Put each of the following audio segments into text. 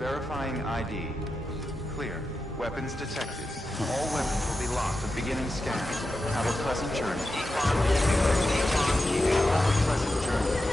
Verifying ID. Clear. Weapons detected. All weapons will be locked at beginning scan. Have a pleasant journey. Have a pleasant journey.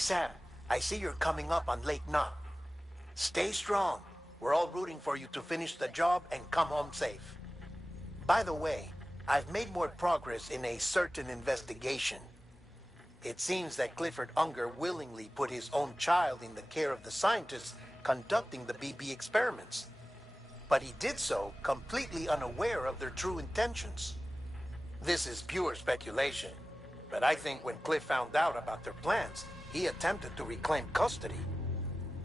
Sam, I see you're coming up on Lake Knot. Stay strong. We're all rooting for you to finish the job and come home safe. By the way, I've made more progress in a certain investigation. It seems that Clifford Unger willingly put his own child in the care of the scientists conducting the BB experiments. But he did so completely unaware of their true intentions. This is pure speculation, but I think when Cliff found out about their plans, he attempted to reclaim custody.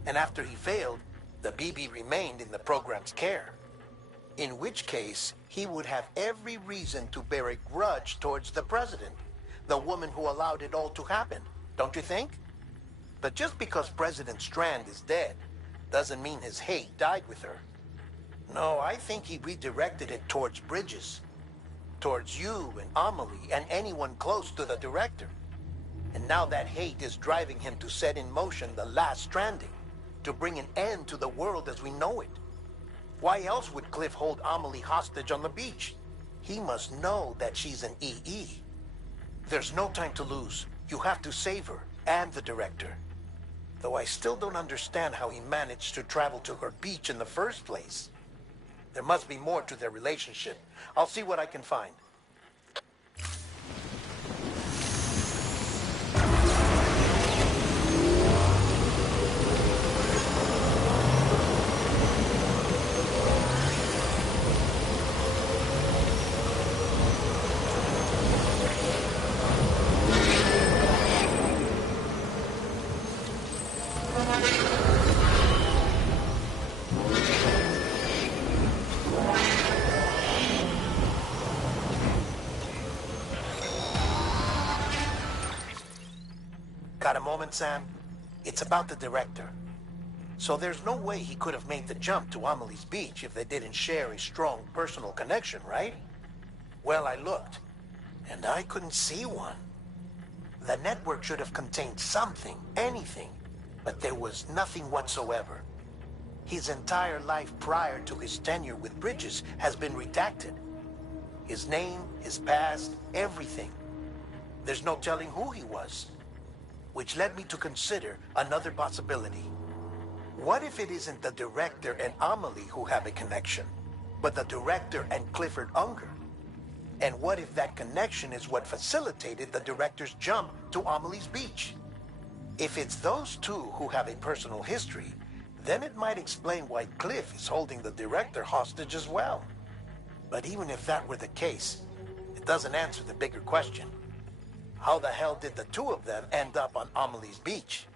And after he failed, the BB remained in the program's care. In which case, he would have every reason to bear a grudge towards the president, the woman who allowed it all to happen, don't you think? But just because President Strand is dead, doesn't mean his hate died with her. No, I think he redirected it towards Bridges. Towards you and Amelie and anyone close to the director. And now that hate is driving him to set in motion the last stranding, to bring an end to the world as we know it. Why else would Cliff hold Amelie hostage on the beach? He must know that she's an EE. There's no time to lose. You have to save her and the director. Though I still don't understand how he managed to travel to her beach in the first place. There must be more to their relationship. I'll see what I can find. Got a moment, Sam? It's about the director. So there's no way he could have made the jump to Amelie's beach if they didn't share a strong personal connection, right? Well, I looked, and I couldn't see one. The network should have contained something, anything, but there was nothing whatsoever. His entire life prior to his tenure with Bridges has been redacted. His name, his past, everything. There's no telling who he was. Which led me to consider another possibility. What if it isn't the director and Amelie who have a connection, but the director and Clifford Unger? And what if that connection is what facilitated the director's jump to Amelie's beach? If it's those two who have a personal history, then it might explain why Cliff is holding the director hostage as well. But even if that were the case, it doesn't answer the bigger question. How the hell did the two of them end up on Amelie's beach?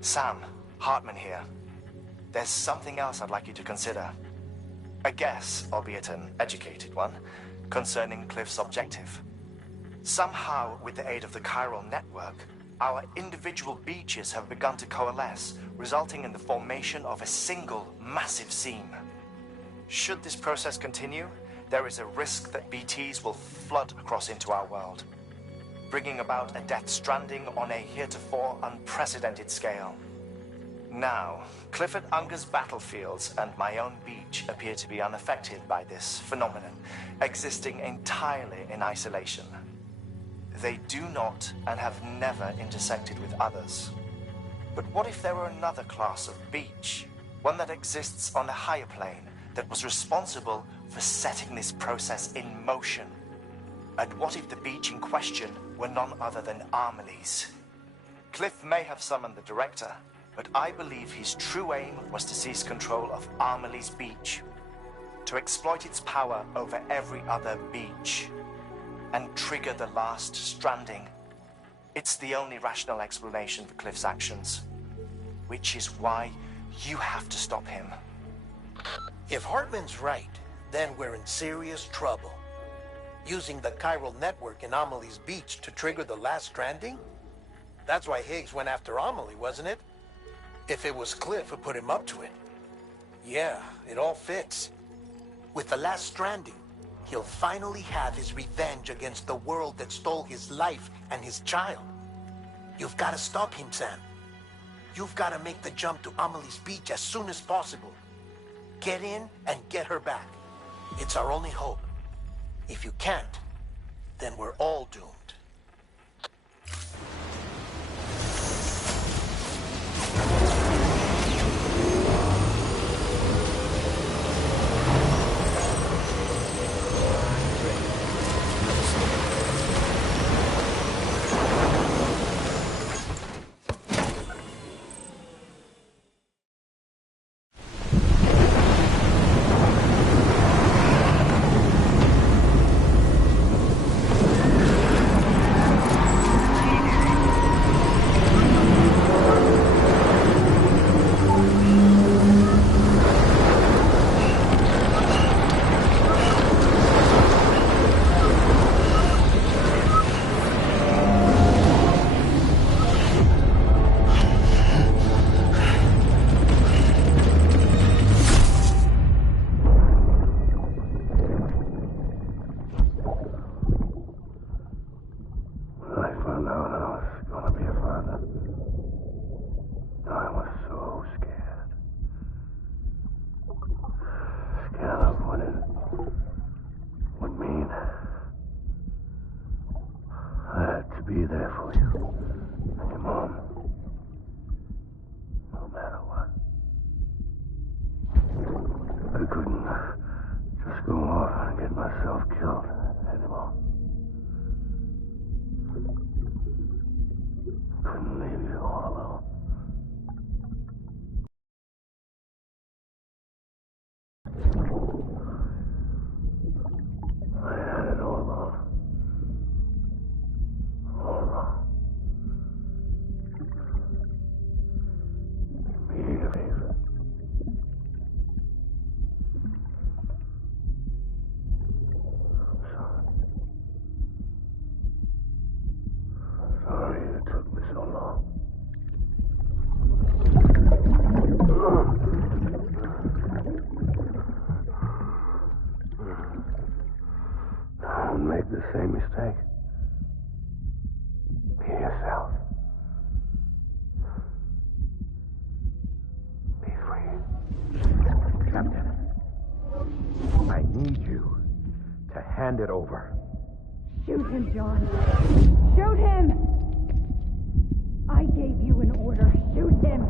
Sam, Hartman here. There's something else I'd like you to consider. A guess, albeit an educated one, concerning Cliff's objective. Somehow, with the aid of the chiral network, our individual beaches have begun to coalesce, resulting in the formation of a single massive seam. Should this process continue, there is a risk that BTs will flood across into our world, bringing about a death stranding on a heretofore unprecedented scale. Now, Clifford Unger's battlefields and my own beach appear to be unaffected by this phenomenon, existing entirely in isolation. They do not and have never intersected with others. But what if there were another class of beach, one that exists on a higher plane, that was responsible for setting this process in motion? And what if the beach in question were none other than Amelie's? Cliff may have summoned the director, but I believe his true aim was to seize control of Amelie's beach, to exploit its power over every other beach, and trigger the last stranding. It's the only rational explanation for Cliff's actions, which is why you have to stop him. If Hartman's right, then we're in serious trouble. Using the chiral network in Amelie's beach to trigger the last stranding? That's why Higgs went after Amelie, wasn't it? If it was Cliff who put him up to it. Yeah, it all fits. With the last stranding, he'll finally have his revenge against the world that stole his life and his child. You've got to stop him, Sam. You've got to make the jump to Amelie's beach as soon as possible. Get in and get her back. It's our only hope. If you can't, then we're all doomed. couldn't just go off and get myself killed anymore. Couldn't leave you all alone. I had it all wrong. All wrong. Me a favor. Sorry it took me so long. Don't make the same mistake. Be yourself. Be free. Captain, I need you to hand it over. Shoot him, John. Shoot him! I gave you an order. Shoot him!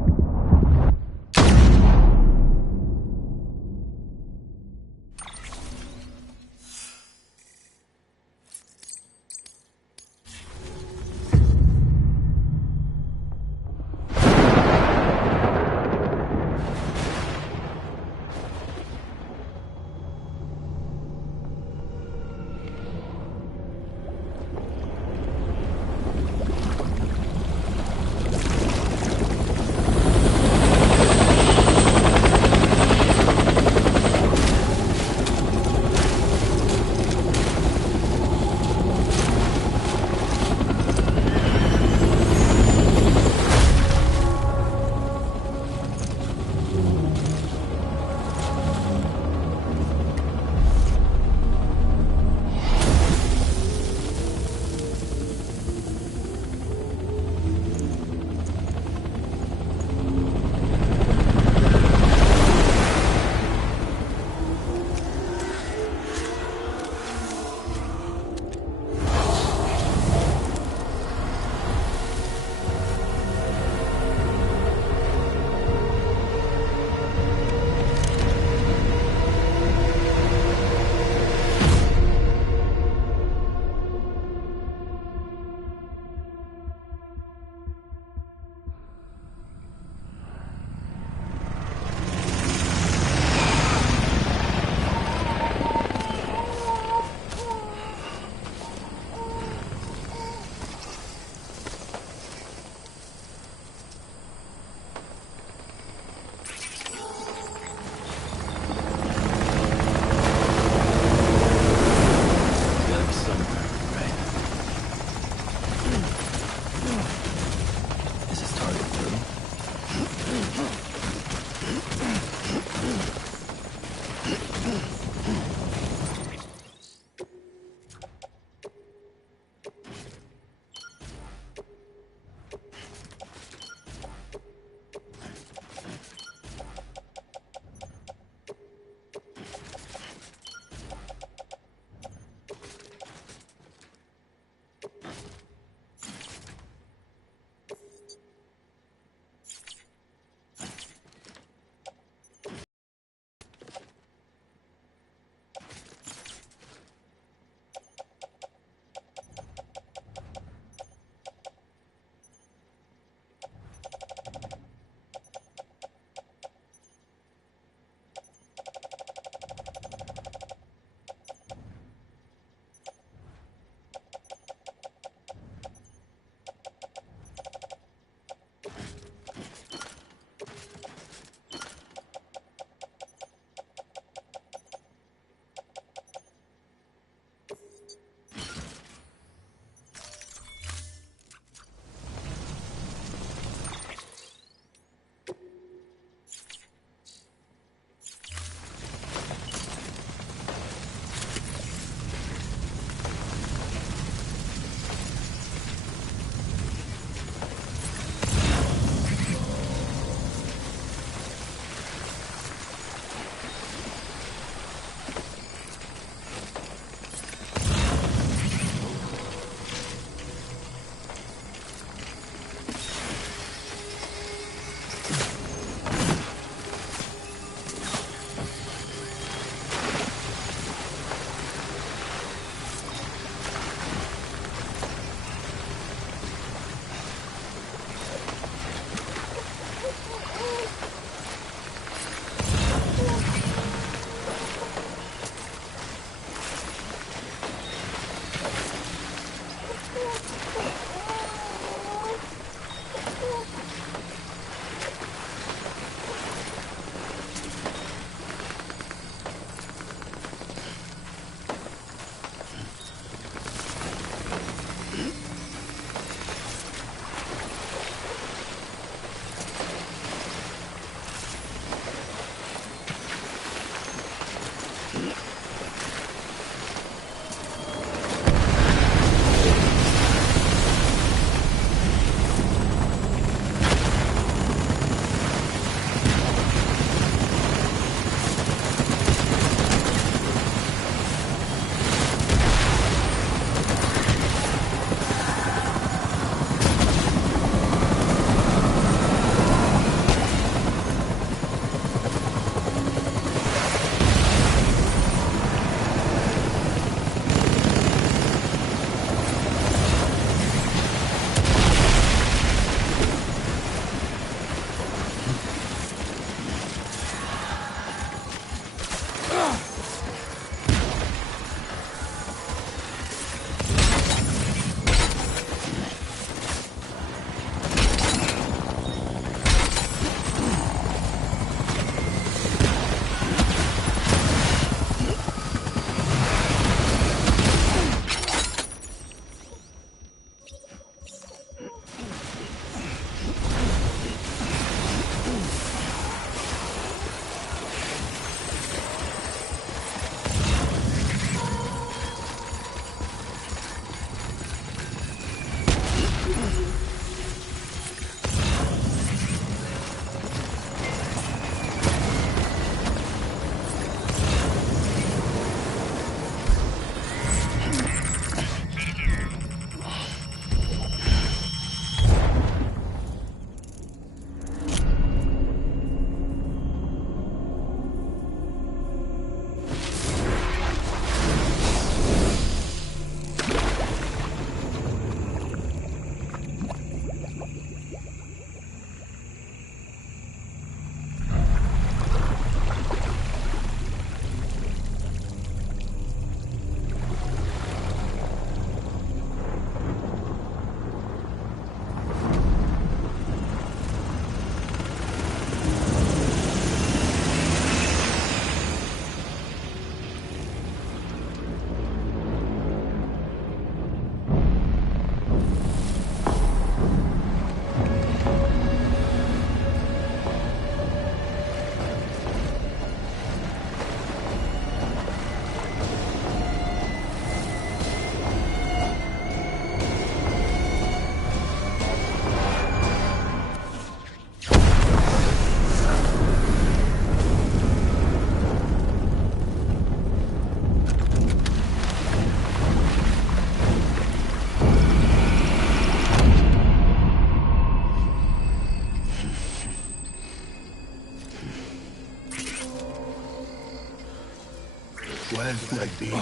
Where's my baby?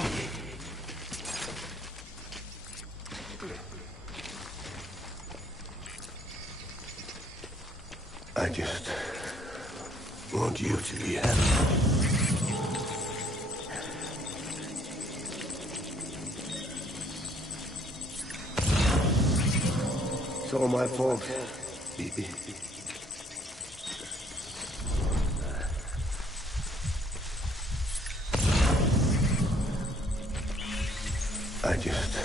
I just want you to be happy. It's all my fault, baby. I just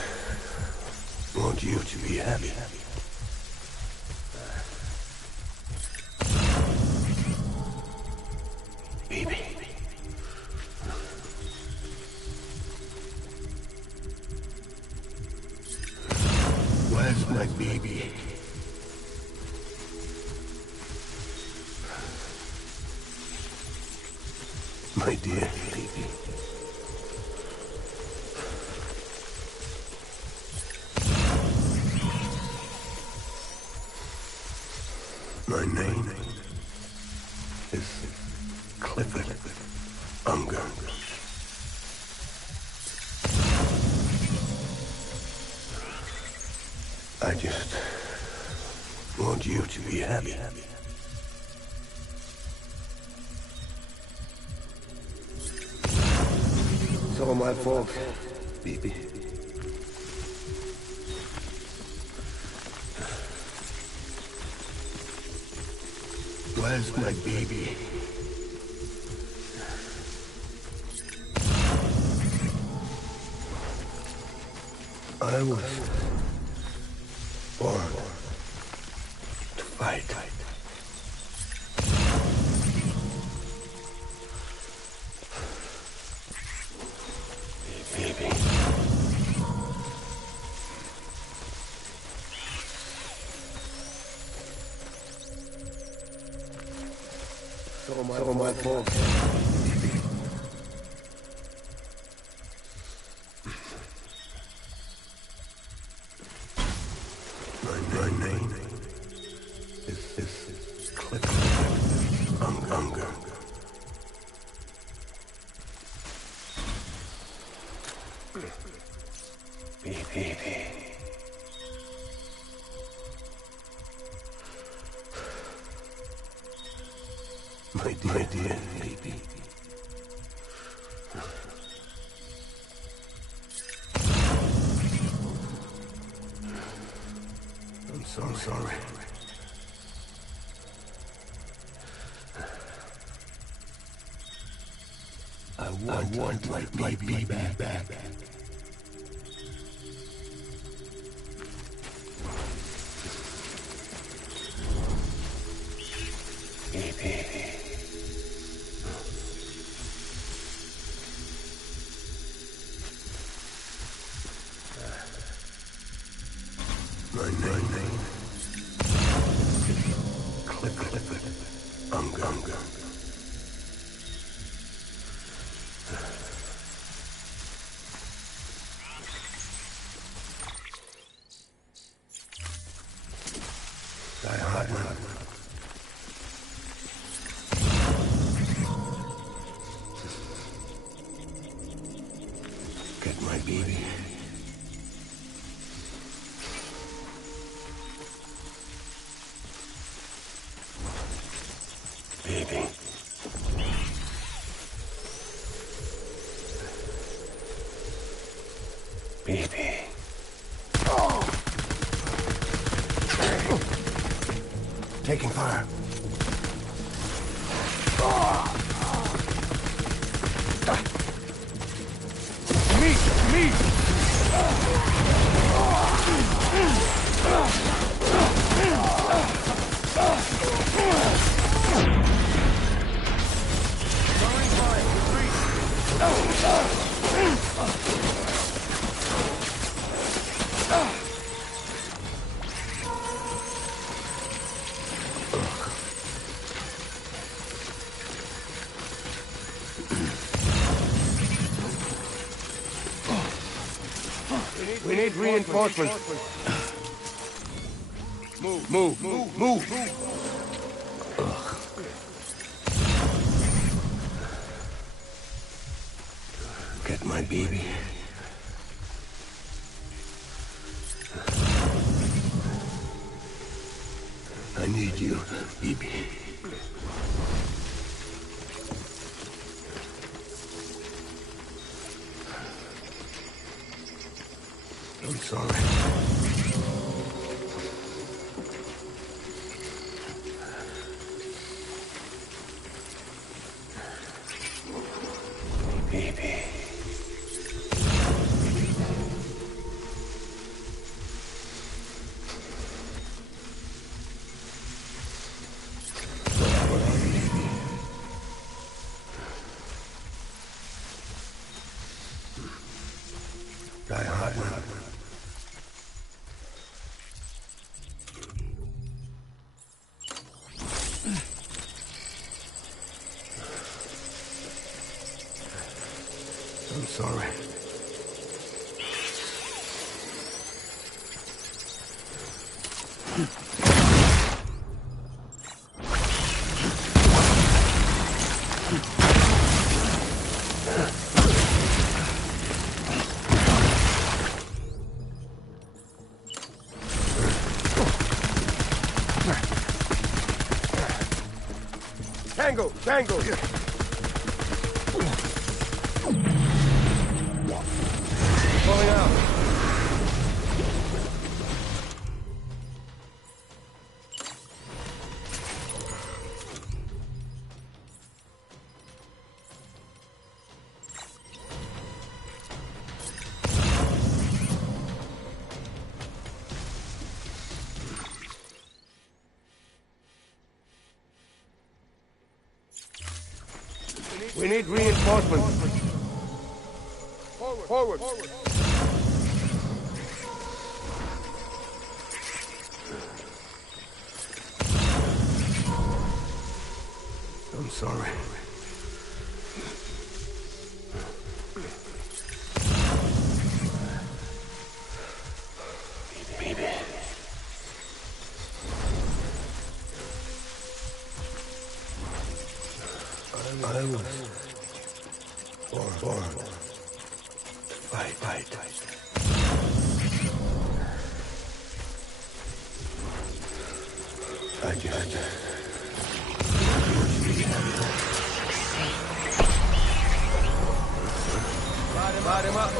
want you to be happy. Baby. Where's my baby? My dear baby. My name is Clifford Unger. I just want you to be happy. It's all my fault, baby. Where's my baby? I was born to fight. Baby. It's all my fault. My name is Clifford Unger. Baby. My dear baby. I'm so sorry. I want my baby back. Baby. My name is Clifford Unger. Die Hartman. Get my baby. Baby. Baby. Taking fire. Me! We need reinforcements. Move. baby. I need you, baby. I'm sorry. Baby. Die hard. I'm sorry. Tango! Tango! Pulling out. We need reinforcements. Forward. I'm sorry. Baby. I was born to fight. I just light him up.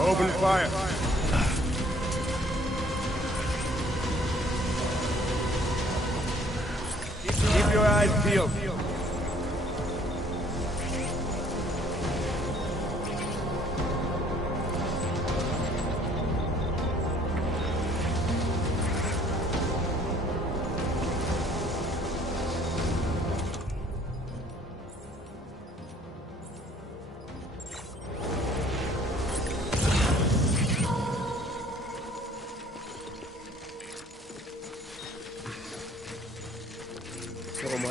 Open fire. Keep your eyes peeled.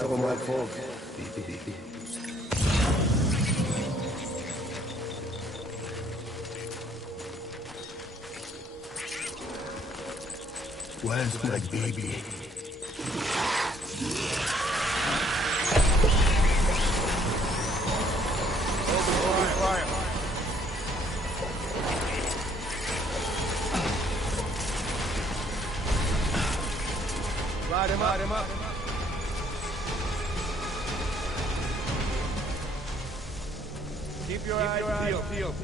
All my fault. Where's my baby? Open fire. Light him up. Keep your eyes peeled.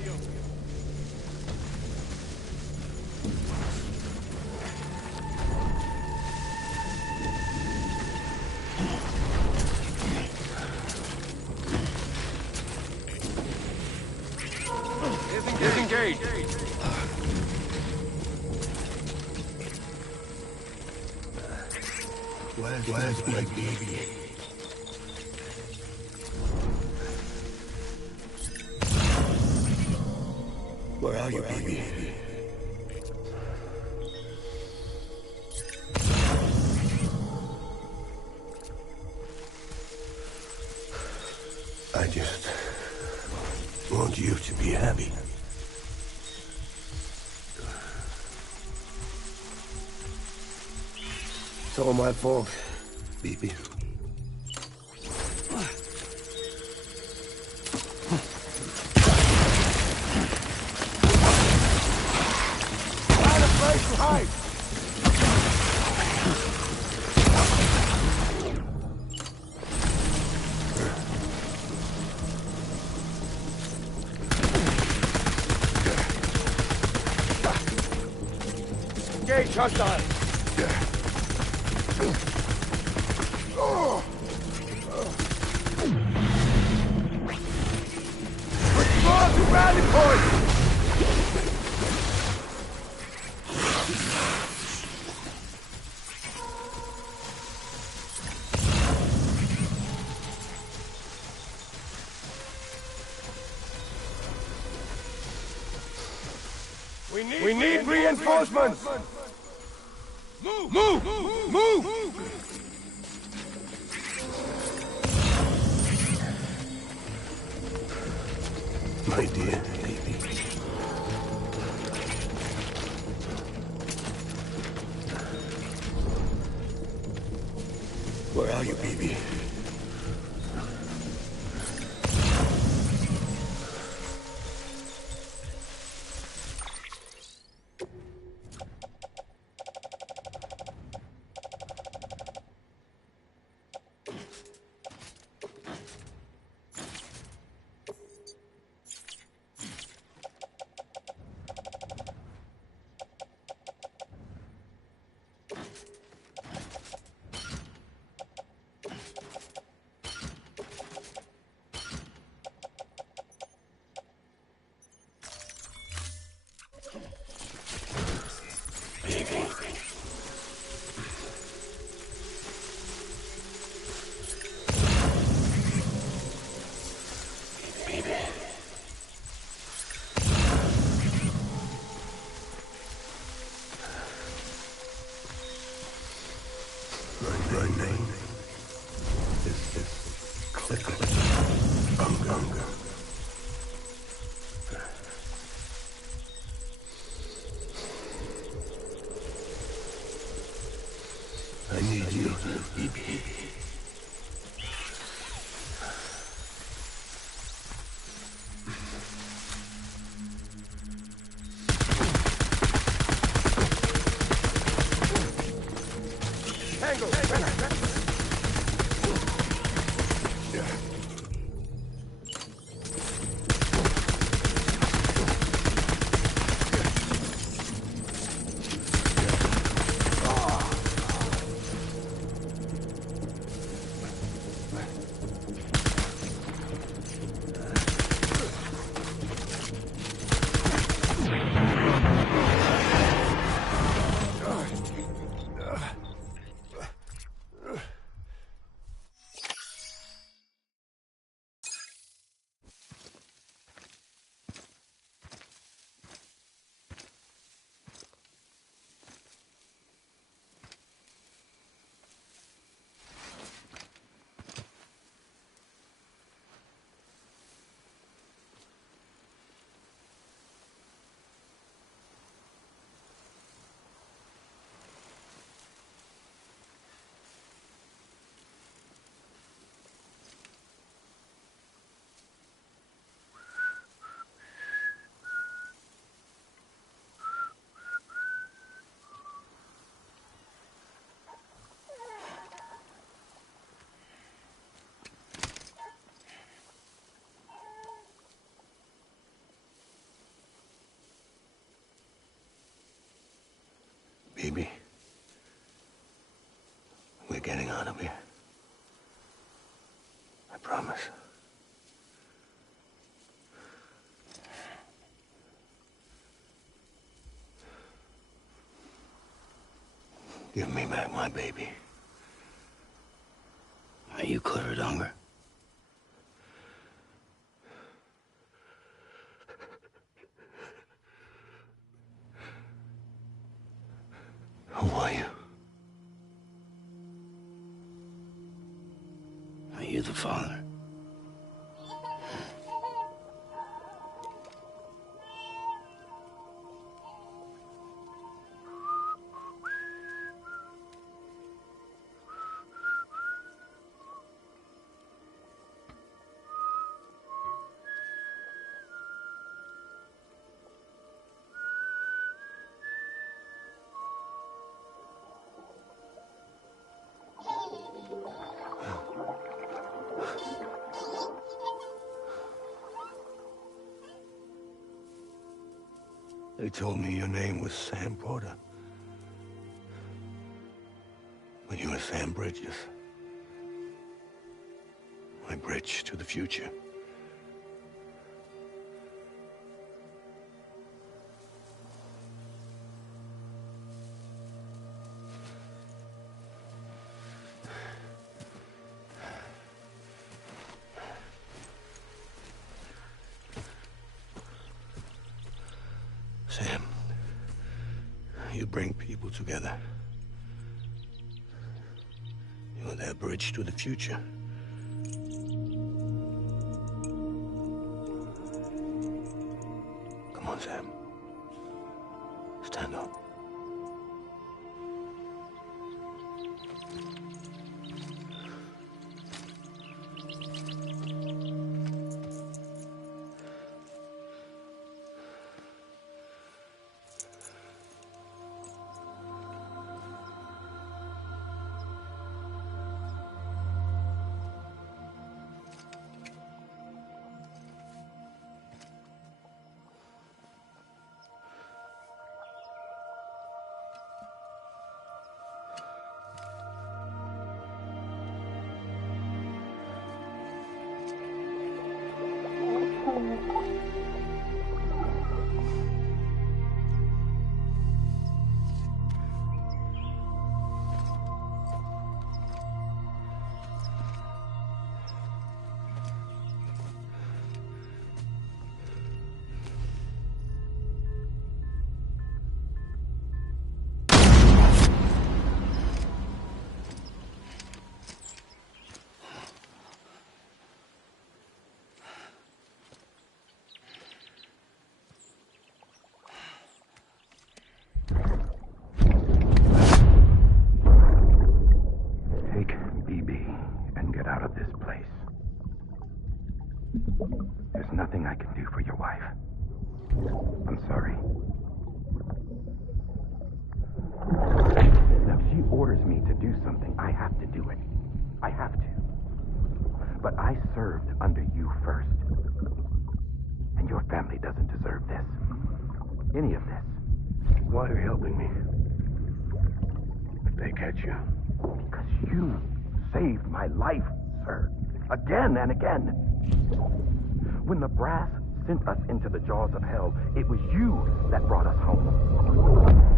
Disengage. Where's my baby? Where are you, baby? I just want you to be happy. It's all my fault, baby. Find a place to hide! Engage hostile! Withdraw to rally point! We need reinforcements! Move! Move! Move! My dear baby. Where are you, baby? My name is Clicker. Unga. I need you, baby. Baby, we're getting out of here. I promise. Give me back my baby. Are you clear, Donger? Who are you? Are you the father? They told me your name was Sam Porter. But you were Sam Bridges. My bridge to the future. Sam, you bring people together. You're their bridge to the future. Come on, Sam. Stand up. There's nothing I can do for your wife. I'm sorry. Now, if she orders me to do something, I have to do it. I have to. But I served under you first. And your family doesn't deserve this. Any of this. Why are you helping me? If they catch you. Because you saved my life, sir. Again and again. When the brass sent us into the jaws of hell, it was you that brought us home.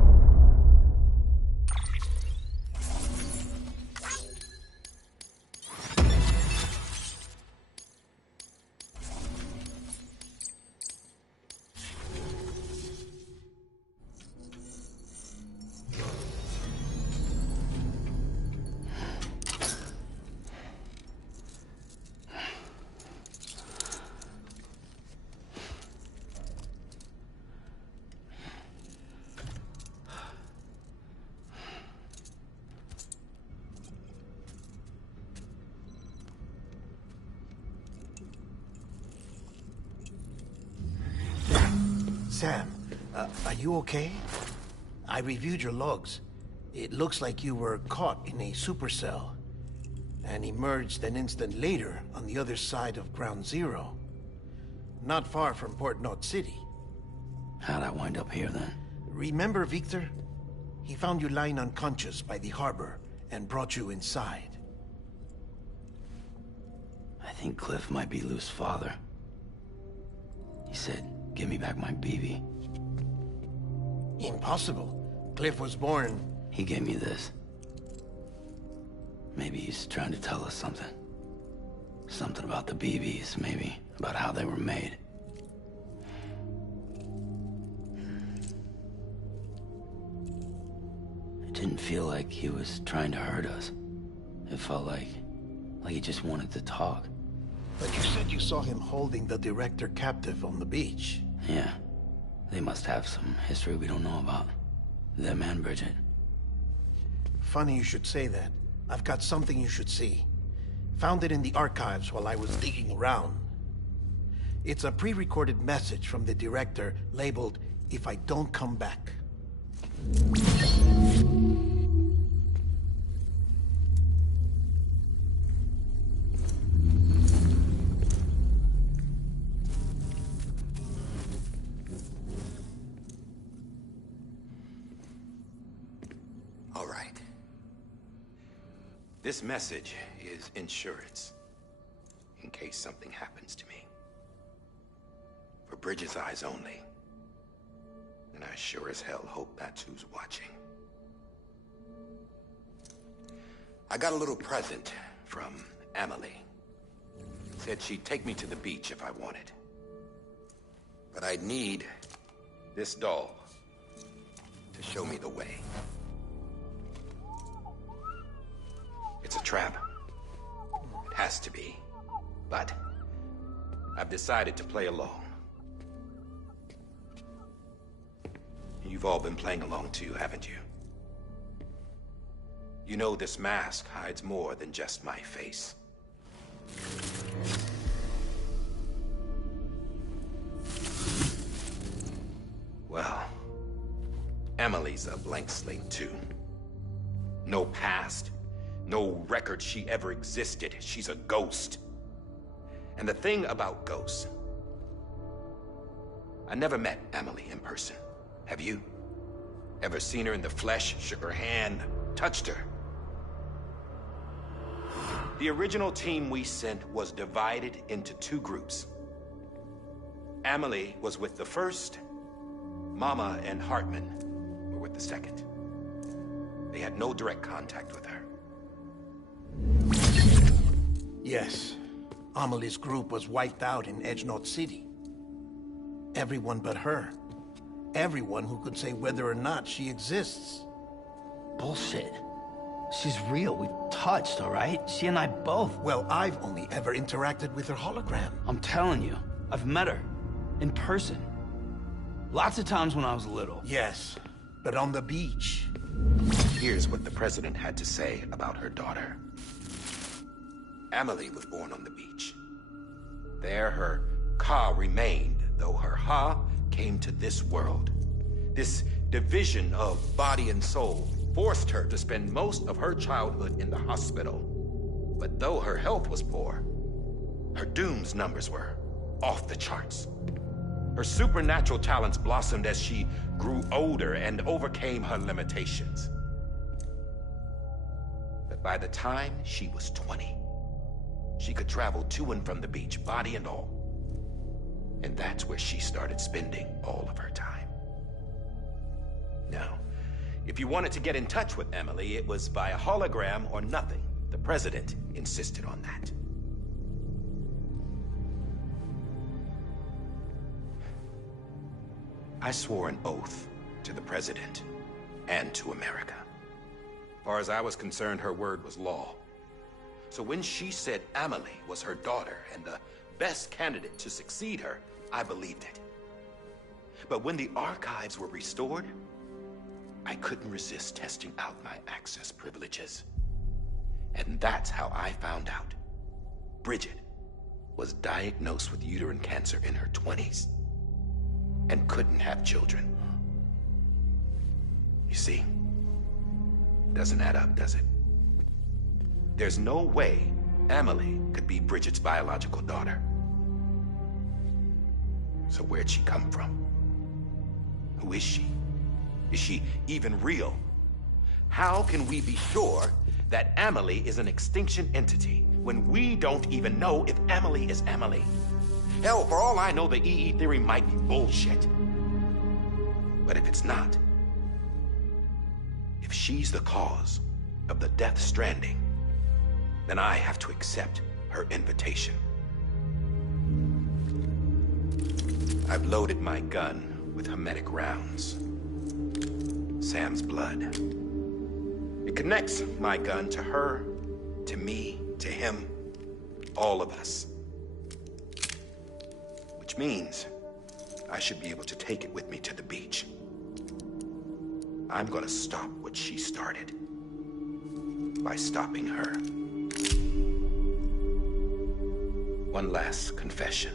Sam, are you okay? I reviewed your logs. It looks like you were caught in a supercell and emerged an instant later on the other side of Ground Zero. Not far from Port Knot City. How'd I wind up here then? Remember Victor? He found you lying unconscious by the harbor and brought you inside. I think Cliff might be Lou's father. He said, "Give me back my BB." Impossible. Cliff was born... He gave me this. Maybe he's trying to tell us something. Something about the BBs, maybe. About how they were made. It didn't feel like he was trying to hurt us. It felt like he just wanted to talk. But you said you saw him holding the director captive on the beach. Yeah. They must have some history we don't know about. Them and Bridget. Funny you should say that. I've got something you should see. Found it in the archives while I was digging around. It's a pre-recorded message from the director labeled, "If I don't come back." This message is insurance, in case something happens to me. For Bridget's eyes only. And I sure as hell hope that's who's watching. I got a little present from Emily. Said she'd take me to the beach if I wanted. But I'd need this doll to show me the way. It's a trap. It has to be. But I've decided to play along. You've all been playing along too, haven't you? You know this mask hides more than just my face. Well, Emily's a blank slate too. No past, no record she ever existed. She's a ghost. And the thing about ghosts, I never met Emily in person. Have you? Ever seen her in the flesh, shook her hand, touched her? The original team we sent was divided into two groups. Emily was with the first. Mama and Hartman were with the second. They had no direct contact with her. Yes. Amelie's group was wiped out in Edgenorth City. Everyone but her. Everyone who could say whether or not she exists. Bullshit. She's real. We've touched, all right? She and I both. Well, I've only ever interacted with her hologram. I'm telling you, I've met her. In person. Lots of times when I was little. Yes, but on the beach. Here's what the president had to say about her daughter. Emily was born on the beach. There her Ka remained, though her Ha came to this world. This division of body and soul forced her to spend most of her childhood in the hospital. But though her health was poor, her Doom's numbers were off the charts. Her supernatural talents blossomed as she grew older and overcame her limitations. But by the time she was 20, she could travel to and from the beach, body and all. And that's where she started spending all of her time. Now, if you wanted to get in touch with Emily, it was via hologram or nothing. The president insisted on that. I swore an oath to the president and to America. As far as I was concerned, her word was law. So when she said Emily was her daughter and the best candidate to succeed her, I believed it. But when the archives were restored, I couldn't resist testing out my access privileges. And that's how I found out Bridget was diagnosed with uterine cancer in her 20s and couldn't have children. You see, doesn't add up, does it? There's no way Emily could be Bridget's biological daughter. So where'd she come from? Who is she? Is she even real? How can we be sure that Emily is an extinction entity when we don't even know if Emily is Emily? Hell, for all I know, the Hiii theory might be bullshit. But if it's not, if she's the cause of the Death Stranding, then I have to accept her invitation. I've loaded my gun with hermetic rounds. Sam's blood. It connects my gun to her, to me, to him, all of us. Which means I should be able to take it with me to the beach. I'm gonna stop what she started by stopping her. One last confession.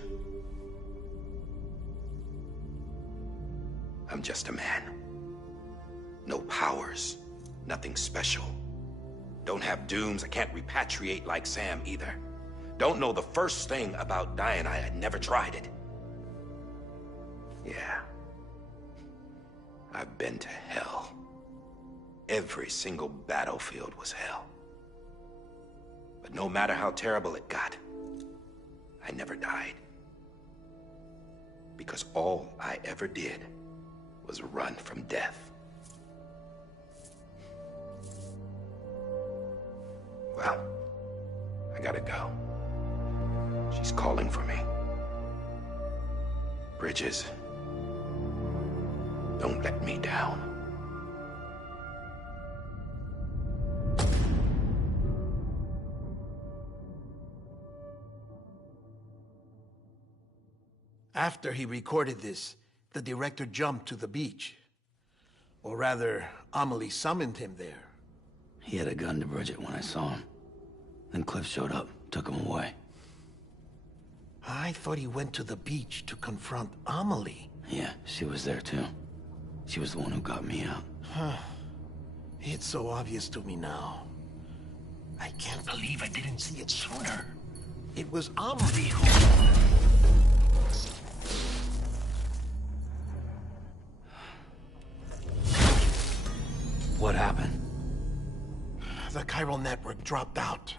I'm just a man. No powers, nothing special. Don't have dooms, I can't repatriate like Sam either. Don't know the first thing about dying, I had never tried it. Yeah. I've been to hell. Every single battlefield was hell. But no matter how terrible it got, I never died. Because all I ever did was run from death. Well, I gotta go. She's calling for me. Bridges, don't let me down. After he recorded this, the director jumped to the beach. Or rather, Amelie summoned him there. He had a gun to Bridget when I saw him. Then Cliff showed up, took him away. I thought he went to the beach to confront Amelie. Yeah, she was there too. She was the one who got me out. It's so obvious to me now. I can't believe I didn't see it sooner. It was Amelie who... What happened? The chiral network dropped out.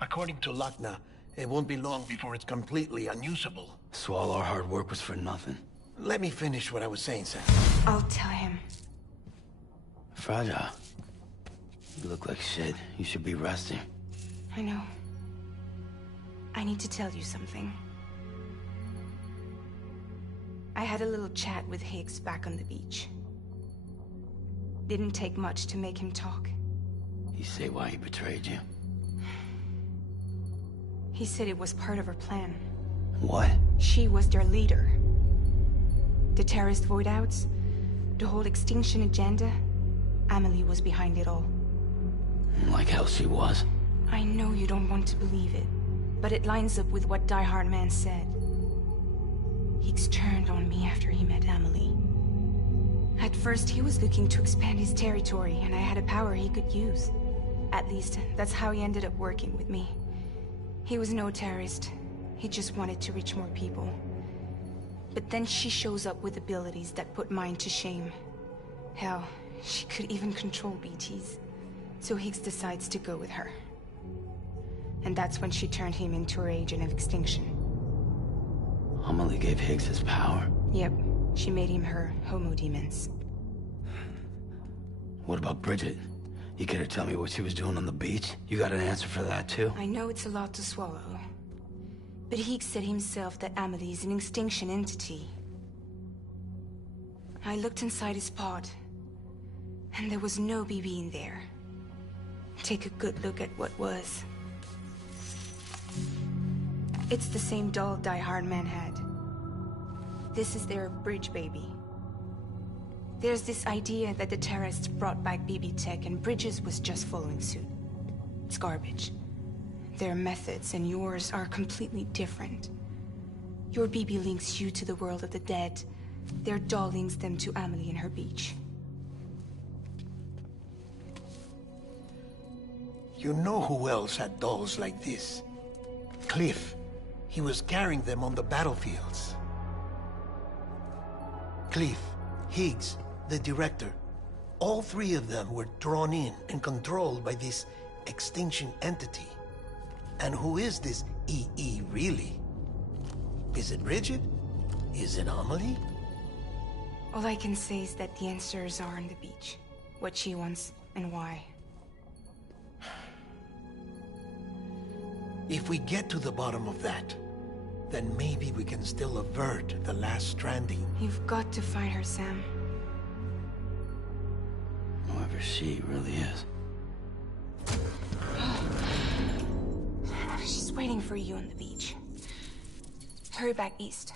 According to Lachna, it won't be long before it's completely unusable. So all our hard work was for nothing. Let me finish what I was saying, Sam. I'll tell him. Fragile. You look like shit. You should be resting. I know. I need to tell you something. I had a little chat with Higgs back on the beach. Didn't take much to make him talk. You say why he betrayed you? He said it was part of her plan. What? She was their leader. The terrorist void-outs, the whole extinction agenda, Amelie was behind it all. Like hell she was. I know you don't want to believe it, but it lines up with what Die Hard Man said. Higgs turned on me after he met Amelie. At first, he was looking to expand his territory, and I had a power he could use. At least, that's how he ended up working with me. He was no terrorist. He just wanted to reach more people. But then she shows up with abilities that put mine to shame. Hell, she could even control BTs. So Higgs decides to go with her. And that's when she turned him into her agent of extinction. Amelie gave Higgs his power? Yep. She made him her homo demons. What about Bridget? You care to tell me what she was doing on the beach? You got an answer for that too? I know it's a lot to swallow. But Higgs said himself that Amelie is an extinction entity. I looked inside his pod, and there was no BB in there. Take a good look at what was. It's the same doll Die Hard Man had. This is their bridge baby. There's this idea that the terrorists brought back BB tech and Bridges was just following suit. It's garbage. Their methods and yours are completely different. Your BB links you to the world of the dead. Their doll links them to Amelie and her beach. You know who else had dolls like this? Cliff. He was carrying them on the battlefields. Cliff, Higgs, the director, all three of them were drawn in and controlled by this extinction entity. And who is this EE really? Is it Bridget? Is it Amelie? All I can say is that the answers are on the beach. What she wants and why. If we get to the bottom of that, then maybe we can still avert the last stranding. You've got to find her, Sam. Whoever she really is. She's waiting for you on the beach. Hurry back east.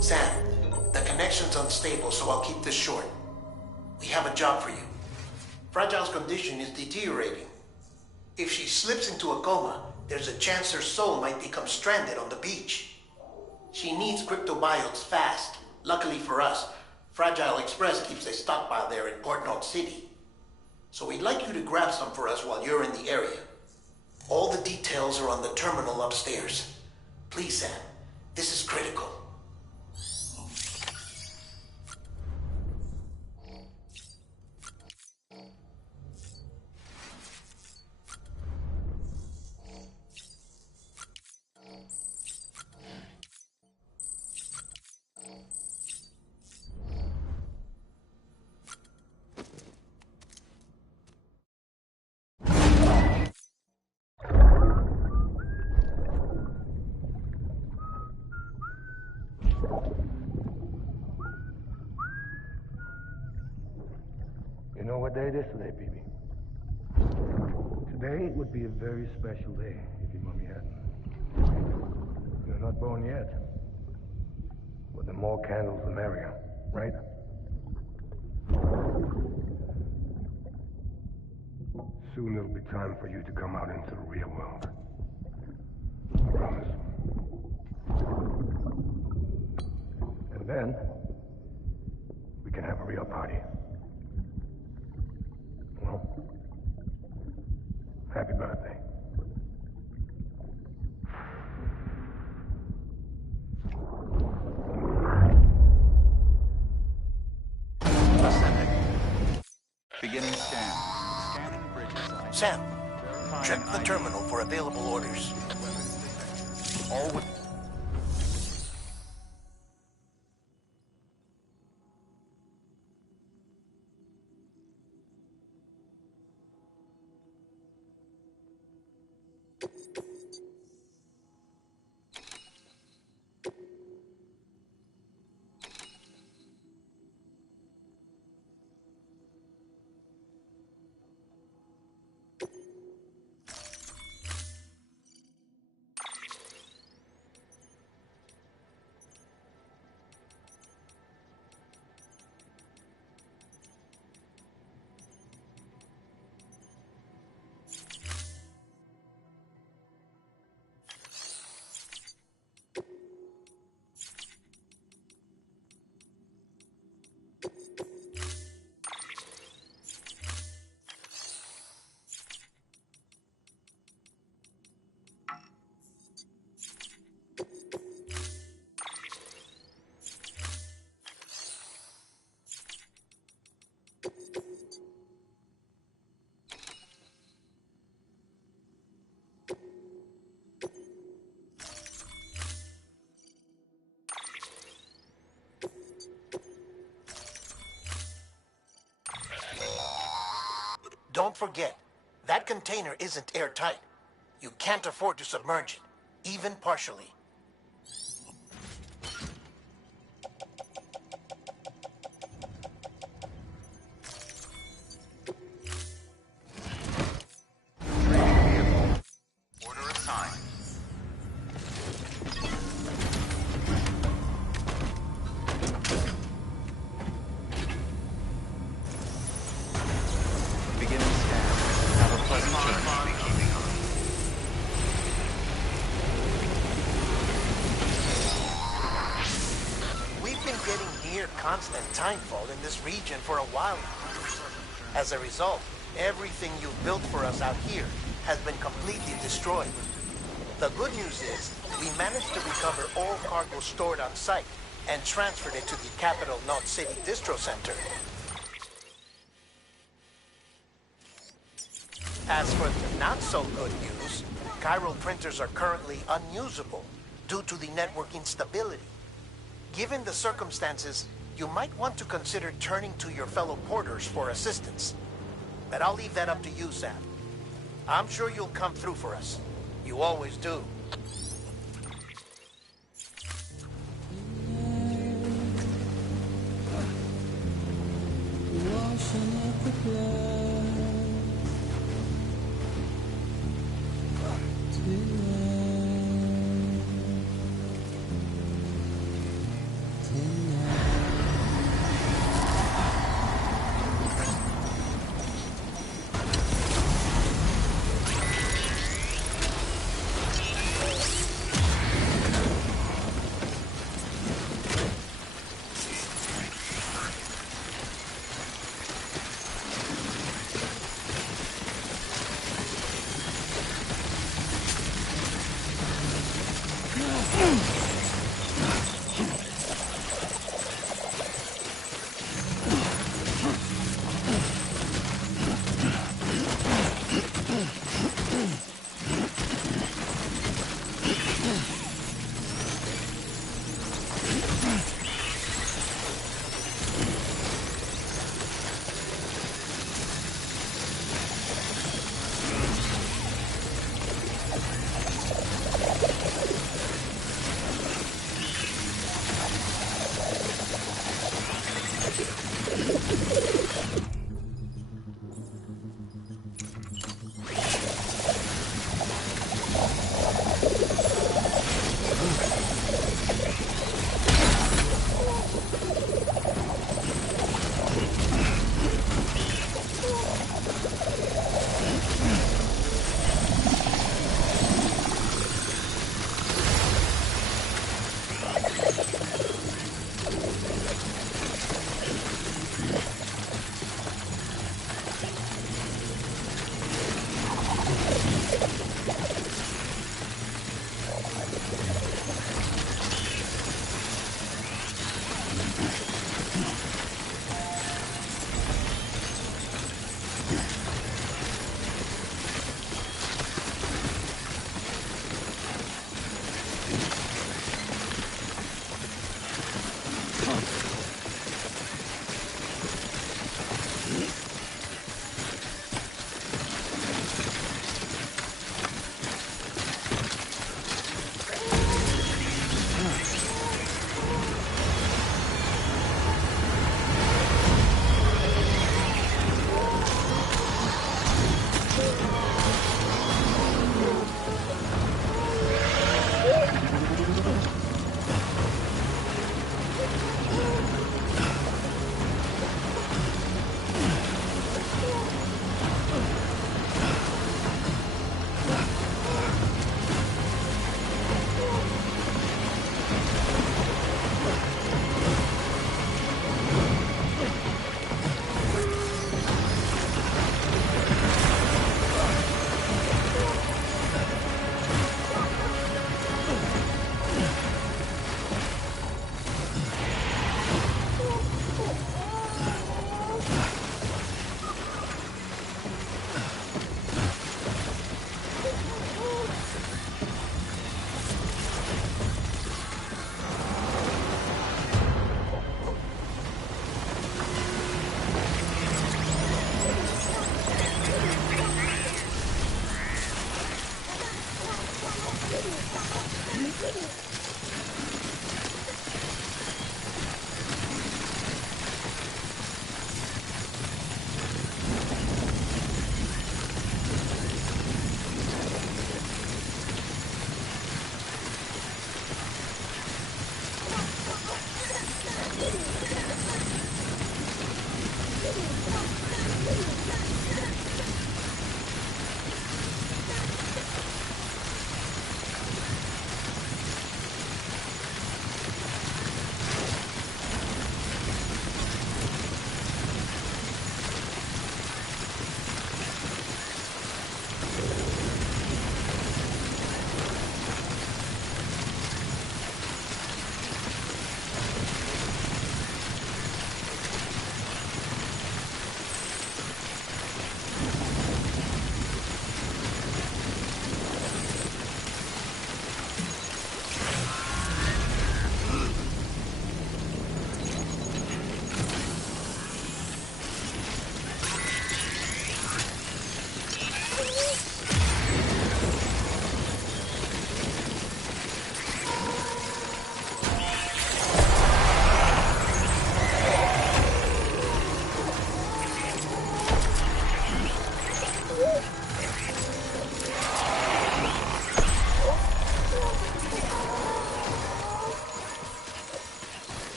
Sam, the connection's unstable, so I'll keep this short. We have a job for you. Fragile's condition is deteriorating. If she slips into a coma, there's a chance her soul might become stranded on the beach. She needs cryptobiotes fast. Luckily for us, Fragile Express keeps a stockpile there in Port North City. So we'd like you to grab some for us while you're in the area. All the details are on the terminal upstairs. Please, Sam. This is critical. You know what day it is today, BB? Today would be a very special day if your mommy hadn't. You're not born yet. But the more candles, the merrier, right? Soon it'll be time for you to come out into the real world. I promise. And then, we can have a real party. Well, happy birthday. Ascending. Beginning scan. Scanning bridges. Sam, Verifying check the ID. terminal for available orders. All with... Don't forget, that container isn't airtight. You can't afford to submerge it, even partially. Order assigned. Beginning scan. Have a pleasant journey. We've been getting near constant timefall in this region for a while now. As a result, everything you've built for us out here has been completely destroyed. The good news is, we managed to recover all cargo stored on site and transferred it to the Capital North City Distro Center. As for the not-so-good news, chiral printers are currently unusable due to the network instability. Given the circumstances, you might want to consider turning to your fellow porters for assistance. But I'll leave that up to you, Sam. I'm sure you'll come through for us. You always do.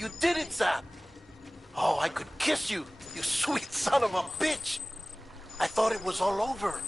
You did it, Sam! Oh, I could kiss you, you sweet son of a bitch! I thought it was all over.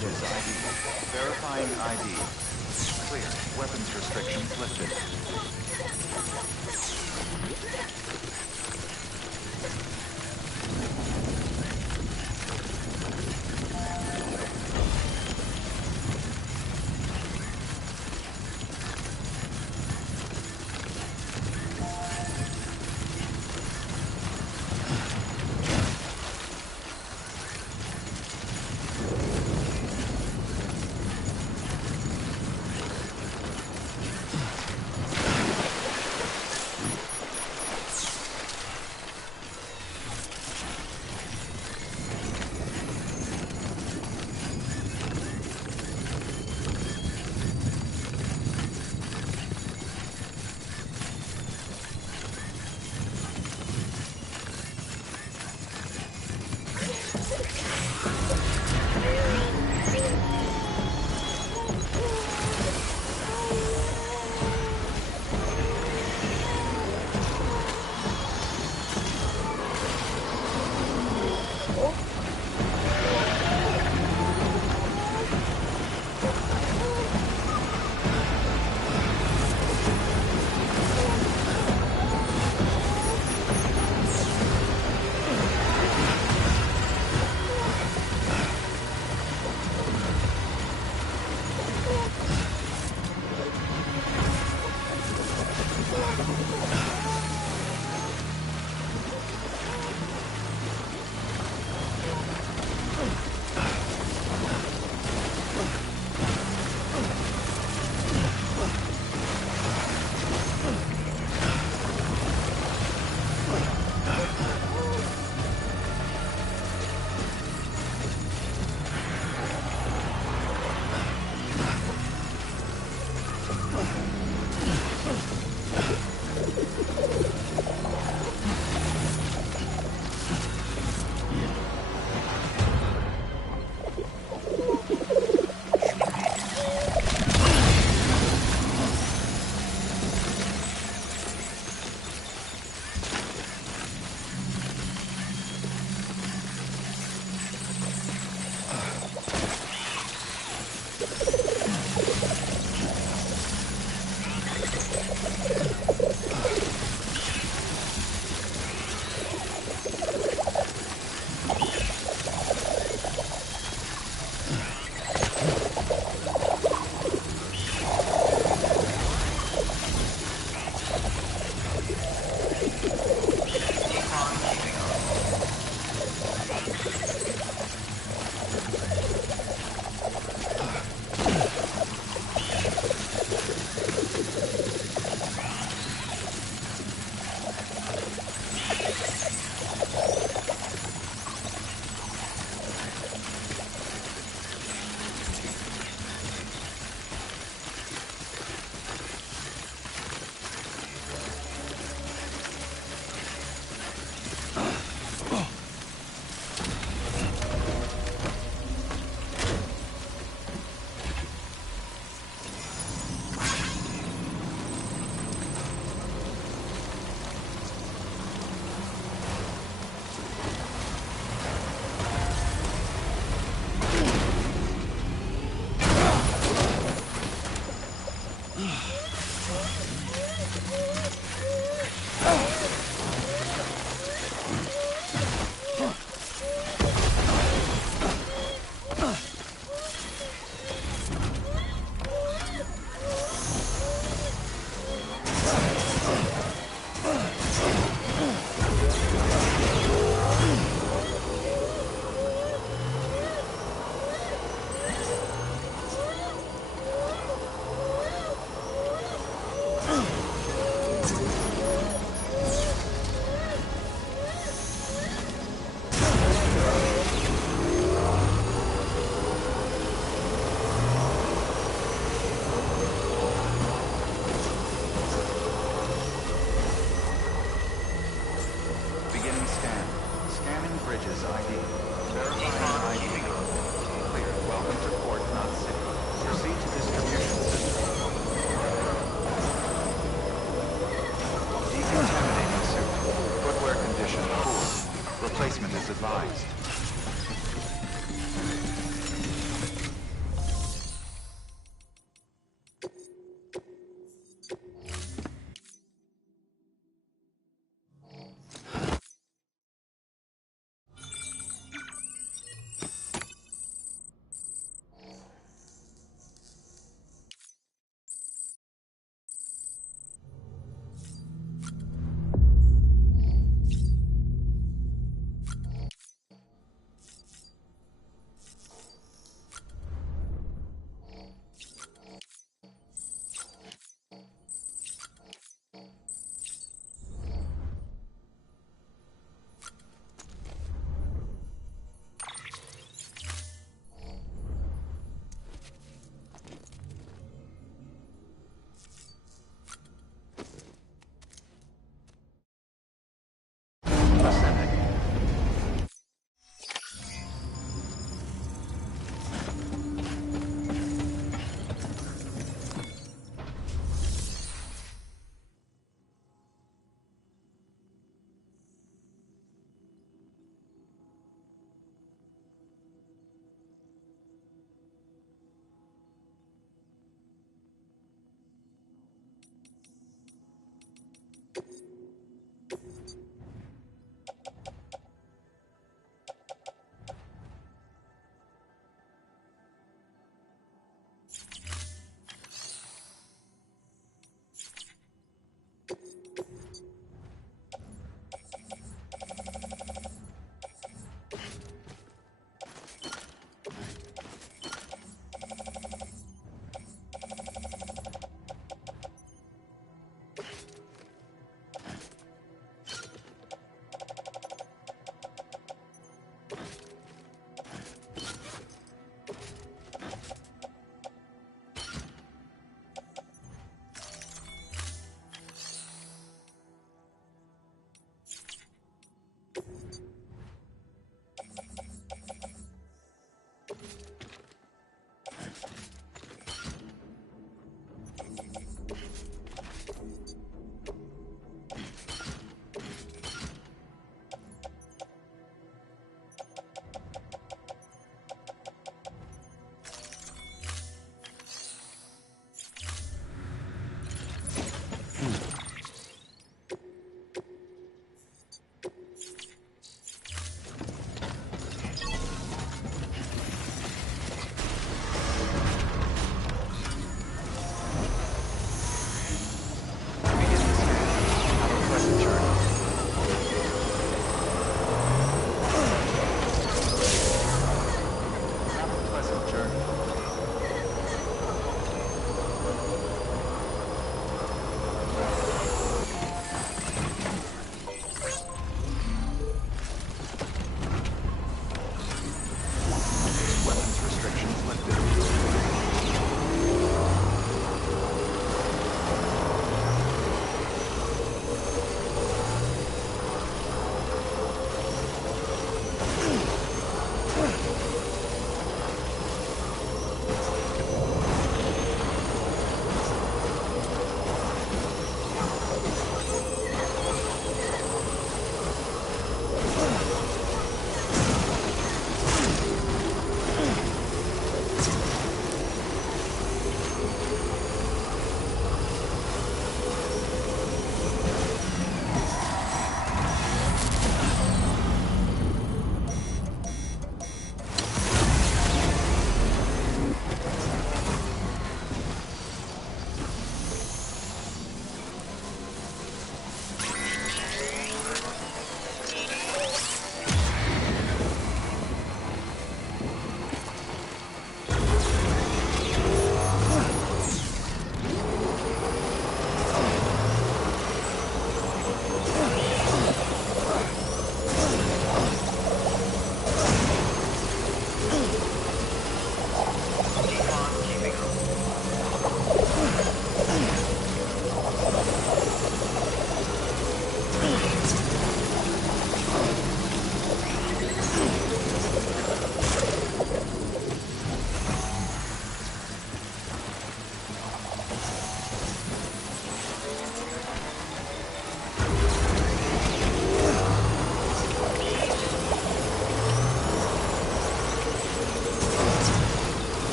Bridges ID. Verifying ID. Clear. Weapons restrictions lifted.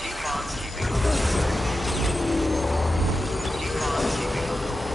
Keep on keeping. Keep on keeping.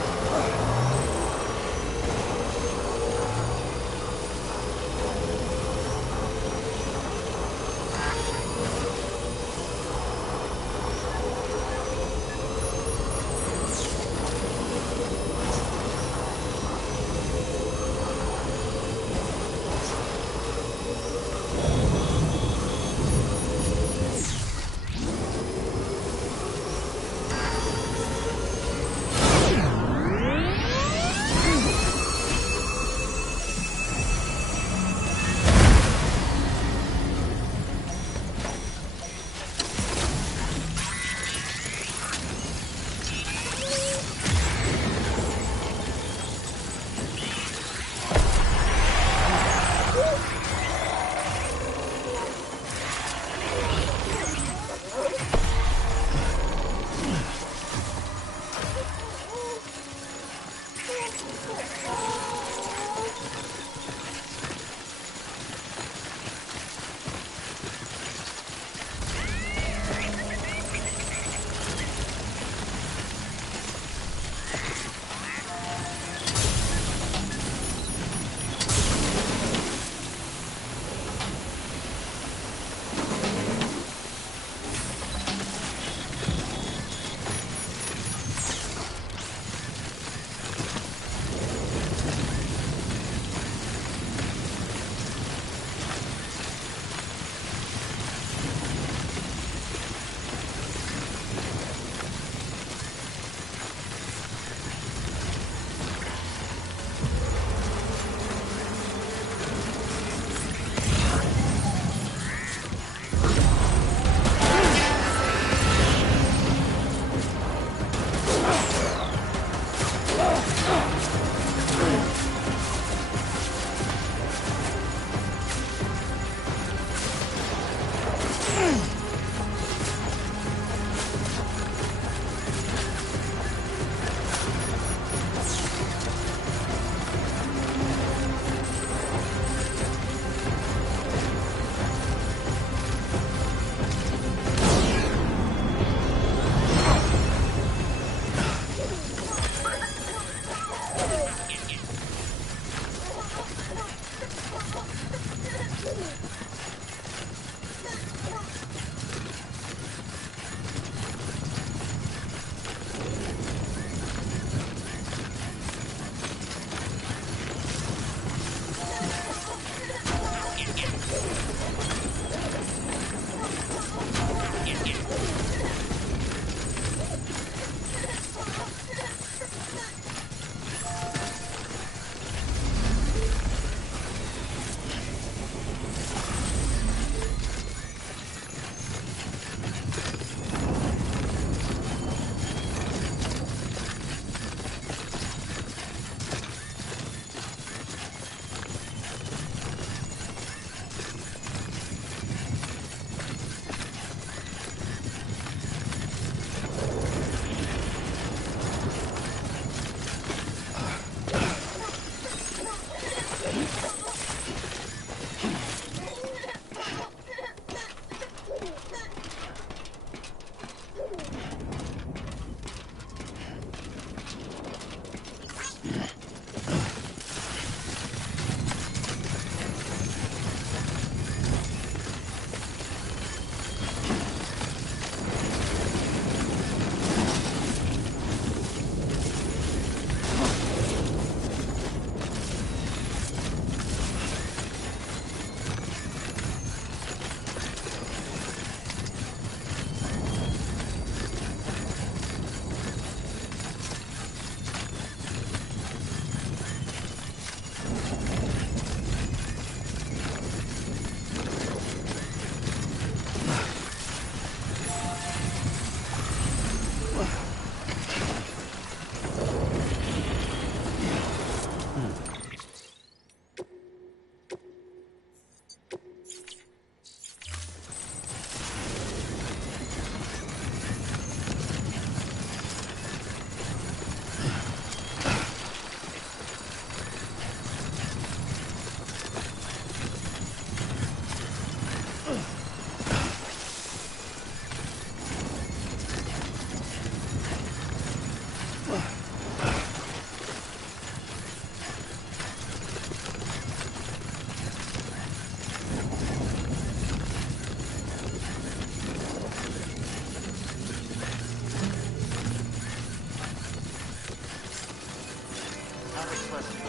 Pleasant.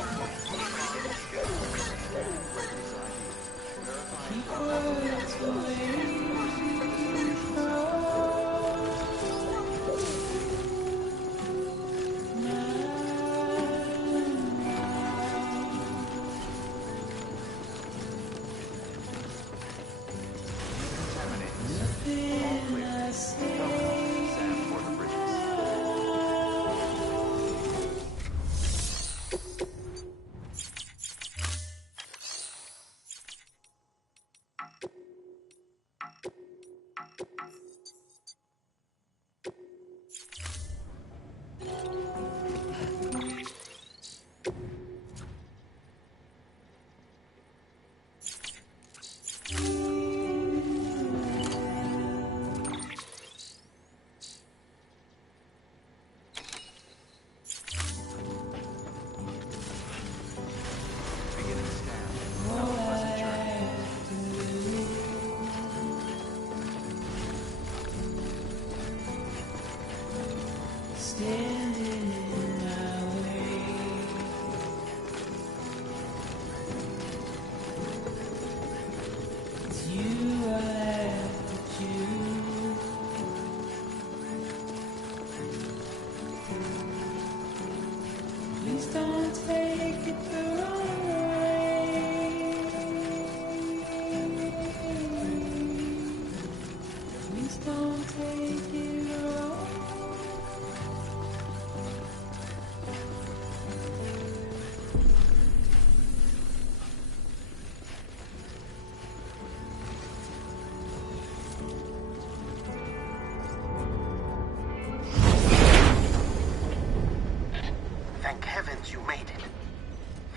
Thank heavens you made it.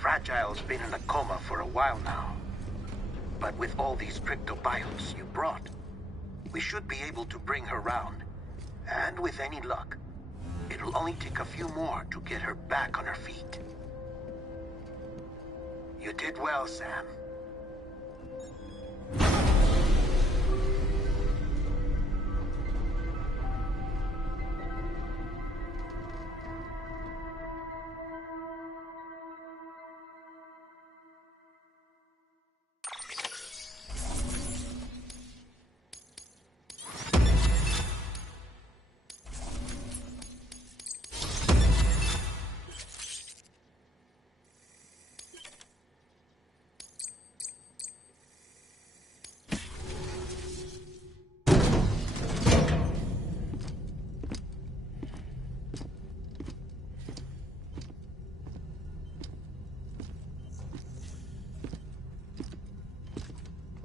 Fragile's been in a coma for a while now. But with all these cryptobiotes you brought, we should be able to bring her round. And with any luck, it'll only take a few more to get her back on her feet. You did well, Sam.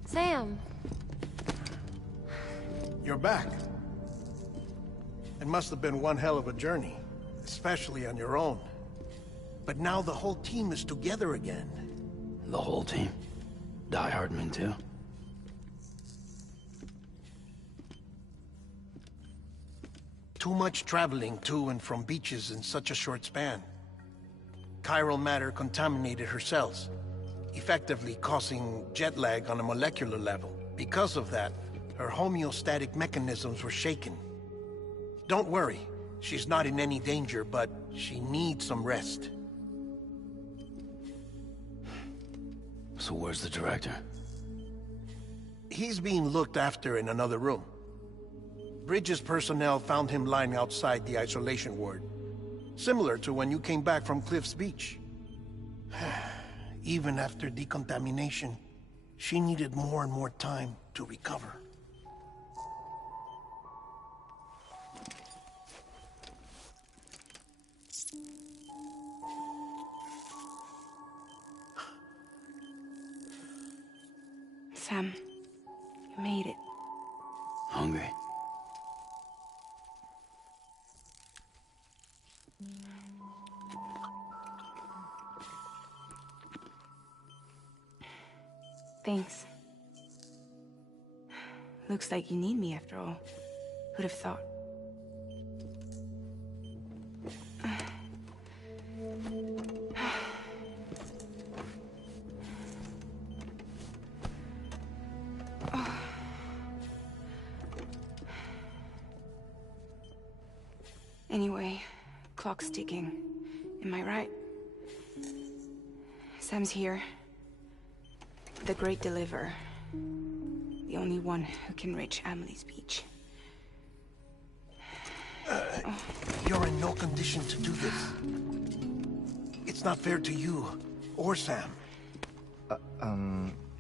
Sam. You're back. It must have been one hell of a journey, especially on your own. But now the whole team is together again. The whole team? Die Hardman too? Too much traveling to and from beaches in such a short span. Chiral matter contaminated her cells, effectively causing jet lag on a molecular level. Because of that, her homeostatic mechanisms were shaken. Don't worry, she's not in any danger, but she needs some rest. So where's the director? He's being looked after in another room. Bridges personnel found him lying outside the isolation ward, similar to when you came back from Cliff's Beach. Even after decontamination, she needed more and more time to recover. Sam, you made it. Hungry? Thanks. Looks like you need me after all. Who'd have thought? Anyway, clock's ticking. Am I right? Sam's here. The Great Deliverer. The only one who can reach Amelie's beach. You're in no condition to do this. It's not fair to you, or Sam.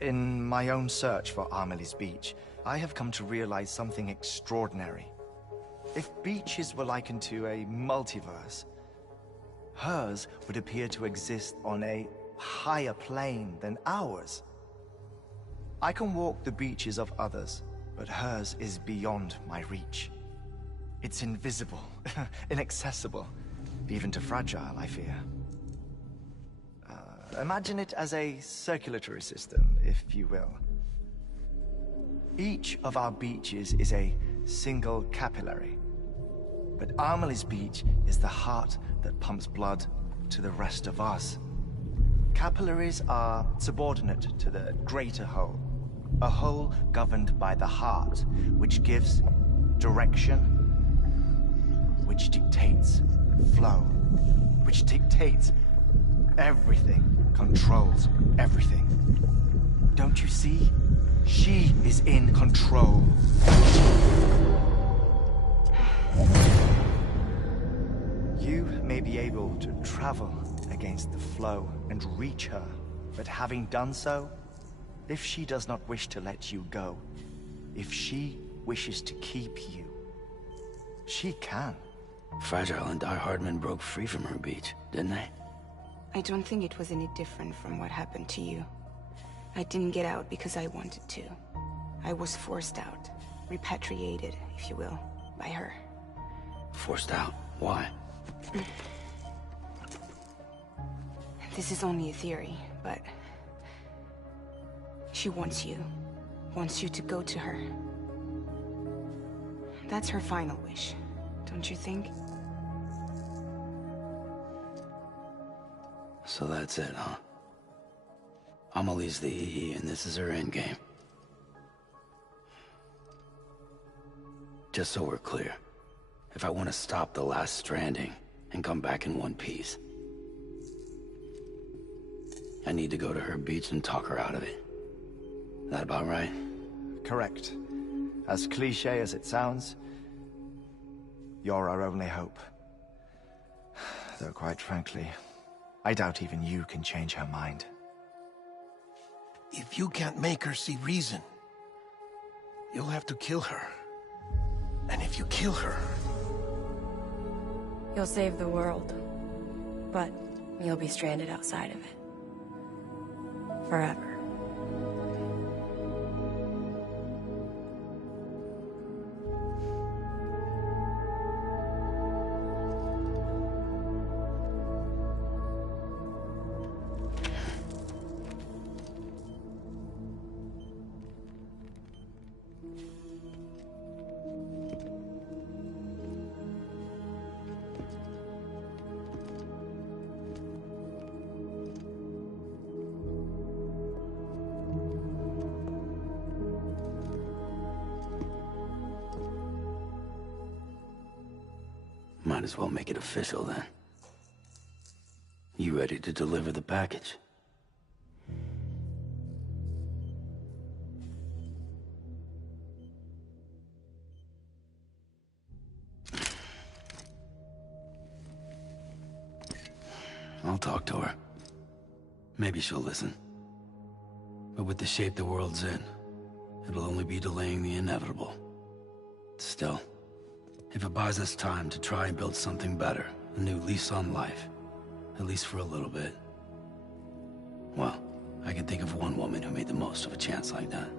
In my own search for Amelie's beach, I have come to realize something extraordinary. If beaches were likened to a multiverse, hers would appear to exist on a higher plane than ours. I can walk the beaches of others, but hers is beyond my reach. It's invisible, inaccessible, even to fragile, I fear. Imagine it as a circulatory system, if you will. Each of our beaches is a single capillary, but Amelie's beach is the heart that pumps blood to the rest of us. Capillaries are subordinate to the greater whole, a whole governed by the heart, which gives direction, which dictates flow, which dictates everything, controls everything. Don't you see? She is in control. You may be able to travel against the flow and reach her, but having done so, if she does not wish to let you go, if she wishes to keep you, she can. Fragile and Die Hardman broke free from her beach, didn't they? I don't think it was any different from what happened to you. I didn't get out because I wanted to. I was forced out. Repatriated, if you will, by her. Forced out? Why? This is only a theory, but... she wants you. Wants you to go to her. That's her final wish, don't you think? So that's it, huh? Amelie's the Hiii, and this is her endgame. Just so we're clear, if I want to stop the last stranding and come back in one piece, I need to go to her beach and talk her out of it. That about right? Correct. As cliché as it sounds, you're our only hope. Though quite frankly, I doubt even you can change her mind. If you can't make her see reason, you'll have to kill her. And if you kill her... You'll save the world, but you'll be stranded outside of it. Forever. Might as well make it official then. You ready to deliver the package? I'll talk to her. Maybe she'll listen. But with the shape the world's in, it'll only be delaying the inevitable. Still, if it buys us time to try and build something better, a new lease on life, at least for a little bit, well, I can think of one woman who made the most of a chance like that.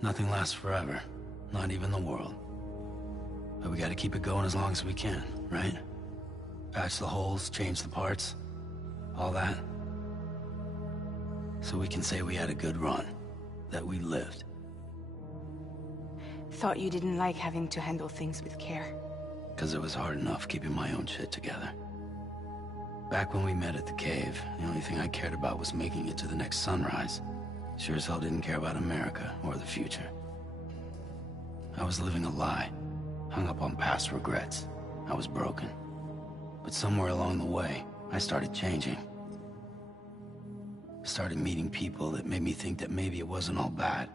Nothing lasts forever, not even the world. But we gotta keep it going as long as we can, right? Patch the holes, change the parts, all that. So we can say we had a good run, that we lived. Thought you didn't like having to handle things with care. 'Cause it was hard enough keeping my own shit together. Back when we met at the cave, the only thing I cared about was making it to the next sunrise. Sure as hell didn't care about America or the future. I was living a lie, hung up on past regrets. I was broken. But somewhere along the way, I started changing. Started meeting people that made me think that maybe it wasn't all bad.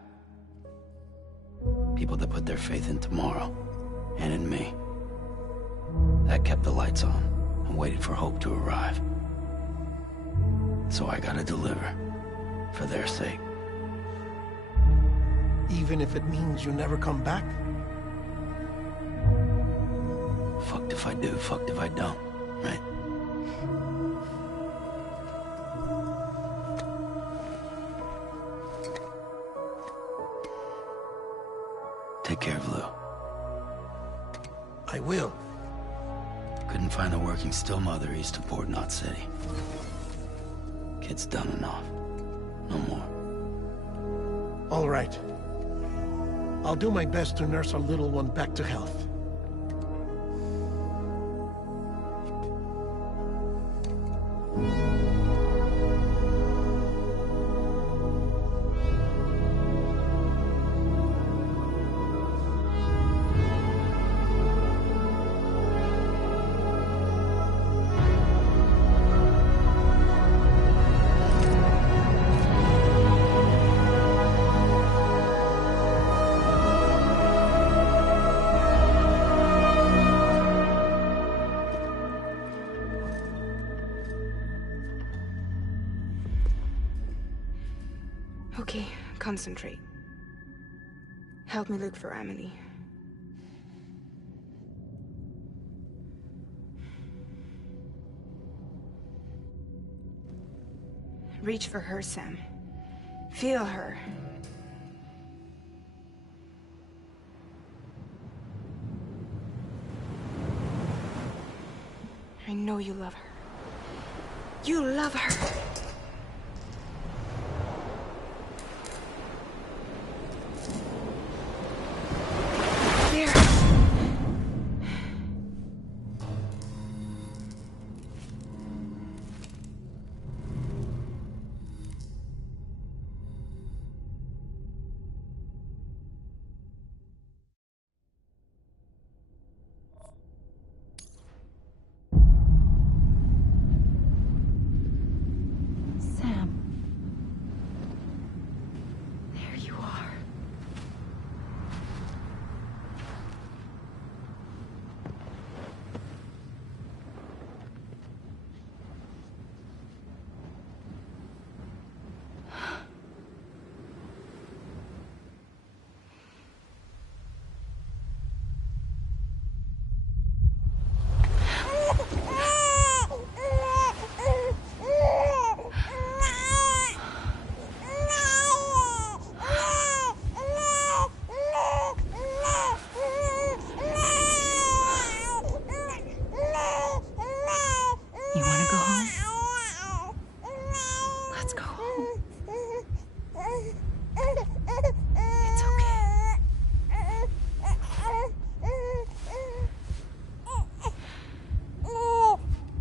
People that put their faith in tomorrow, and in me. That kept the lights on, and waited for hope to arrive. So I gotta deliver, for their sake. Even if it means you never come back? Fucked if I do, fucked if I don't, right? Take care of Lou. I will. Couldn't find a working still mother east of Port Knot City. Kid's done enough. No more. All right. I'll do my best to nurse our little one back to health. Okay, concentrate. Help me look for Emily. Reach for her, Sam. Feel her. I know you love her. You love her!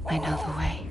I know the way.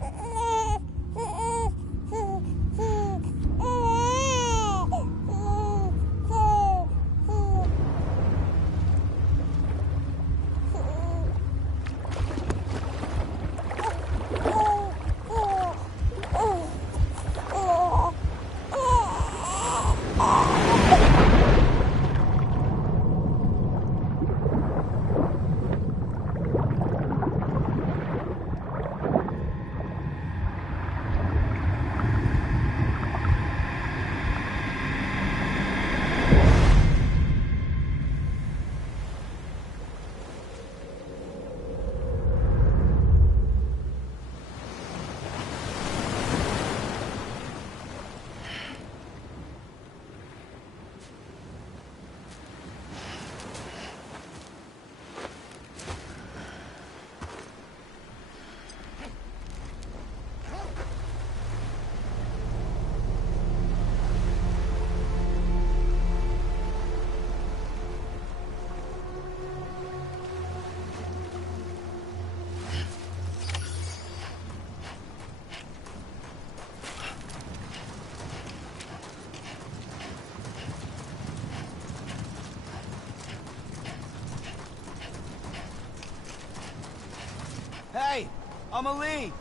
Hey, Amelie!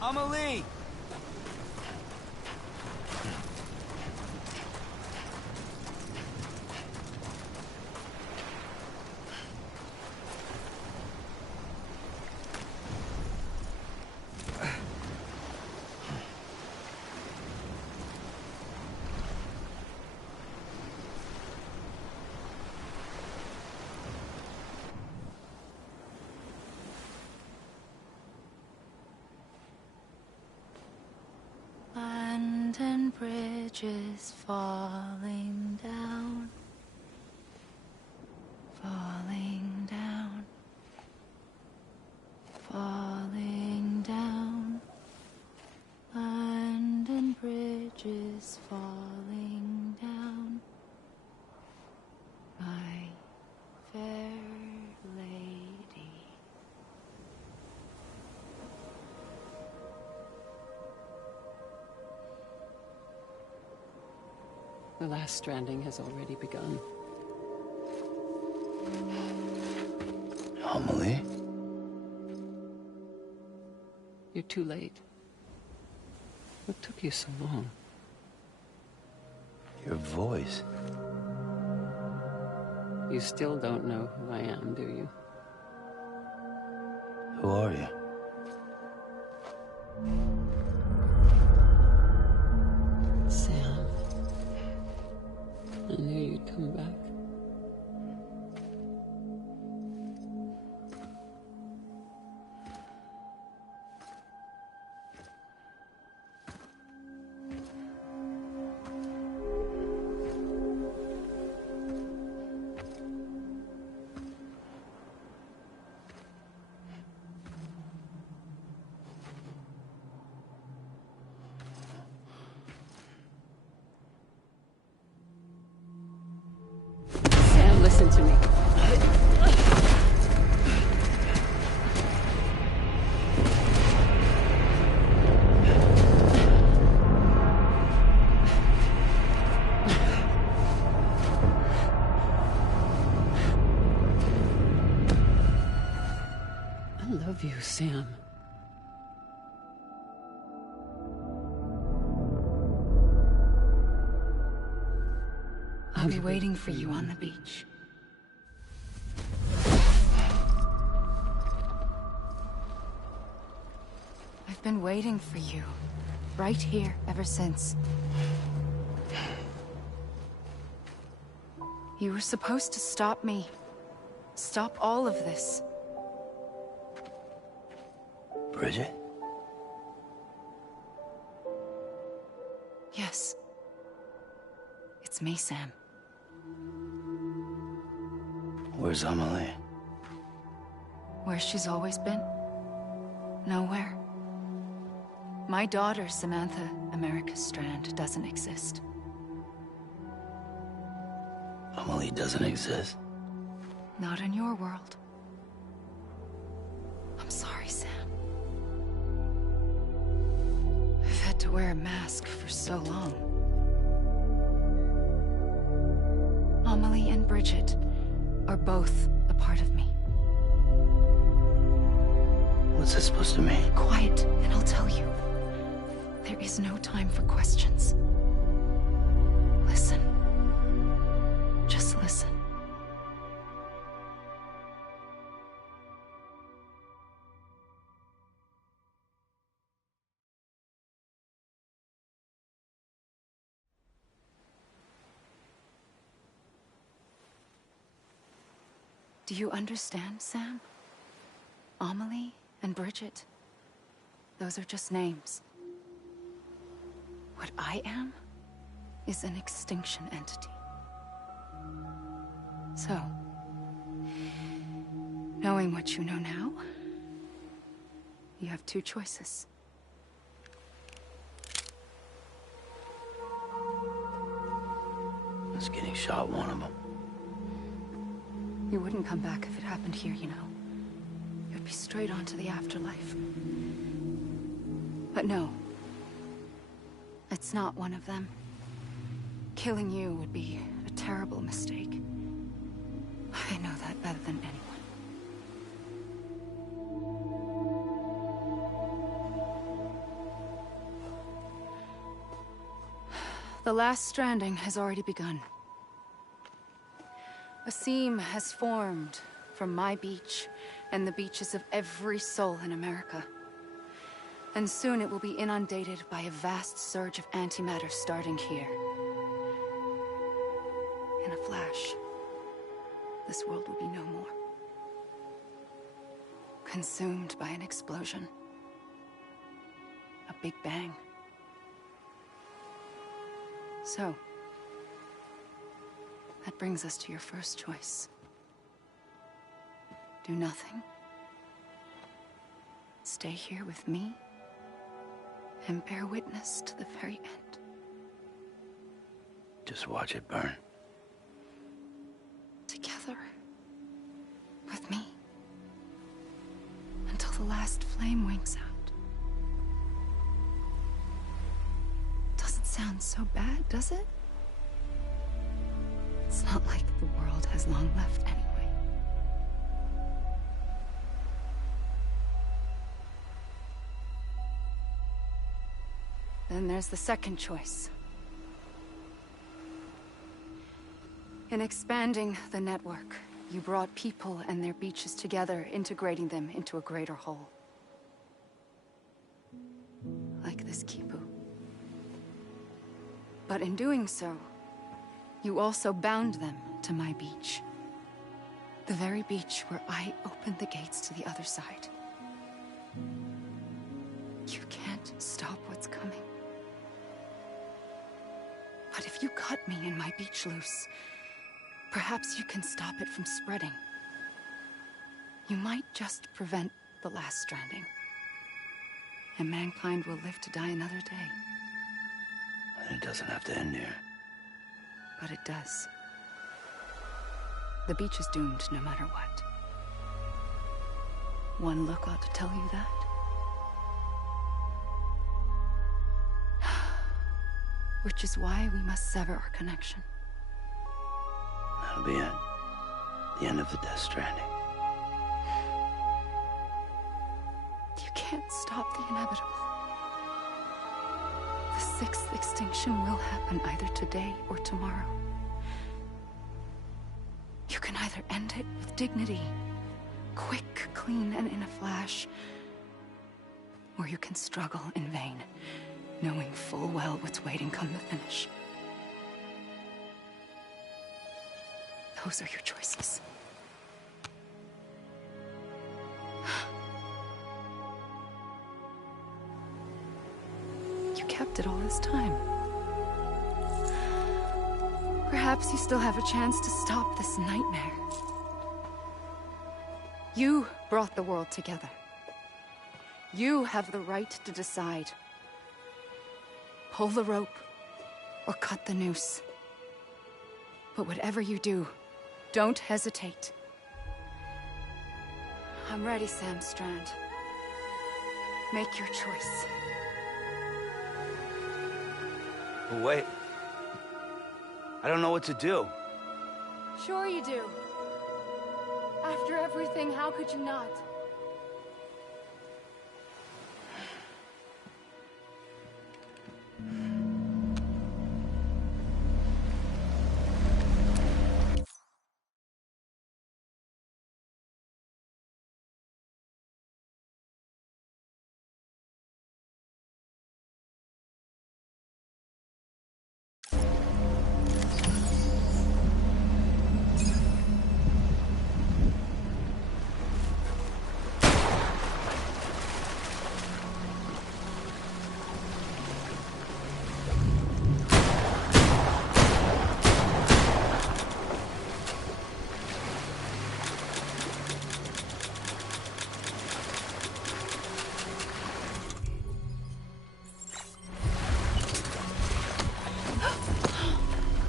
Amelie! bridges falling down, falling down, falling down. London bridges falling down, my fair lady. The last stranding has already begun. Amelie? You're too late. What took you so long? Your voice. You still don't know who I am, do you? Who are you? Sam. I knew you'd come back. Sam, listen to me. I love you, Sam. I'll be waiting for you on the beach. I've been waiting for you, right here, ever since. You were supposed to stop me. Stop all of this. Bridget? Yes. It's me, Sam. Where's Amelie? Where she's always been. Nowhere. My daughter, Samantha America Strand, doesn't exist. Amelie doesn't exist? Not in your world. I'm sorry, Sam. I've had to wear a mask for so long. Amelie and Bridget are both a part of me. What's this supposed to mean? Quiet, and I'll tell you. There is no time for questions. Listen. Just listen. Do you understand, Sam? Amelie and Bridget, those are just names. What I am is an extinction entity. So, knowing what you know now, you have two choices. Is getting shot one of them? You wouldn't come back if it happened here, you know. You'd be straight on to the afterlife. But no. It's not one of them. Killing you would be a terrible mistake. I know that better than anyone. The last stranding has already begun. A seam has formed from my beach and the beaches of every soul in America. And soon it will be inundated by a vast surge of antimatter starting here. In a flash, this world will be no more. Consumed by an explosion. A big bang. So, that brings us to your first choice. Do nothing. Stay here with me and bear witness to the very end. Just watch it burn. Together. With me. Until the last flame winks out. Doesn't sound so bad, does it? It's not like the world has long left anyway. Then there's the second choice. In expanding the network, you brought people and their beaches together, integrating them into a greater whole. Like this Kipu. But in doing so, you also bound them to my beach. The very beach where I opened the gates to the other side. You can't stop what's coming. But if you cut me and my beach loose, perhaps you can stop it from spreading. You might just prevent the last stranding. And mankind will live to die another day. And it doesn't have to end here. But it does. The beach is doomed no matter what. One look ought to tell you that. Which is why we must sever our connection. That'll be it. The end of the Death Stranding. You can't stop the inevitable. The sixth extinction will happen either today or tomorrow. You can either end it with dignity, quick, clean, and in a flash, or you can struggle in vain, knowing full well what's waiting come the finish. Those are your choices. You kept it all this time. Perhaps you still have a chance to stop this nightmare. You brought the world together. You have the right to decide. Pull the rope, or cut the noose. But whatever you do, don't hesitate. I'm ready, Sam Strand. Make your choice. But wait. I don't know what to do. Sure you do. After everything, how could you not?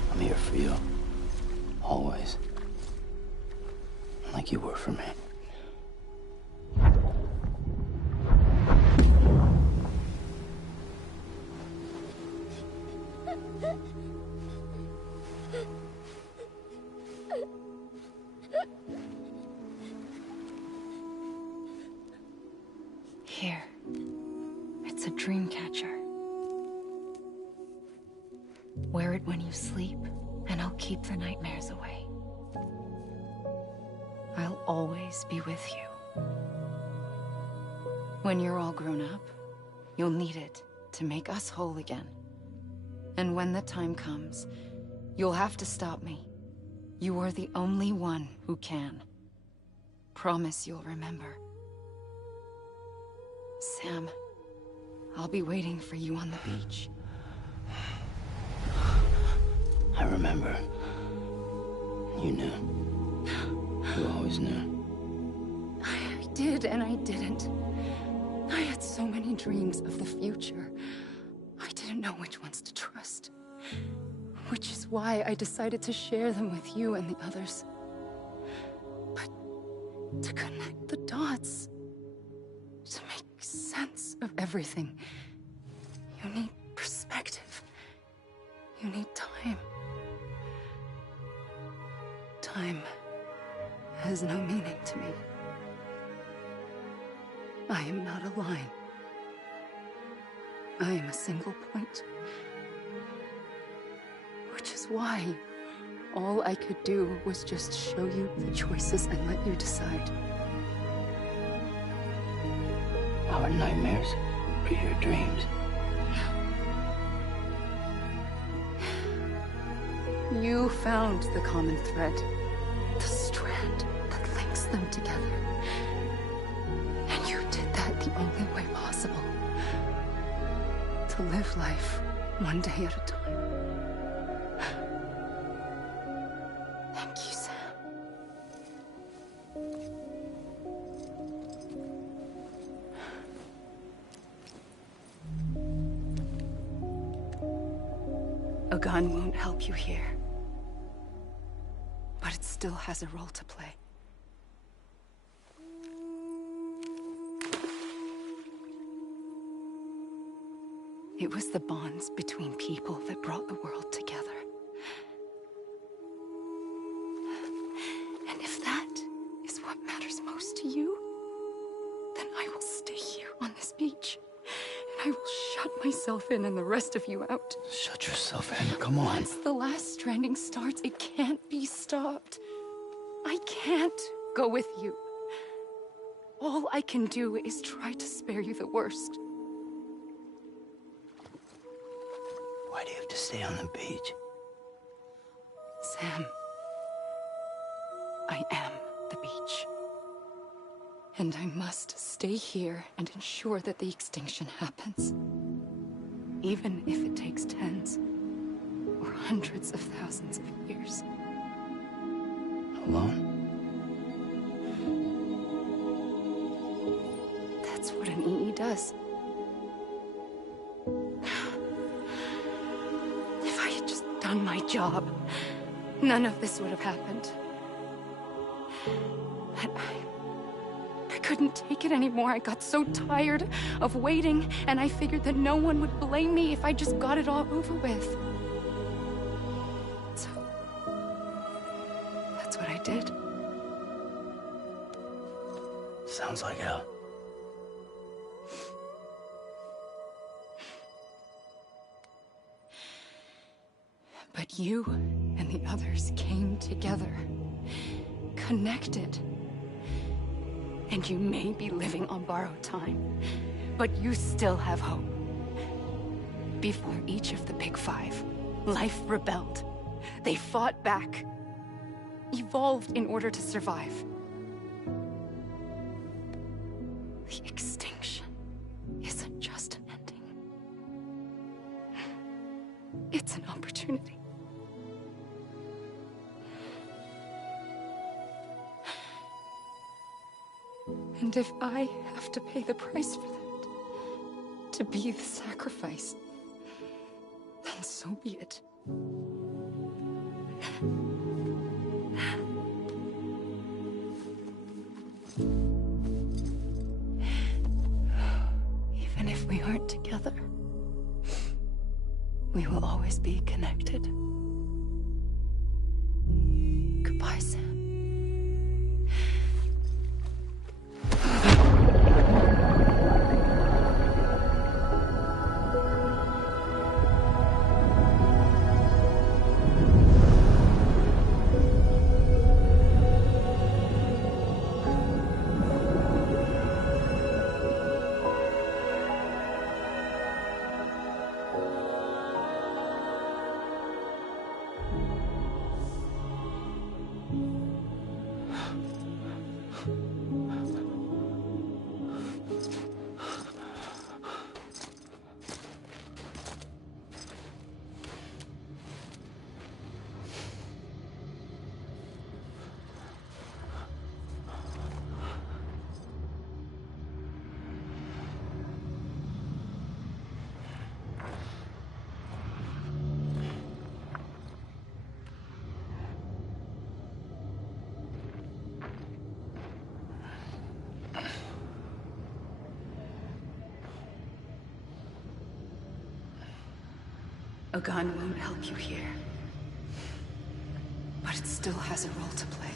I'm here for you. Always. Like you were for me. Here. It's a dream catcher. Wear it when you sleep, and I'll keep the nightmares away. I'll always be with you. When you're all grown up, you'll need it to make us whole again. And when the time comes, you'll have to stop me. You are the only one who can. Promise you'll remember. Sam, I'll be waiting for you on the beach. remember. You knew. You always knew. I did and I didn't. I had so many dreams of the future. I didn't know which ones to trust. Which is why I decided to share them with you and the others. But to connect the dots, to make sense of everything, you need perspective. You need time. Time has no meaning to me. I am not a line. I am a single point. Which is why all I could do was just show you the choices and let you decide. Our nightmares or your dreams? You found the common thread, the strand that links them together. And you did that the only way possible. To live life one day at a time. Thank you, Sam. A gun won't help you here. But it still has a role to play. It was the bonds between people that brought the world together. And if that is what matters most to you, then I will stay here on this beach. And I will shut myself in and the rest of you out. Shut yourself in, come on. Once the last stranding starts, it can't be stopped. I can't go with you. All I can do is try to spare you the worst. Why do you have to stay on the beach? Sam, I am the beach. And I must stay here and ensure that the extinction happens. Even if it takes tens or hundreds of thousands of years. Alone? That's what an Hiii does. If I had just done my job, none of this would have happened. But I couldn't take it anymore. I got so tired of waiting, and I figured that no one would blame me if I just got it all over with. So, that's what I did. Sounds like hell. But you and the others came together, connected. And you may be living on borrowed time, but you still have hope. Before each of the Big Five, life rebelled. They fought back, evolved in order to survive. The extinction isn't just an ending. It's an opportunity. And if I have to pay the price for that, to be the sacrifice, then so be it. Even if we aren't together, we will always be connected. Goodbye, Sam. A gun won't help you here. But it still has a role to play.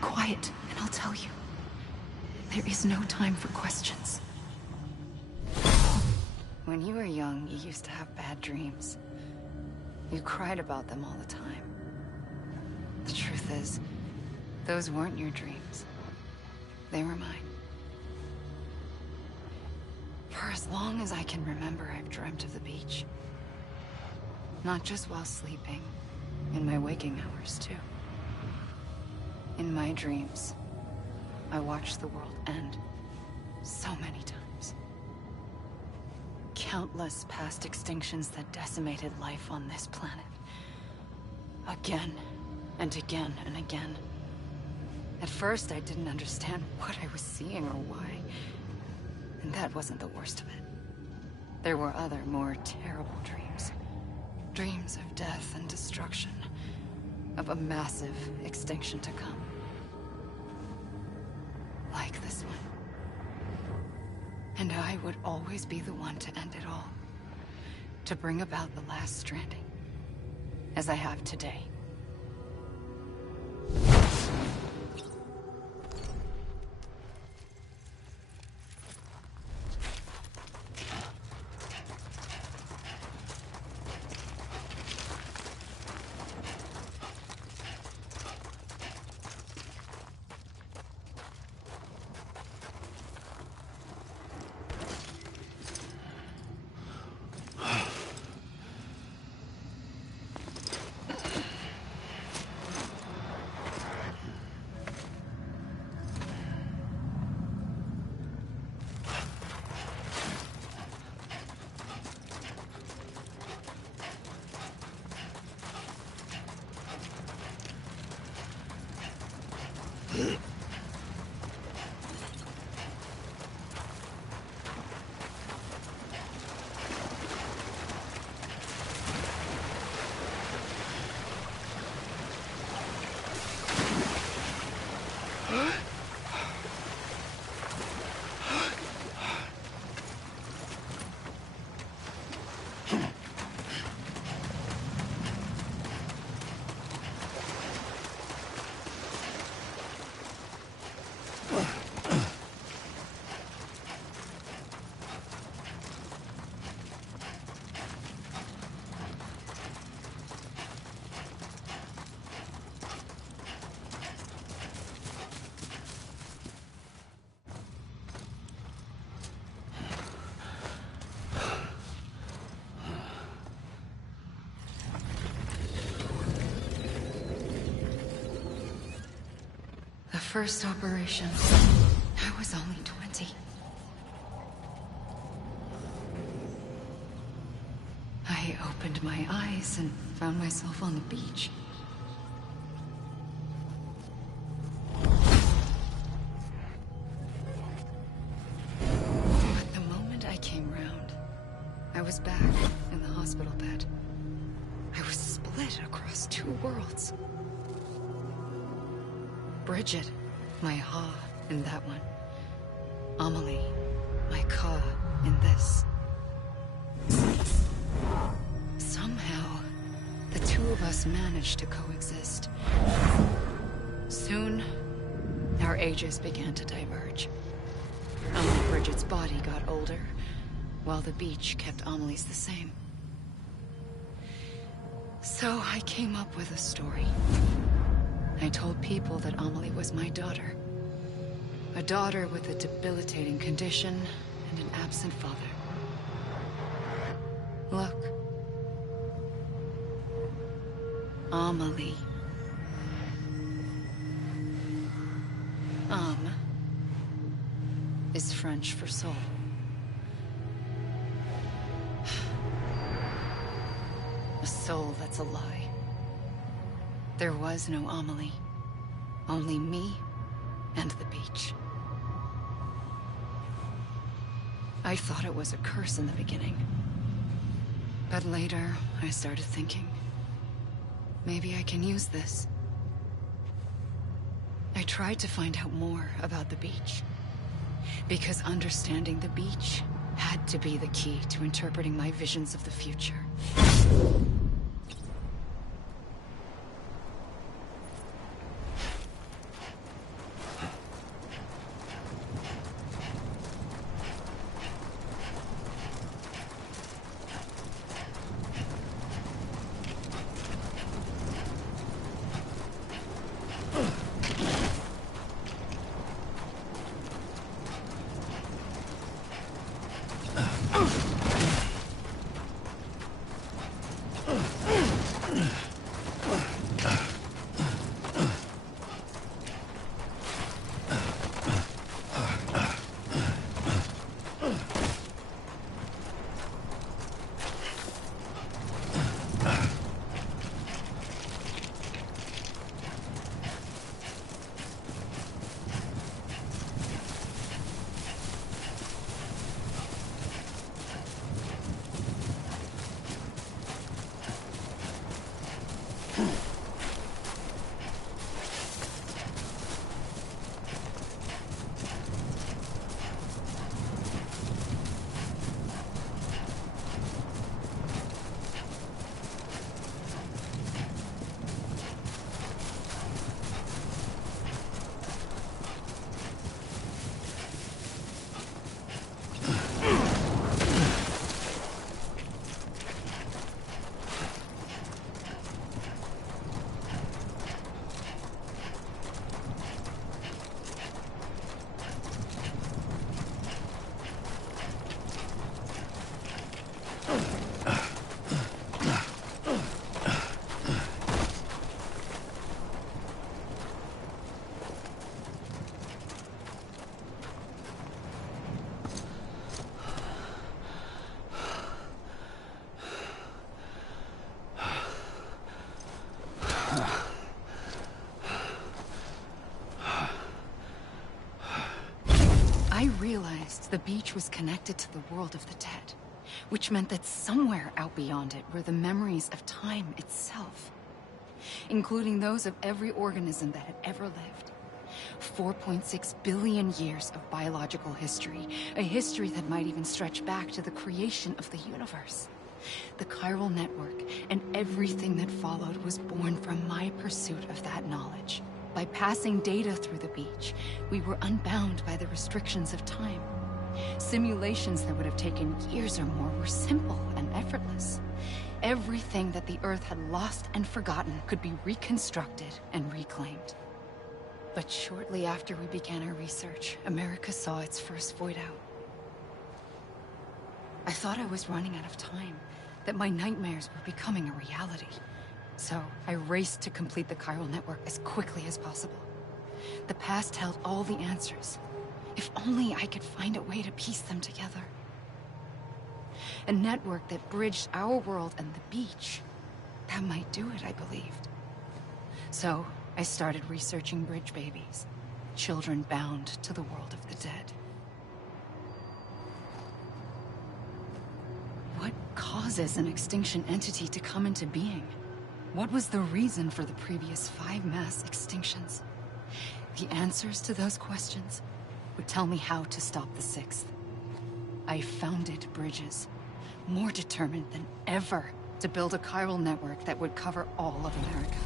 Quiet, and I'll tell you. There is no time for questions. When you were young, you used to have bad dreams. You cried about them all the time. The truth is, those weren't your dreams. They were mine. For as long as I can remember, I've dreamt of the beach. Not just while sleeping, in my waking hours, too. In my dreams, I watched the world end so many times. Countless past extinctions that decimated life on this planet. Again, and again, and again. At first, I didn't understand what I was seeing or why. And that wasn't the worst of it. There were other, more terrible dreams. Dreams of death and destruction. Of a massive extinction to come. Like this one. And I would always be the one to end it all. To bring about the last stranding. As I have today. The first operation, I was only 20. I opened my eyes and found myself on the beach. But the moment I came round, I was back in the hospital bed. I was split across two worlds. Bridget, my Ha in that one. Amelie, my Ka in this. Somehow, the two of us managed to coexist. Soon, our ages began to diverge. Bridget's body got older, while the beach kept Amelie's the same. So I came up with a story. I told people that Amelie was my daughter. A daughter with a debilitating condition and an absent father. Look. Amelie. Is French for soul. A soul that's a lie. There was no Amelie. Only me and the beach. I thought it was a curse in the beginning. But later, I started thinking, maybe I can use this. I tried to find out more about the beach. Because understanding the beach had to be the key to interpreting my visions of the future. I realized the beach was connected to the world of the dead, which meant that somewhere out beyond it were the memories of time itself, including those of every organism that had ever lived. 4.6 billion years of biological history, a history that might even stretch back to the creation of the universe. The chiral network and everything that followed was born from my pursuit of that knowledge. By passing data through the beach, we were unbound by the restrictions of time. Simulations that would have taken years or more were simple and effortless. Everything that the Earth had lost and forgotten could be reconstructed and reclaimed. But shortly after we began our research, America saw its first void out. I thought I was running out of time, that my nightmares were becoming a reality. So I raced to complete the chiral network as quickly as possible. The past held all the answers. If only I could find a way to piece them together. A network that bridged our world and the beach. That might do it, I believed. So, I started researching bridge babies. Children bound to the world of the dead. What causes an extinction entity to come into being? What was the reason for the previous 5 mass extinctions? The answers to those questions would tell me how to stop the 6th. I founded bridges, more determined than ever to build a chiral network that would cover all of America.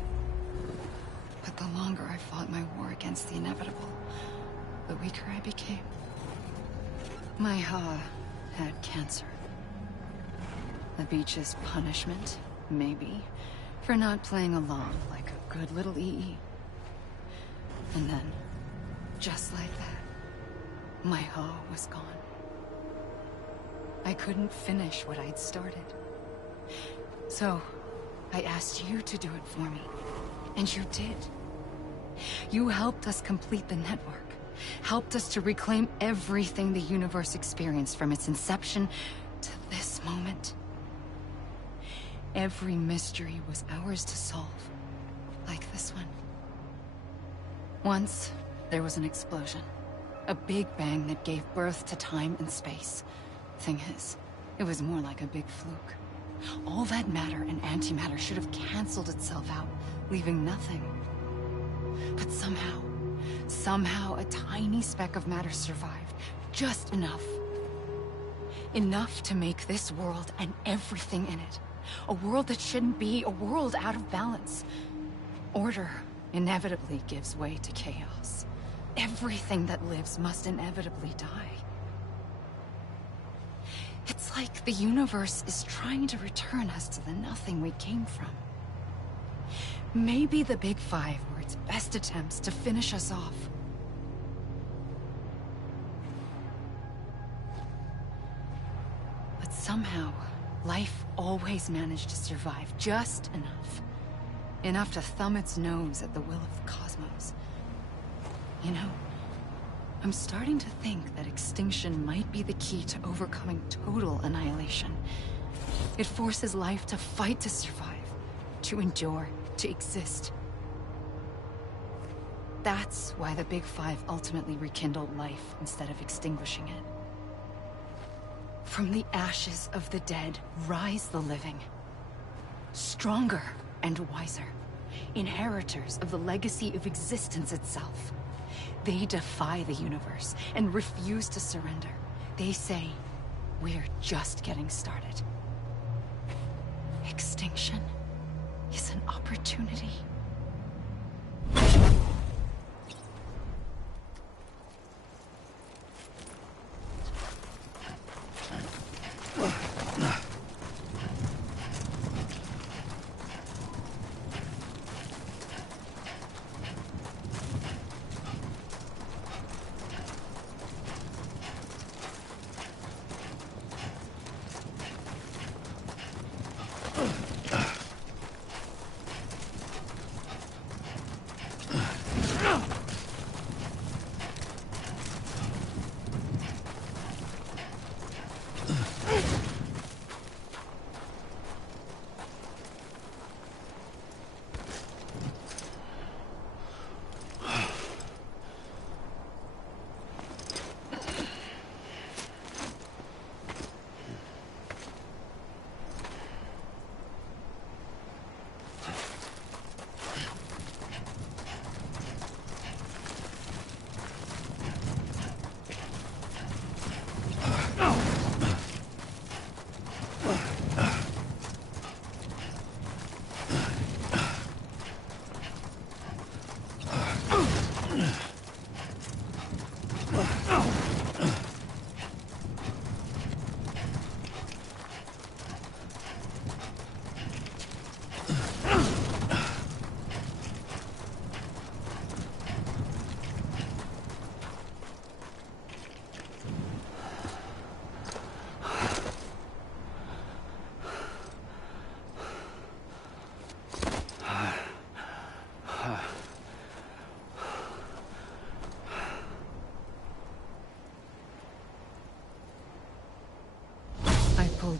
But the longer I fought my war against the inevitable, the weaker I became. My Ha had cancer. The beach's punishment, maybe, for not playing along like a good little Hiii. And then, just like that, my Ha was gone. I couldn't finish what I'd started. So, I asked you to do it for me. And you did. You helped us complete the network. Helped us to reclaim everything the universe experienced from its inception to this moment. Every mystery was ours to solve. Like this one. Once, there was an explosion. A big bang that gave birth to time and space. Thing is, it was more like a big fluke. All that matter and antimatter should have canceled itself out, leaving nothing. But somehow a tiny speck of matter survived. Just enough. Enough to make this world and everything in it. A world that shouldn't be, a world out of balance. Order inevitably gives way to chaos. Everything that lives must inevitably die. It's like the universe is trying to return us to the nothing we came from. Maybe the Big Five were its best attempts to finish us off. But somehow, life always managed to survive just enough. Enough to thumb its nose at the will of the cosmos. You know, I'm starting to think that extinction might be the key to overcoming total annihilation. It forces life to fight to survive, to endure, to exist. That's why the Big Five ultimately rekindled life instead of extinguishing it. From the ashes of the dead rise the living. Stronger and wiser. Inheritors of the legacy of existence itself. They defy the universe and refuse to surrender. They say, we're just getting started. Extinction is an opportunity.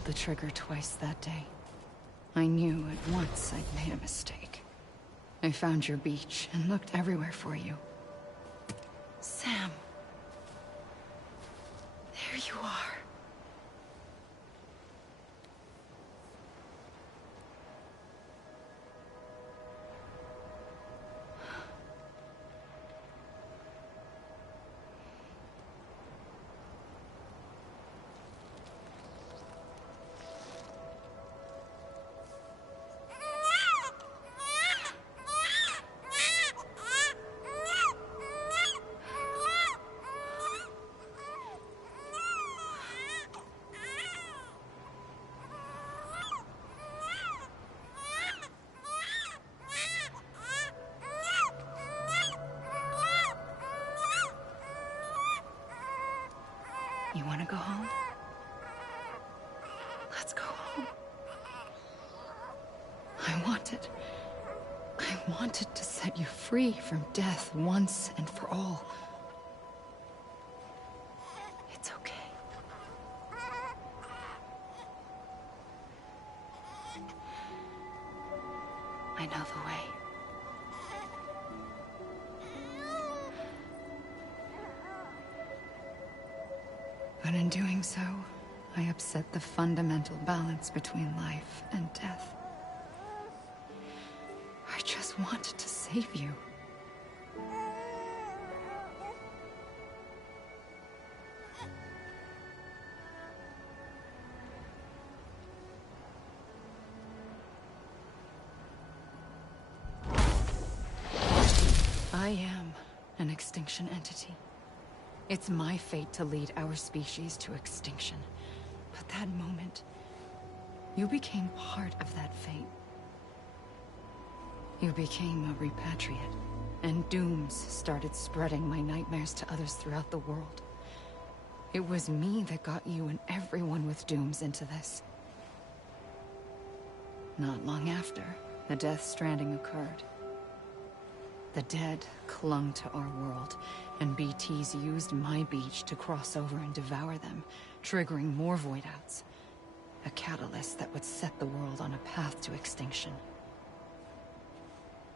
the trigger twice that day. I knew at once I'd made a mistake. I found your beach and looked everywhere for you. Sam. There you are. You want to go home? Let's go home. I wanted to set you free from death once and for all. It's okay. I know the way. But in doing so, I upset the fundamental balance between life and death. I just wanted to save you. I am an extinction entity. It's my fate to lead our species to extinction. But that moment, you became part of that fate. You became a repatriate, and dooms started spreading my nightmares to others throughout the world. It was me that got you and everyone with dooms into this. Not long after, the Death Stranding occurred. The dead clung to our world, and BTs used my beach to cross over and devour them, triggering more void outs. A catalyst that would set the world on a path to extinction.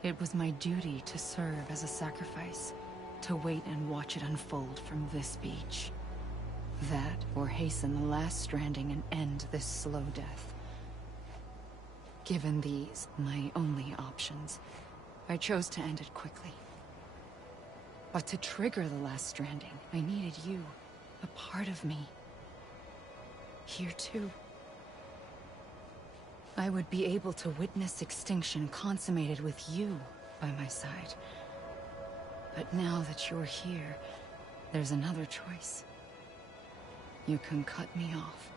It was my duty to serve as a sacrifice, to wait and watch it unfold from this beach. That, or hasten the last stranding and end this slow death. Given these, my only options, I chose to end it quickly. But to trigger the last stranding, I needed you, a part of me. Here too. I would be able to witness extinction consummated with you by my side. But now that you're here, there's another choice. You can cut me off.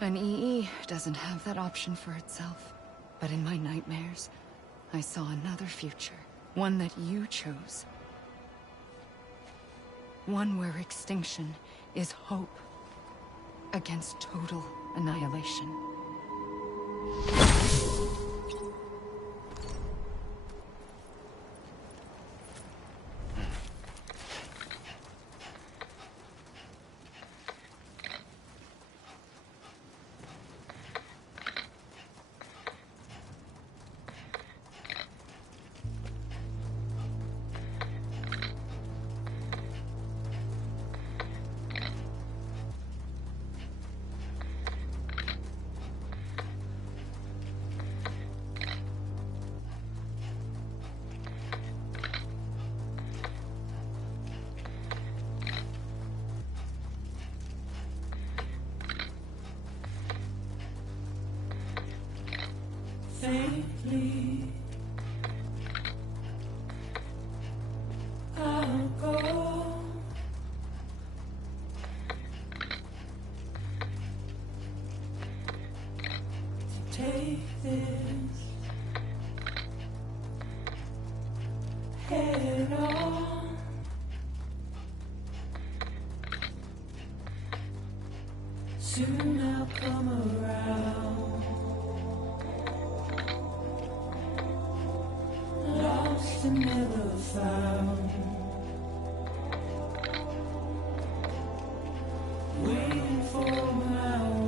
An EE doesn't have that option for itself. But in my nightmares, I saw another future. One that you chose. One where extinction is hope against total annihilation. Faintly, I'll go. To take this head on. Soon I'll come around. Lost and never found. Waiting for my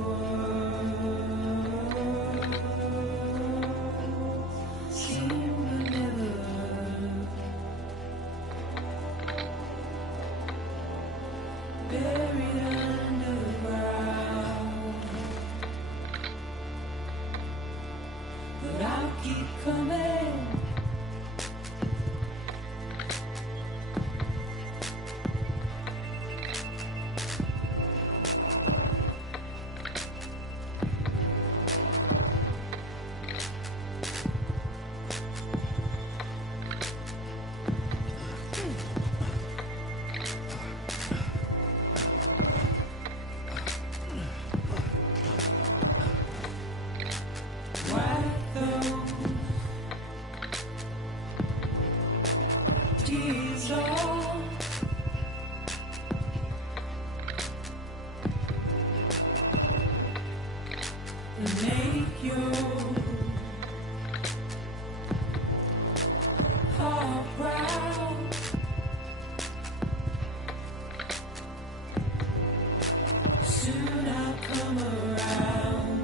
tears all. And make your heart proud. Soon I'll come around.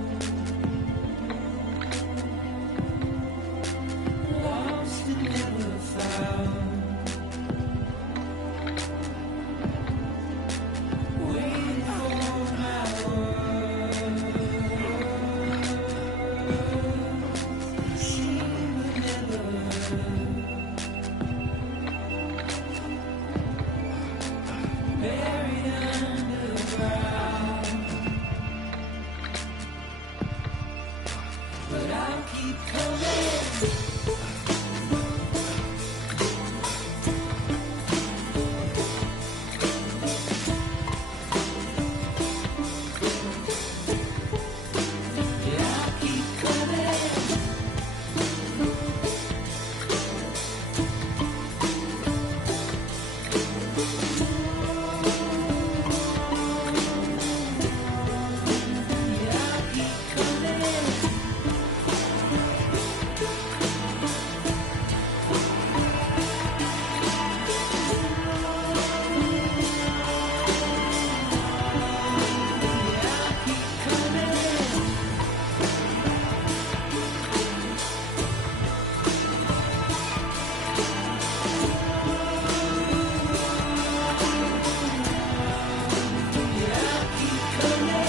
Lost and never found. Waiting for my world. Seen but never heard. Buried underground. But I'll keep coming. Yeah, I'll keep coming. Yeah, I'll keep coming. Yeah, I'll keep coming. Yeah, I'll keep coming. Yeah, I'll keep coming. Yeah, I'll keep coming.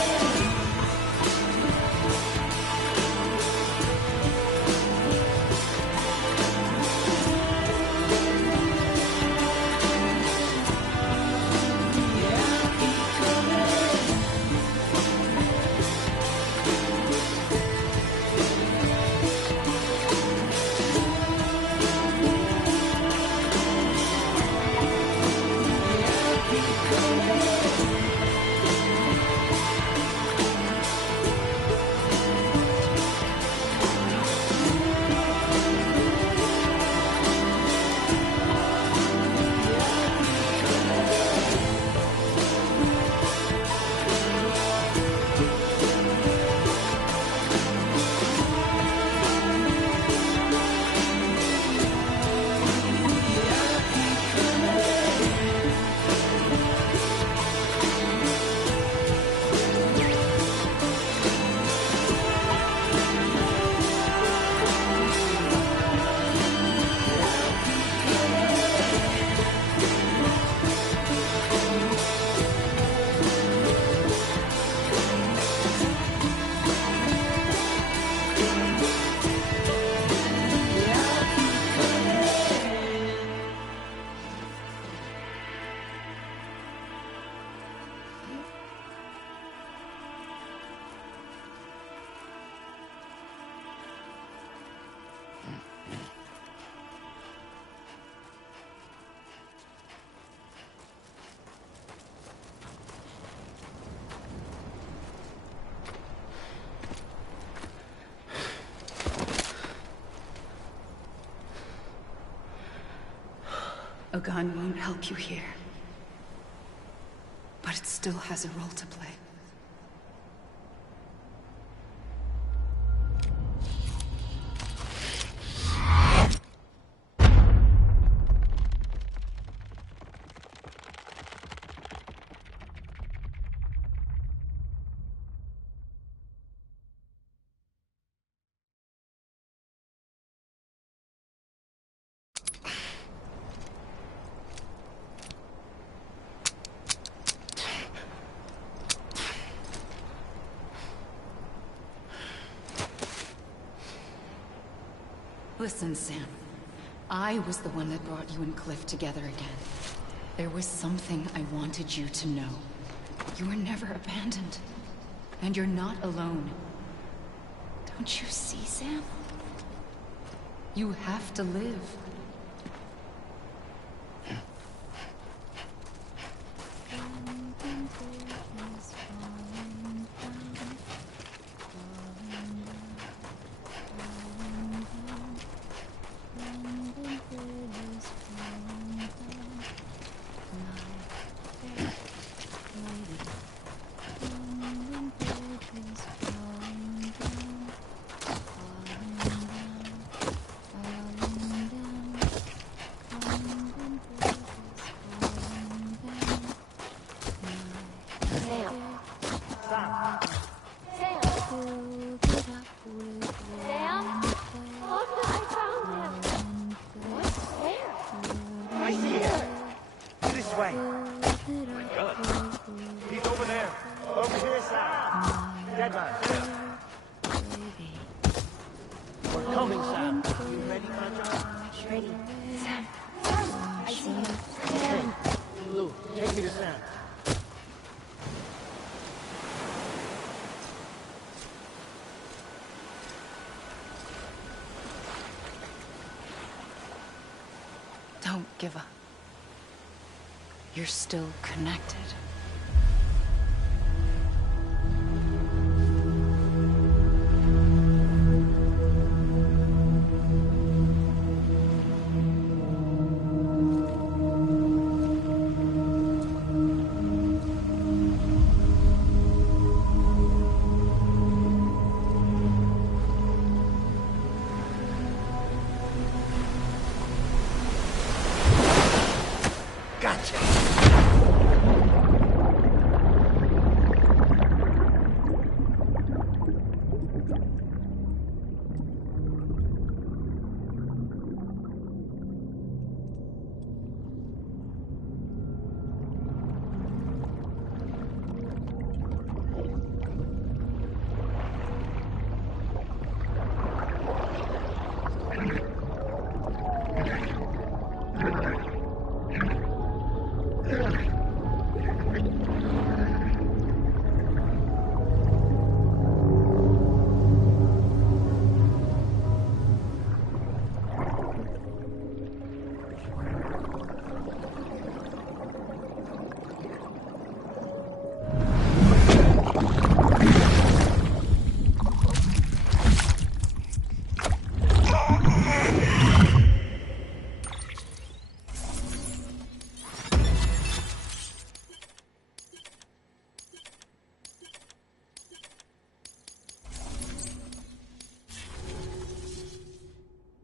A gun won't help you here. But it still has a role to play. Listen, Sam. I was the one that brought you and Cliff together again. There was something I wanted you to know. You were never abandoned. And you're not alone. Don't you see, Sam? You have to live. lady. Sam. I see him. Sam. Lou, take me to Sam. Don't give up. You're still connected.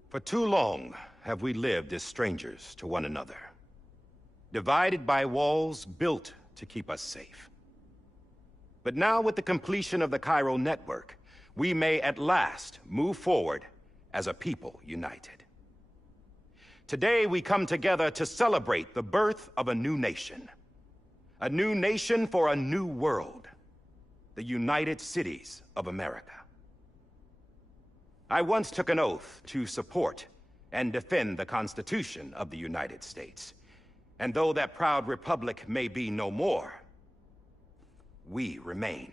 For too long have we lived as strangers to one another, divided by walls built to keep us safe. But now, with the completion of the Chiral network, we may at last move forward as a people united. Today, we come together to celebrate the birth of a new nation for a new world, the United Cities of America. I once took an oath to support and defend the Constitution of the United States. And though that proud republic may be no more, we remain.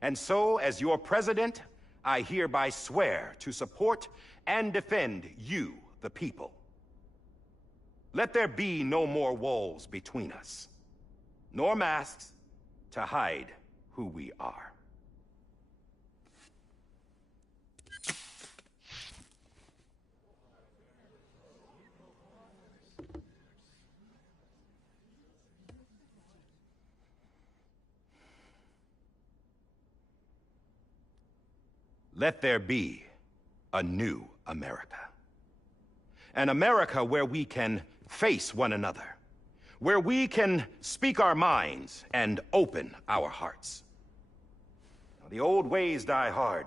And so, as your president, I hereby swear to support and defend you, the people. Let there be no more walls between us, nor masks to hide who we are. Let there be a new America. An America where we can face one another, where we can speak our minds and open our hearts. The old ways die hard,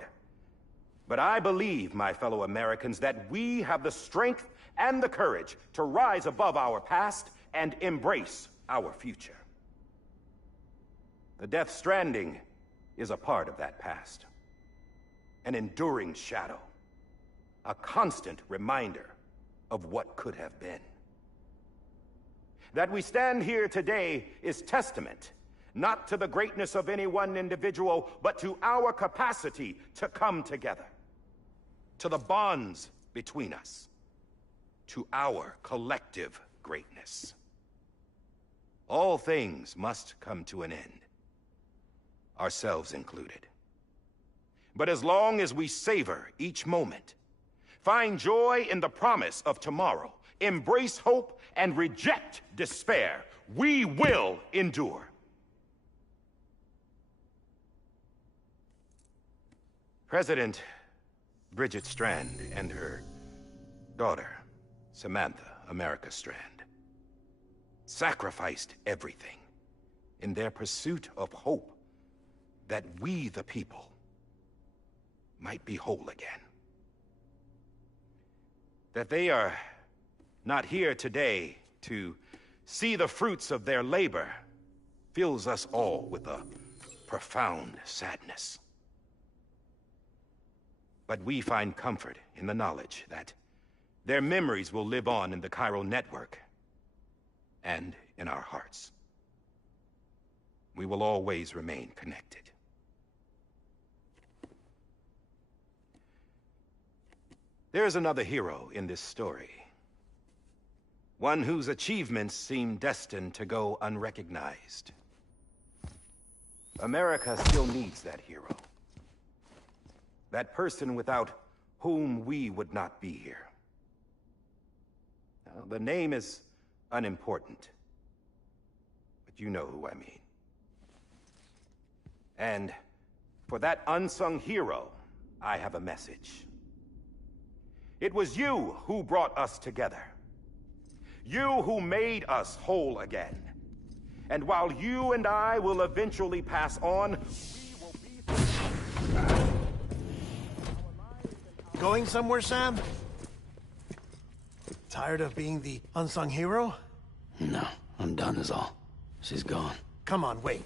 but I believe, my fellow Americans, that we have the strength and the courage to rise above our past and embrace our future. The Death Stranding is a part of that past. An enduring shadow, a constant reminder of what could have been. That we stand here today is testament, not to the greatness of any one individual, but to our capacity to come together, to the bonds between us, to our collective greatness. All things must come to an end, ourselves included. But as long as we savor each moment, find joy in the promise of tomorrow, embrace hope, and reject despair, we will endure. President Bridget Strand and her daughter, Samantha America Strand, sacrificed everything in their pursuit of hope that we, the people, might be whole again. That they are not here today to see the fruits of their labor fills us all with a profound sadness. But we find comfort in the knowledge that Their memories will live on in the chiral network. And in our hearts. We will always remain connected. There's another hero in this story. One whose achievements seem destined to go unrecognized. America still needs that hero. That person without whom we would not be here. Now, the name is unimportant. But you know who I mean. And for that unsung hero, I have a message. It was you who brought us together. You who made us whole again. And while you and I will eventually pass on, we will be... Going somewhere, Sam? Tired of being the unsung hero? No, I'm done is all. She's gone. Come on, wait.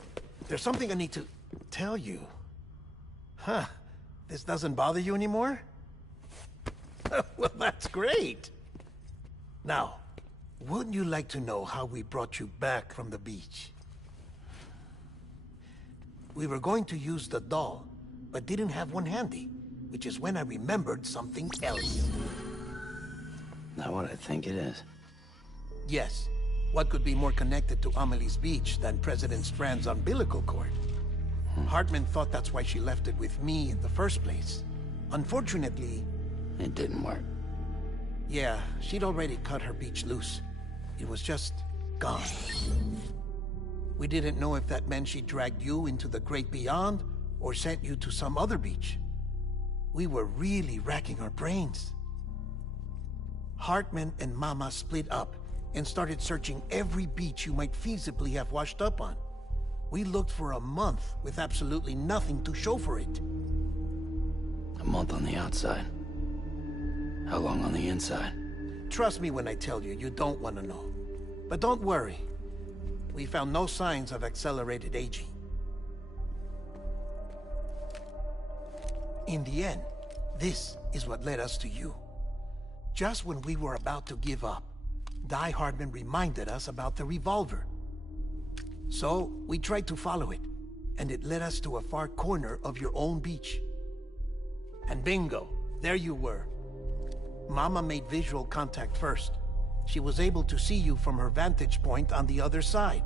There's something I need to tell you. Huh. This doesn't bother you anymore? Well, that's great. Now, wouldn't you like to know how we brought you back from the beach? We were going to use the doll, but didn't have one handy, which is when I remembered something else. Not what I think it is. Yes. What could be more connected to Amelie's beach than President Strand's umbilical cord? Hartman thought that's why she left it with me in the first place. Unfortunately... It didn't work. Yeah, she'd already cut her beach loose. It was just gone. We didn't know if that meant she dragged you into the great beyond, or sent you to some other beach. We were really racking our brains. Hartman and Mama split up and started searching every beach you might feasibly have washed up on. We looked for a month with absolutely nothing to show for it. A month on the outside. How long on the inside? Trust me when I tell you, you don't want to know. But don't worry. We found no signs of accelerated aging. In the end, this is what led us to you. Just when we were about to give up, Die Hardman reminded us about the revolver. So, we tried to follow it, and it led us to a far corner of your own beach. And bingo, there you were. Mama made visual contact first. She was able to see you from her vantage point on the other side.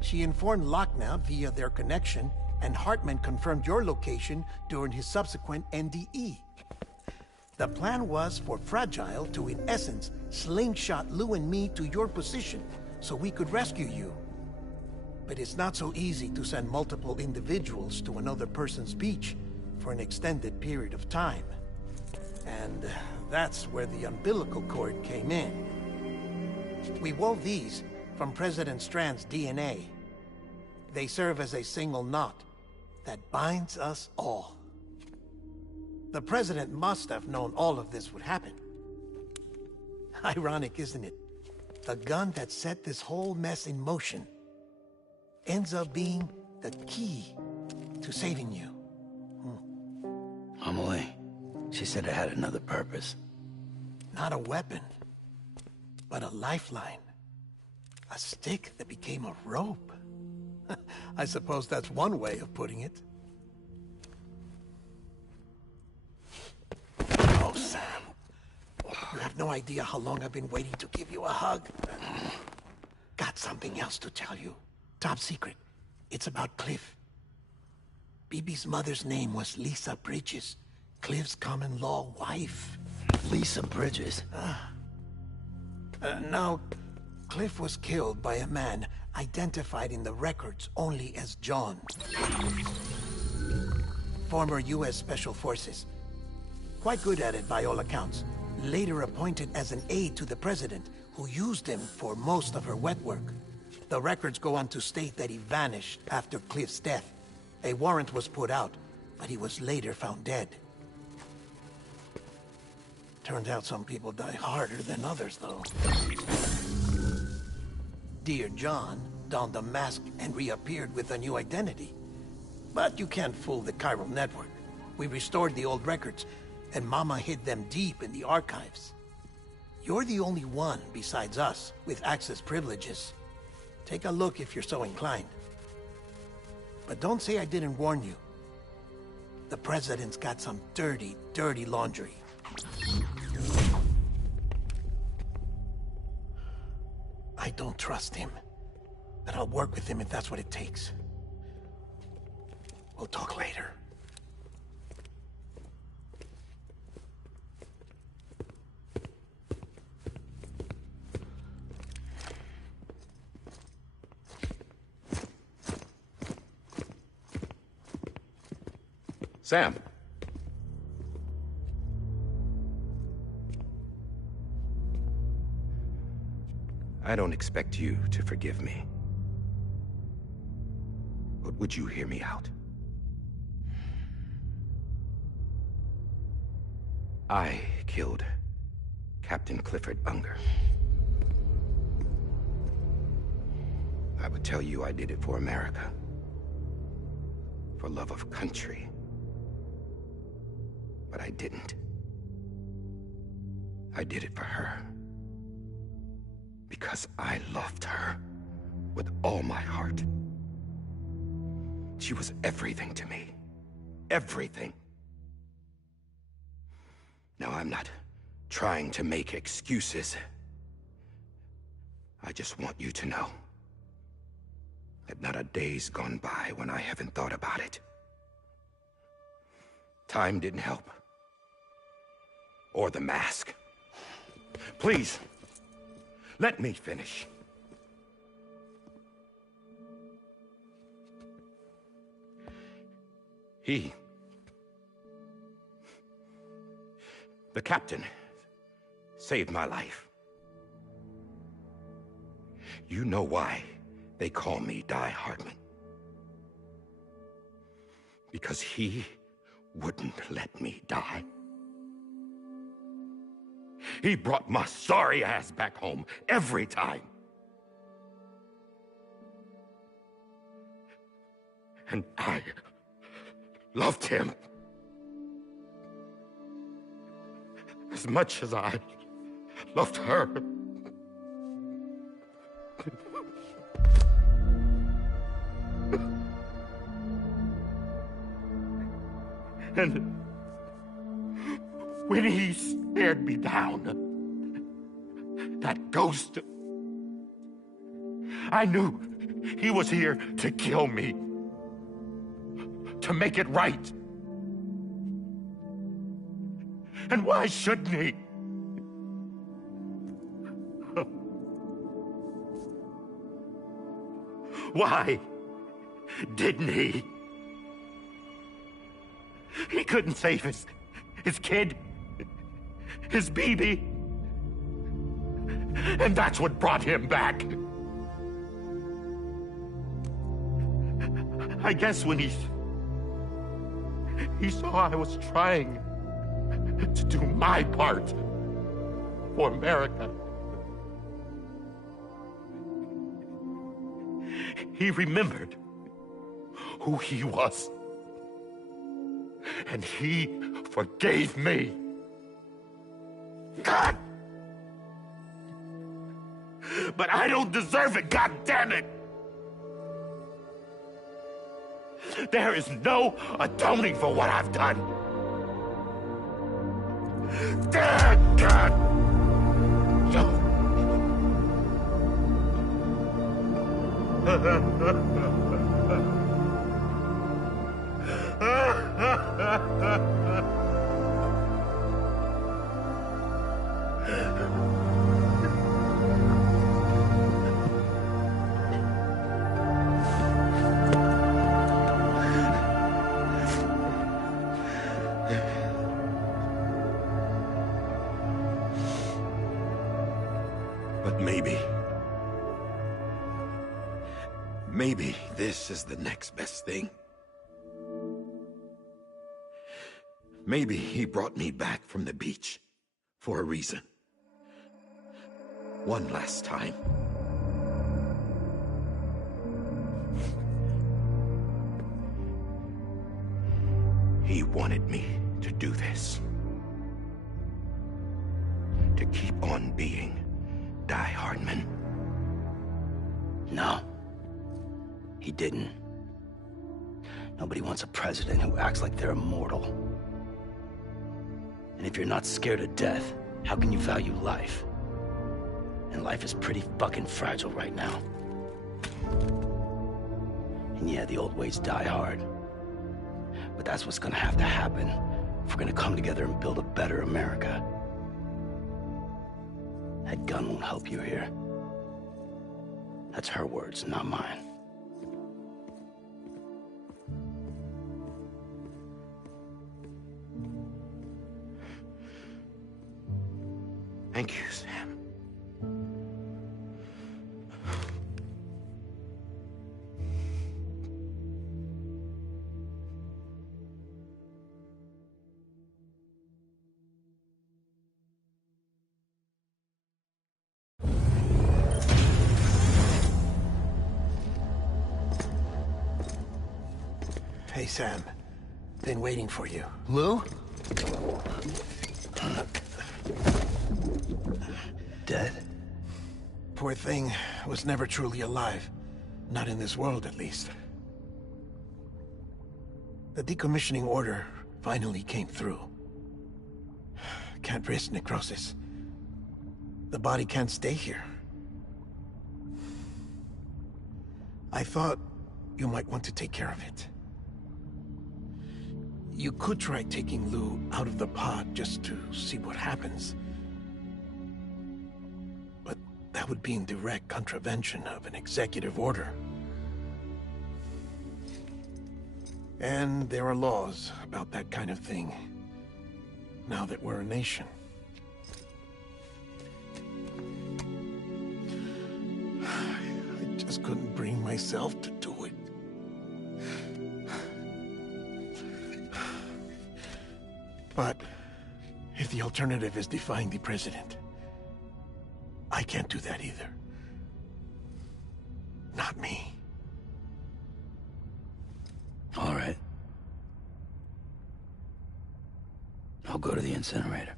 She informed Lochna via their connection, and Hartman confirmed your location during his subsequent NDE. The plan was for Fragile to, in essence, slingshot Lou and me to your position so we could rescue you. But it's not so easy to send multiple individuals to another person's beach for an extended period of time. And that's where the umbilical cord came in. We wove these from President Strand's DNA. They serve as a single knot that binds us all. The President must have known all of this would happen. Ironic, isn't it? The gun that set this whole mess in motion ends up being the key to saving you. Amelie, she said it had another purpose. Not a weapon, but a lifeline. A stick that became a rope. I suppose that's one way of putting it. Oh, Sam. You have no idea how long I've been waiting to give you a hug. Got something else to tell you. Top secret. It's about Cliff. BB's mother's name was Lisa Bridges, Cliff's common-law wife. Lisa Bridges? Now, Cliff was killed by a man identified in the records only as John. Former U.S. Special Forces. Quite good at it by all accounts. Later appointed as an aide to the President, who used him for most of her wet work. The records go on to state that he vanished after Cliff's death. A warrant was put out, but he was later found dead. Turned out some people die harder than others, though. Dear John donned a mask and reappeared with a new identity. But you can't fool the chiral network. We restored the old records, and Mama hid them deep in the archives. You're the only one, besides us, with access privileges. Take a look if you're so inclined. But don't say I didn't warn you. The President's got some dirty, dirty laundry. I don't trust him. But I'll work with him if that's what it takes. We'll talk later. Sam. I don't expect you to forgive me. But would you hear me out? I killed Captain Clifford Unger. I would tell you I did it for America. For love of country. But I didn't. I did it for her. Because I loved her with all my heart. She was everything to me. Everything. Now, I'm not trying to make excuses. I just want you to know that not a day's gone by when I haven't thought about it. Time didn't help. Or the mask. Please, let me finish. The captain, saved my life. You know why they call me Die Hardman. Because he wouldn't let me die. He brought my sorry ass back home every time. And I loved him as much as I loved her. And when he stared me down, that ghost, I knew he was here to kill me, to make it right. And why shouldn't he? Why didn't he? He couldn't save his kid, his baby. And that's what brought him back. I guess when he saw I was trying to do my part for America, he remembered who he was. And he forgave me. God! But I don't deserve it, God damn it! There is no atoning for what I've done. God! But maybe this is the next best thing. Maybe he brought me back from the beach for a reason. One last time. He wanted me to do this. To keep on being Die Hardman? No. He didn't. Nobody wants a president who acts like they're immortal. And if you're not scared of death, how can you value life? And life is pretty fucking fragile right now. And yeah, the old ways die hard. But that's what's gonna have to happen if we're gonna come together and build a better America. That gun won't help you here. That's her words, not mine. Thank you, Sam. Hey, Sam. Been waiting for you. Lou? Dead? Poor thing was never truly alive. Not in this world, at least. The decommissioning order finally came through. Can't risk necrosis. The body can't stay here. I thought you might want to take care of it. You could try taking Lou out of the pod just to see what happens. But that would be in direct contravention of an executive order. And there are laws about that kind of thing, now that we're a nation. I just couldn't bring myself to do it. But if the alternative is defying the president, I can't do that either. Not me. All right. I'll go to the incinerator.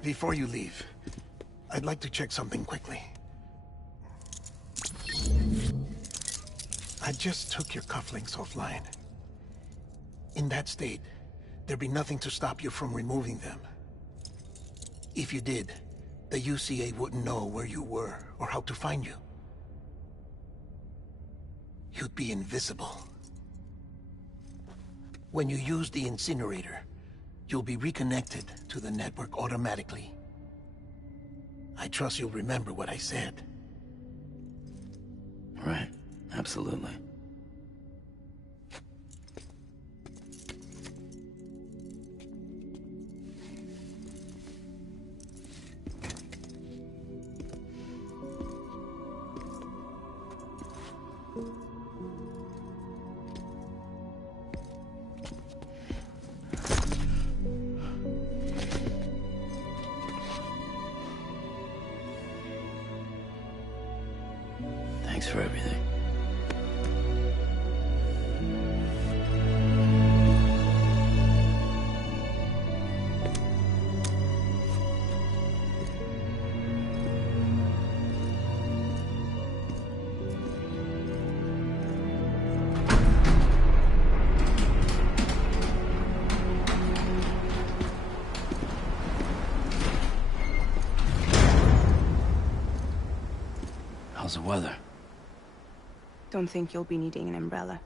Before you leave, I'd like to check something quickly. I just took your cufflinks offline. In that state, there'd be nothing to stop you from removing them. If you did, the UCA wouldn't know where you were or how to find you. You'd be invisible. When you use the incinerator, you'll be reconnected to the network automatically. I trust you'll remember what I said. Right. Absolutely. Thanks for everything. How's the weather? Don't think you'll be needing an umbrella.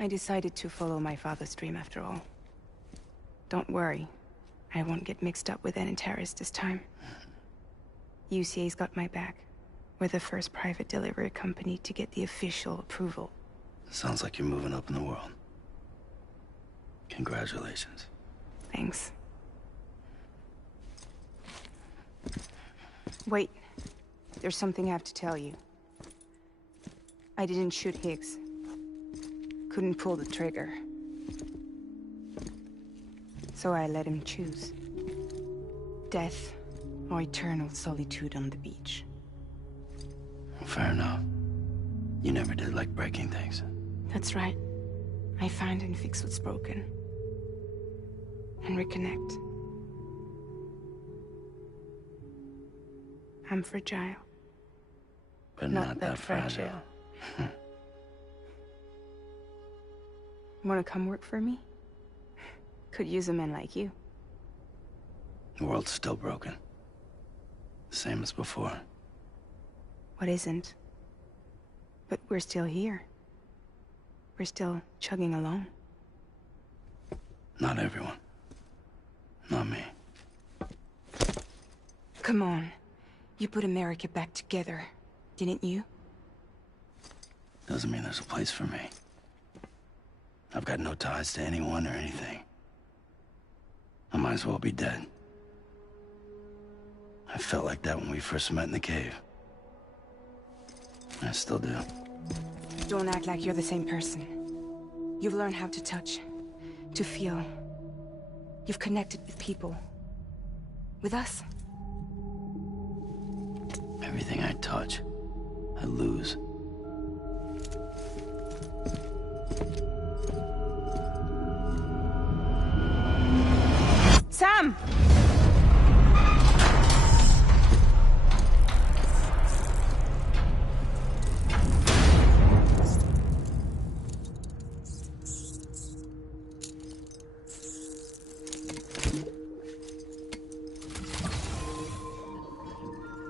I decided to follow my father's dream after all. Don't worry. I won't get mixed up with any terrorists this time. UCA's got my back. We're the first private delivery company to get the official approval. Sounds like you're moving up in the world. Congratulations. Thanks. Wait. There's something I have to tell you. I didn't shoot Higgs. Couldn't pull the trigger. So I let him choose. Death or eternal solitude on the beach. Fair enough. You never did like breaking things. That's right. I find and fix what's broken. And reconnect. I'm fragile. But not that fragile. Wanna come work for me? Could use a man like you. The world's still broken. Same as before. What isn't? But we're still here. We're still chugging along. Not everyone. Not me. Come on. You put America back together, didn't you? Doesn't mean there's a place for me. I've got no ties to anyone or anything. I might as well be dead. I felt like that when we first met in the cave. I still do. Don't act like you're the same person. You've learned how to touch, to feel. You've connected with people. With us. Everything I touch, I lose. Sam!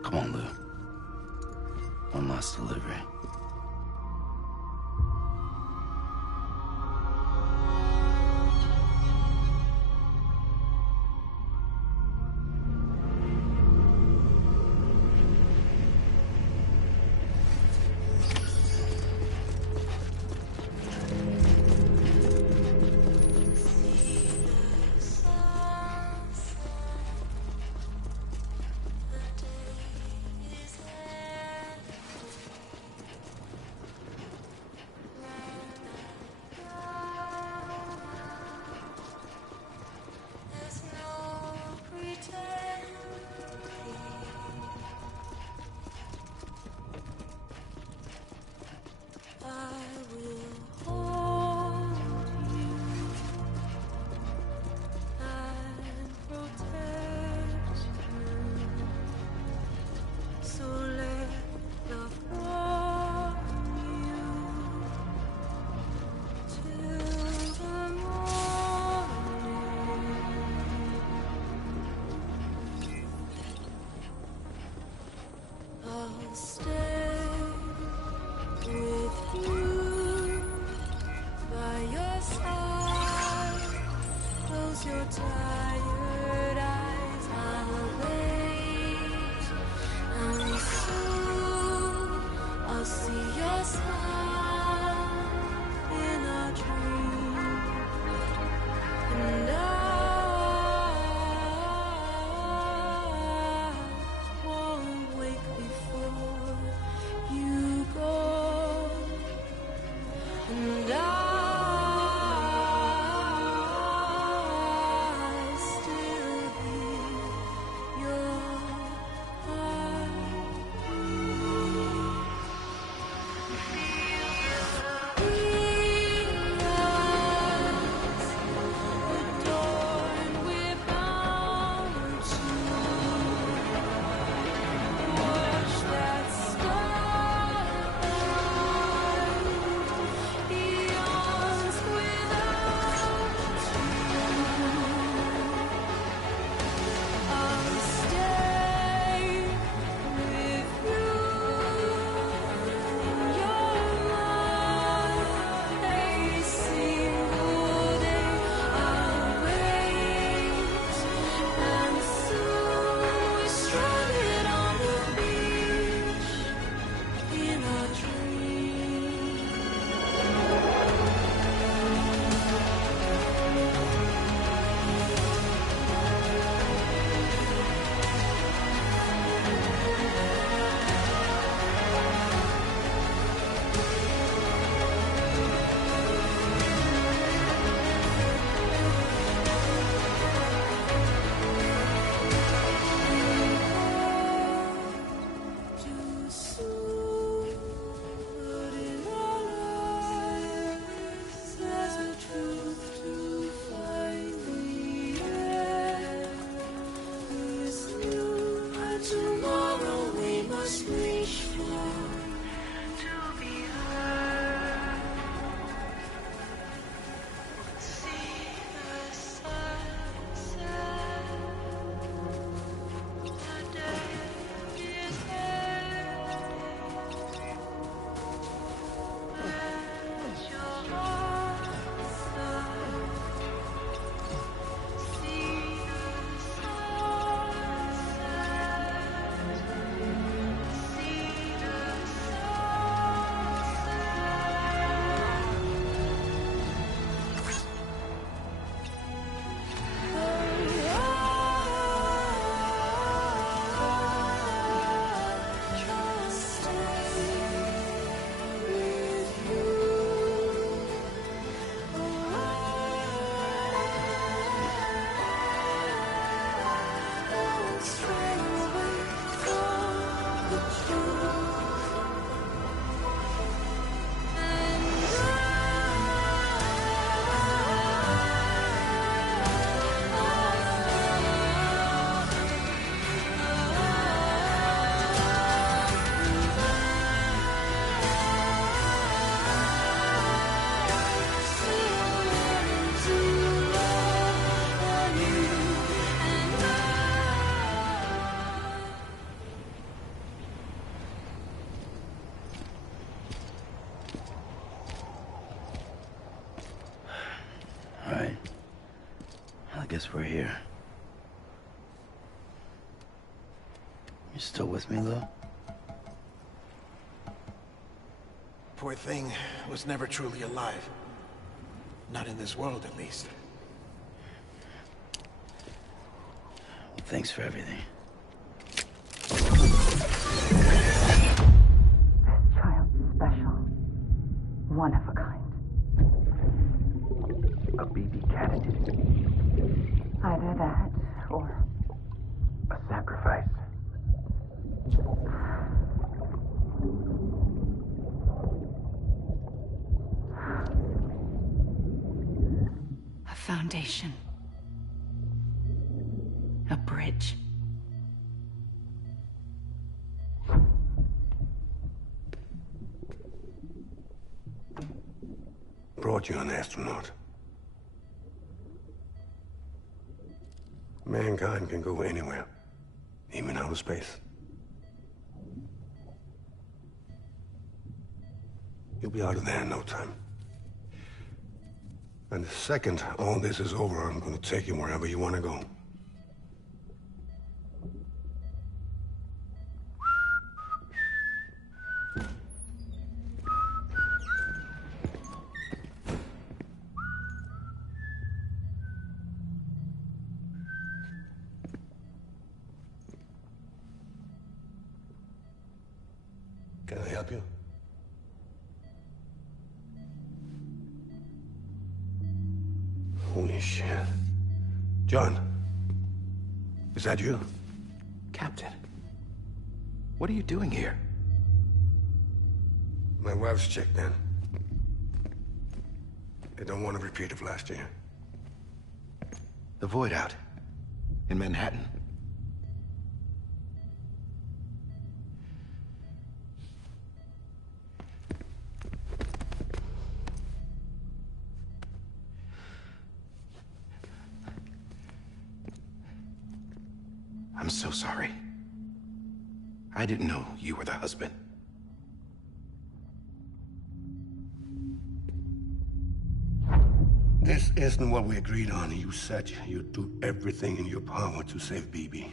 Come on, Lou. One last delivery. Stay guess we're here. You still with me, though? Poor thing was never truly alive. Not in this world, at least. Well, thanks for everything. Child special. One of a kind. A BB candidate. Either that, or A sacrifice. A foundation. A bridge. Brought you an astronaut. Mankind can go anywhere, even outer space. You'll be out of there in no time. And the second all this is over, I'm gonna take you wherever you want to go. Can I help you? Holy shit. John, is that you? Captain, what are you doing here? My wife's checked in. They don't want a repeat of last year. The Void out. In Manhattan. I'm so sorry. I didn't know you were the husband. This isn't what we agreed on. You said you'd do everything in your power to save BB.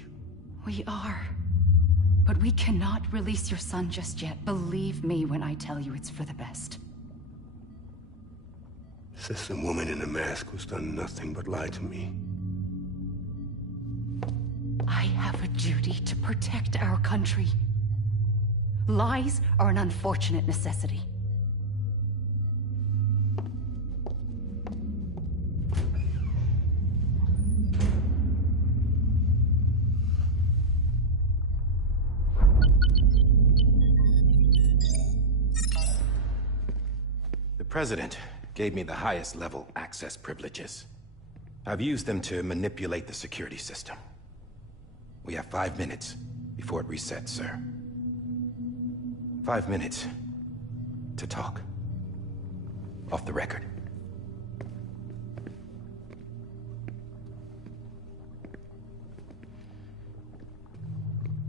We are. But we cannot release your son just yet. Believe me when I tell you it's for the best. This is a woman in a mask who's done nothing but lie to me. I have a duty to protect our country. Lies are an unfortunate necessity. The President gave me the highest level access privileges. I've used them to manipulate the security system. We have 5 minutes before it resets, sir. 5 minutes to talk. Off the record.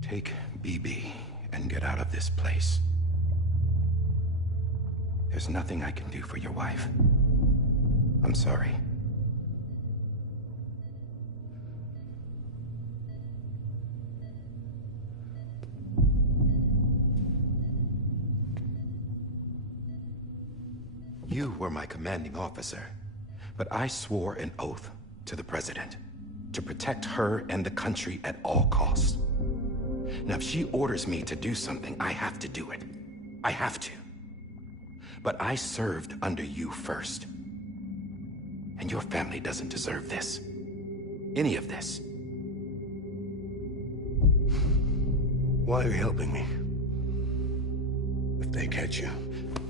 Take BB and get out of this place. There's nothing I can do for your wife. I'm sorry. You were my commanding officer, but I swore an oath to the President to protect her and the country at all costs. Now, if she orders me to do something, I have to do it. I have to. But I served under you first. And your family doesn't deserve this. Any of this. Why are you helping me? If they catch you.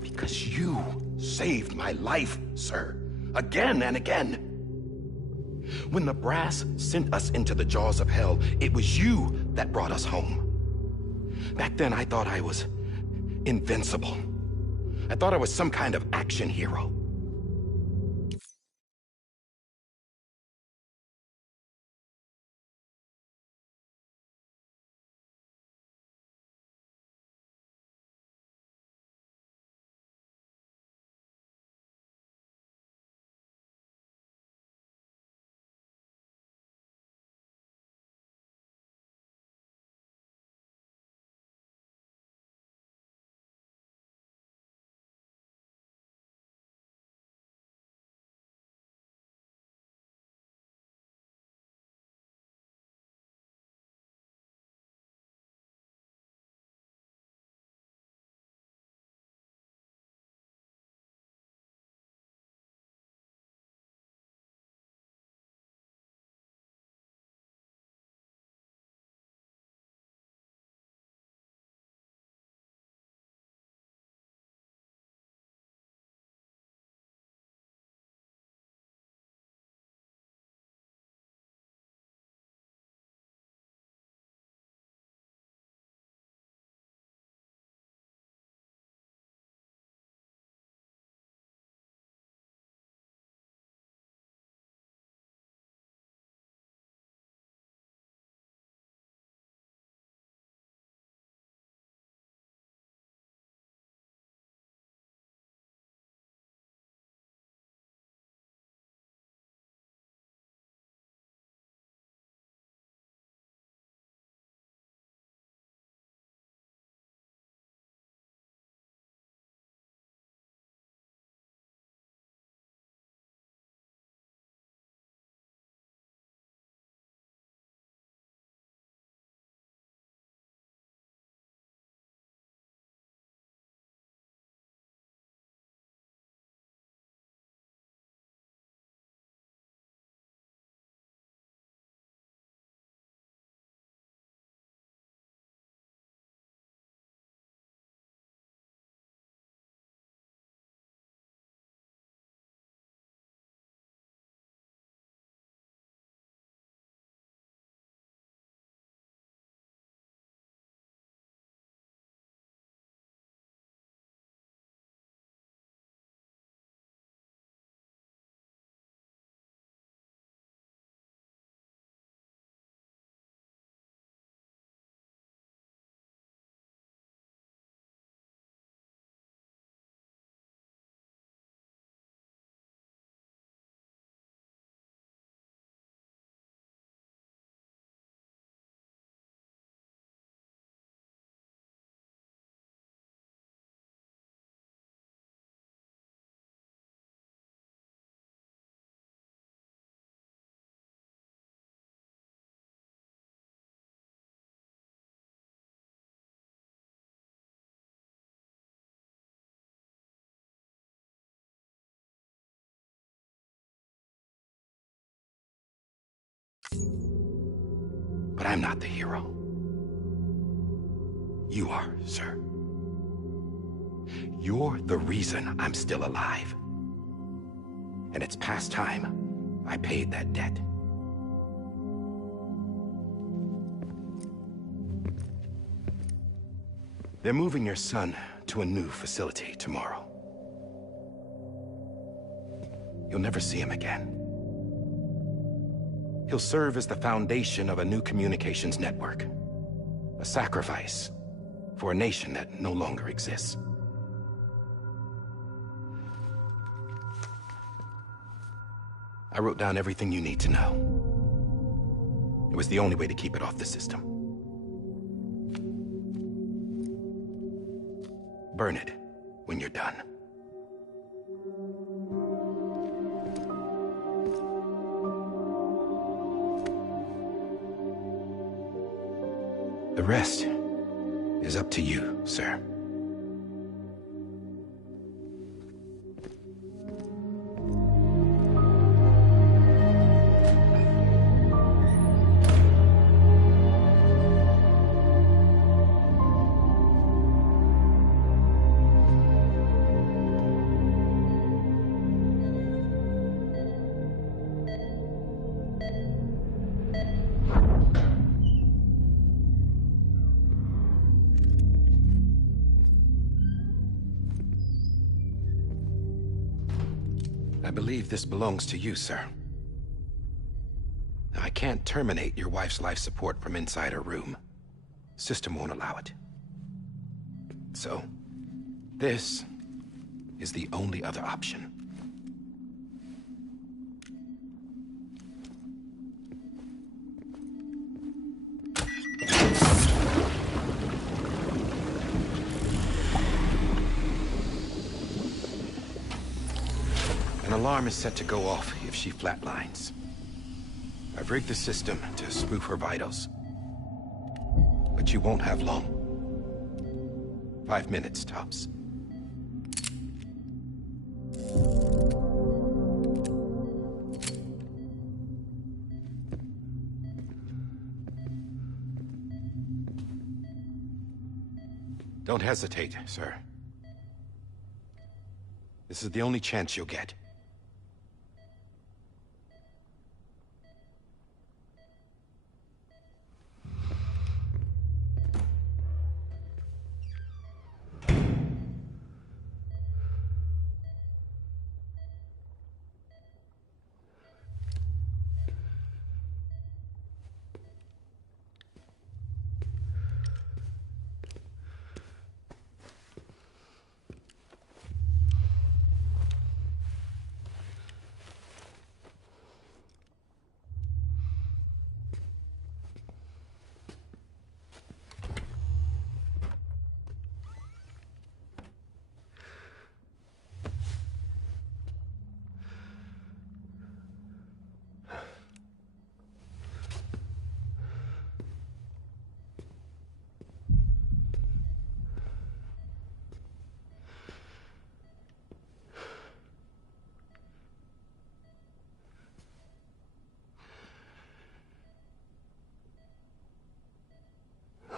Because you saved my life, sir. Again and again. When the brass sent us into the jaws of hell, it was you that brought us home. Back then, I thought I was invincible. I thought I was some kind of action hero. But I'm not the hero. You are, sir. You're the reason I'm still alive. And it's past time I paid that debt. They're moving your son to a new facility tomorrow. You'll never see him again. He'll serve as the foundation of a new communications network. A sacrifice for a nation that no longer exists. I wrote down everything you need to know. It was the only way to keep it off the system. Burn it when you're done. The rest is up to you, sir. I believe this belongs to you, sir. I can't terminate your wife's life support from inside her room. System won't allow it. So, this is the only other option. An alarm is set to go off if she flatlines. I've rigged the system to spoof her vitals. But you won't have long. 5 minutes, tops. Don't hesitate, sir. This is the only chance you'll get.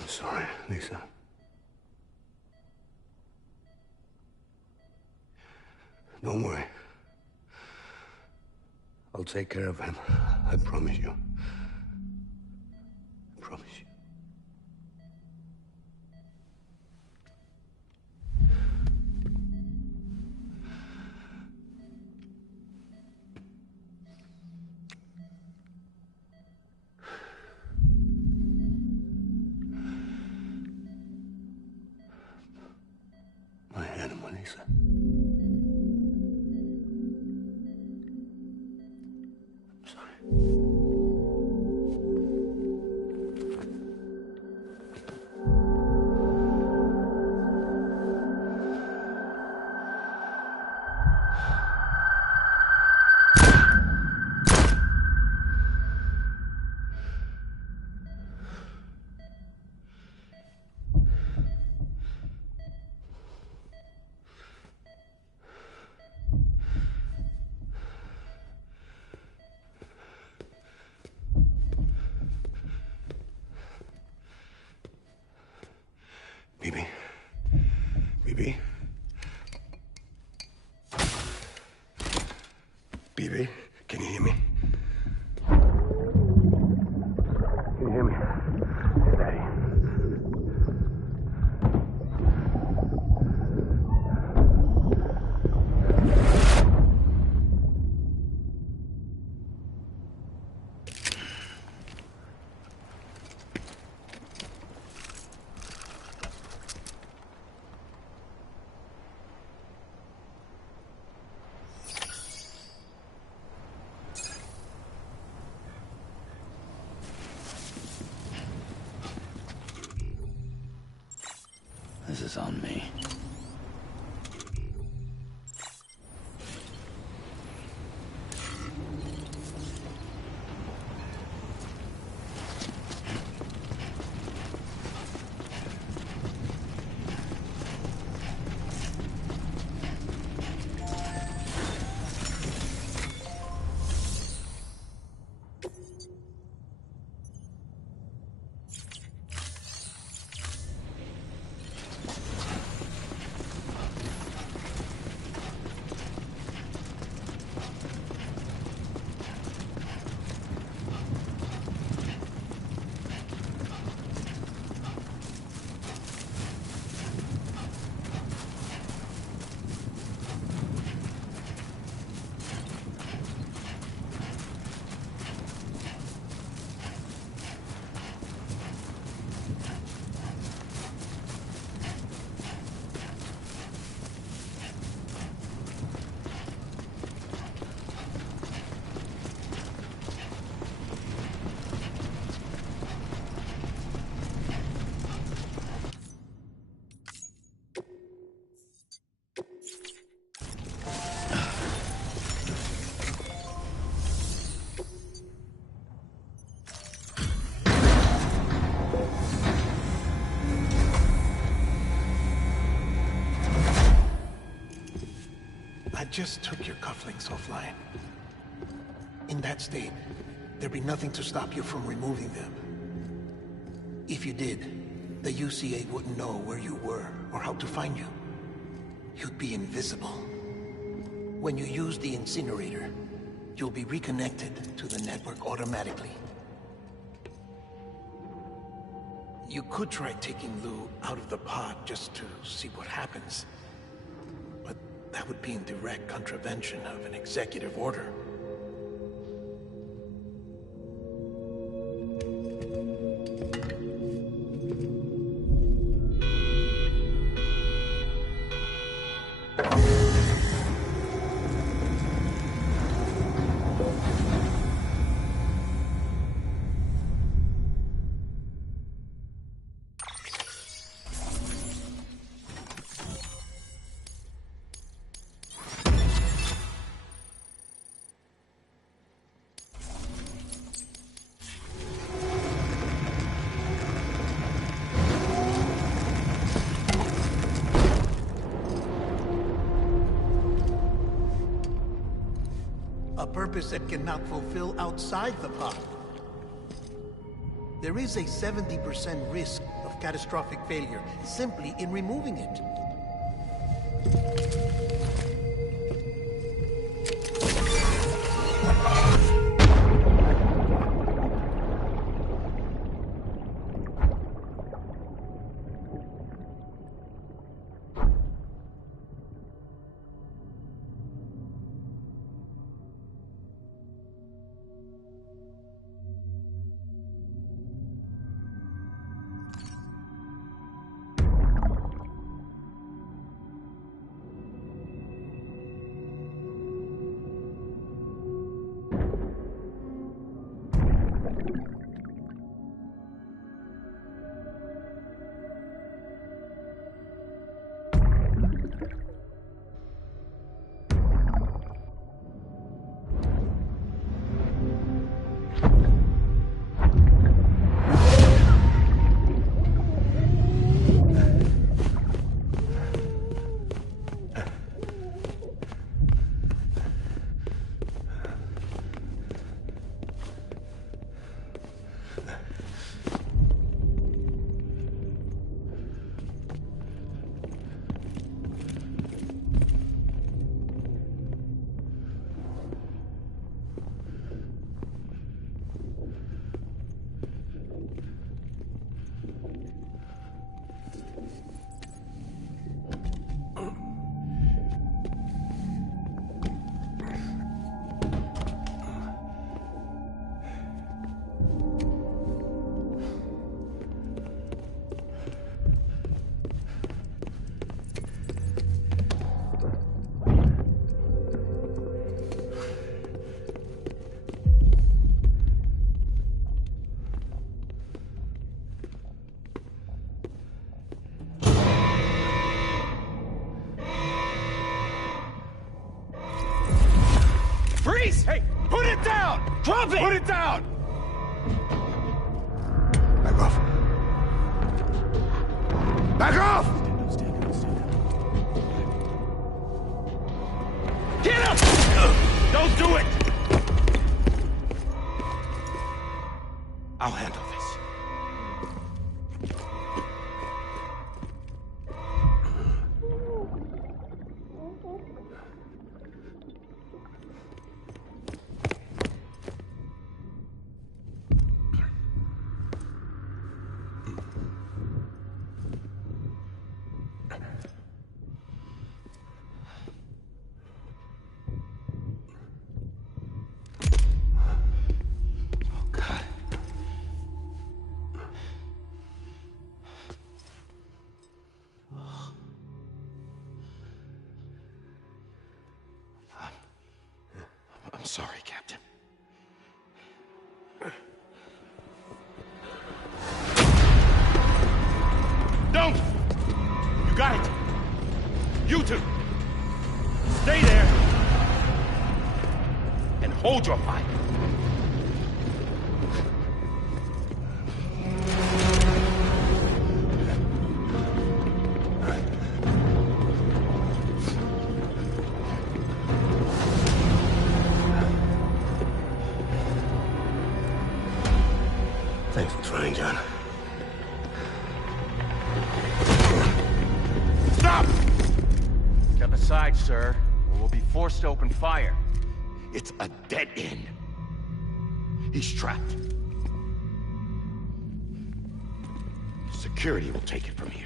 I'm sorry, Lisa. Don't worry. I'll take care of him. I promise you. I promise you. My animal, Lisa. I'm sorry. BB? BB? BB? Can you hear me? Can you hear me? Daddy. This is on me. I just took your cufflinks offline. In that state, there'd be nothing to stop you from removing them. If you did, the UCA wouldn't know where you were or how to find you. You'd be invisible. When you use the incinerator, you'll be reconnected to the network automatically. You could try taking Lou out of the pod just to see what happens. But that would be in direct contravention of an executive order. A purpose that cannot fulfill outside the pod. There is a 70% risk of catastrophic failure simply in removing it. face! Hey, put it down! Drop it! Put it down! Back off. Back off! Get up! Don't do it! I'll handle this. I'm sorry, Captain. Don't! You got it! You two! Stay there! And hold your fire! Thanks for trying, John. Stop! Step aside, sir, or we'll be forced to open fire. It's a dead end. He's trapped. Security will take it from here.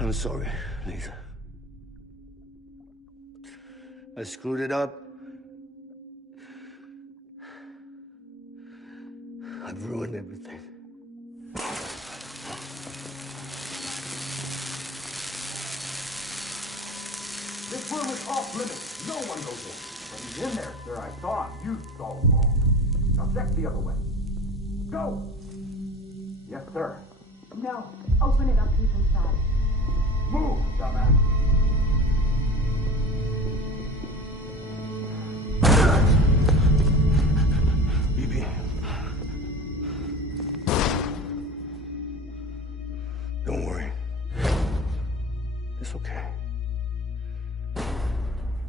I'm sorry, Lisa. I screwed it up. I've ruined everything. This room is off limits. No one goes in. But he's in there, sir. I saw him. You saw him all. Now check the other way. Go! Yes, sir. No. Open it up deep inside. Move, dumbass. BB. Don't worry. It's okay.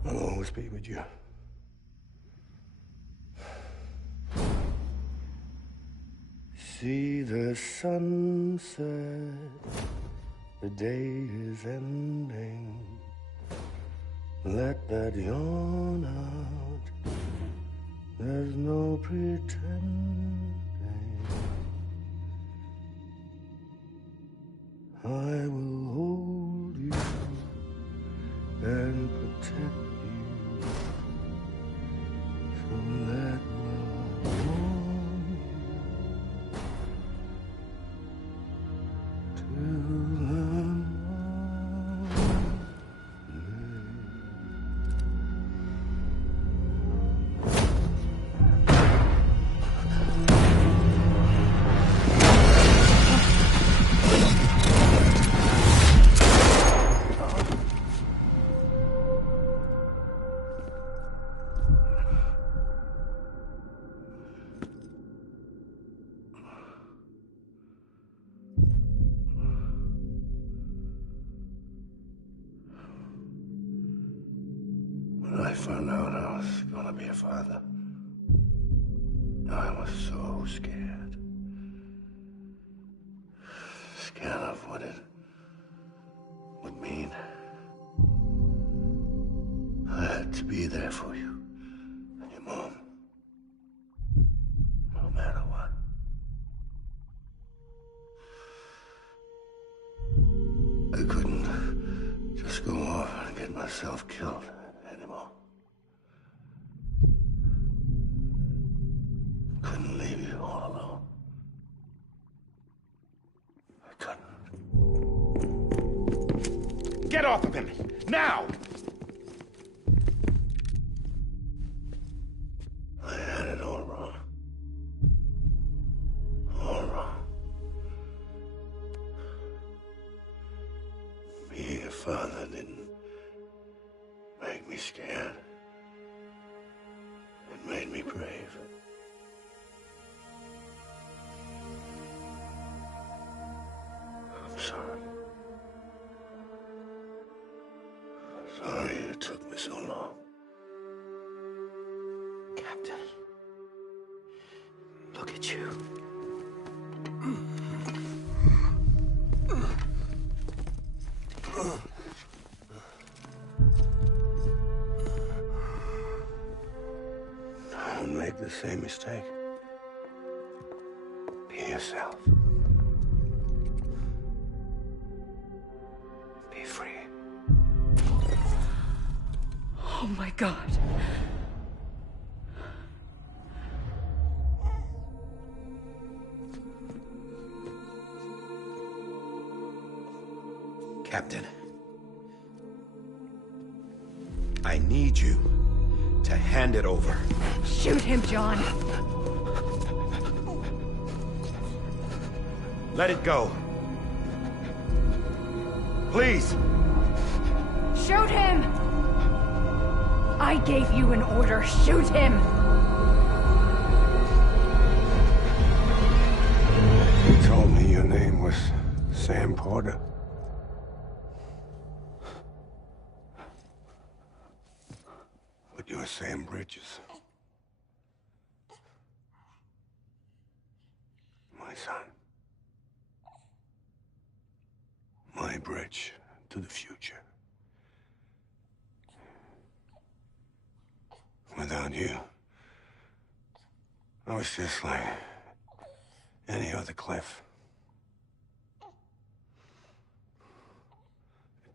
I'll always be with you. See the sunset. The day is ending. Let that yawn out. There's no pretending. I will hold you and protect you. So let love was gonna be a father. I was so scared. Scared of what it would mean. I had to be there for you and your mom. No matter what. I couldn't just go off and get myself killed anymore. Couldn't leave you all alone. I couldn't. Get off of him! Now! I had it all wrong. All wrong. Being a father didn't make me scared. It made me brave. I'm sorry. Sorry it took me so long. Captain, look at you. Don't make the same mistake. Be yourself. Be free. Oh my God. Captain. I need you to hand it over. Shoot him, John. Let it go. Please. Shoot him! I gave you an order. Shoot him! You told me your name was Sam Porter. But you're Sam Bridges. My son. My bridge to the future. Without you, I was just like any other Cliff. A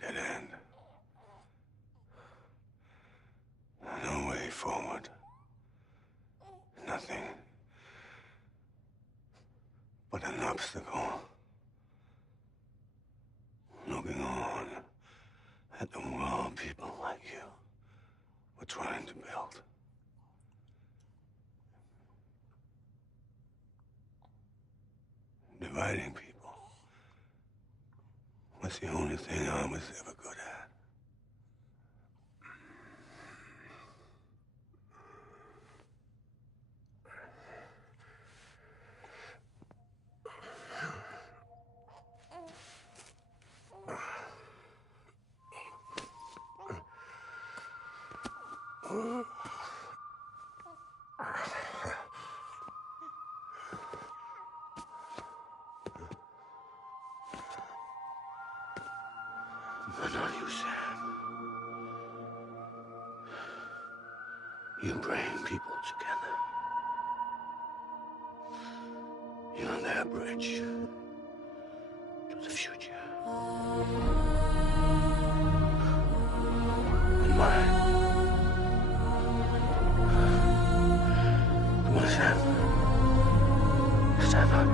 dead end. No way forward. Nothing but an obstacle. Looking on at the world people like you were trying to build. Dividing people was the only thing I was ever good at. But not you, Sam. You bring people together. You're their bridge to the future. And mine. Come on, Sam. Stand up.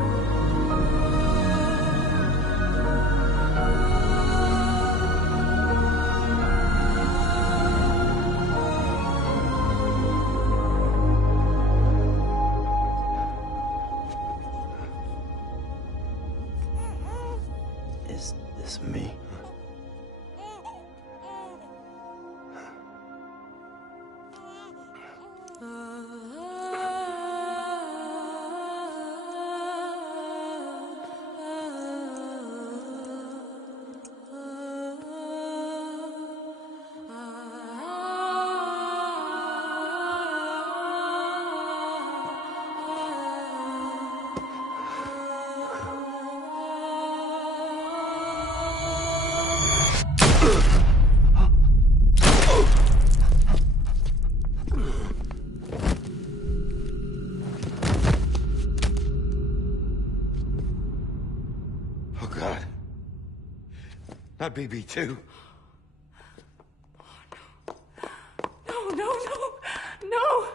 Is this me? Oh, God. Not BB2. No, no, no, no!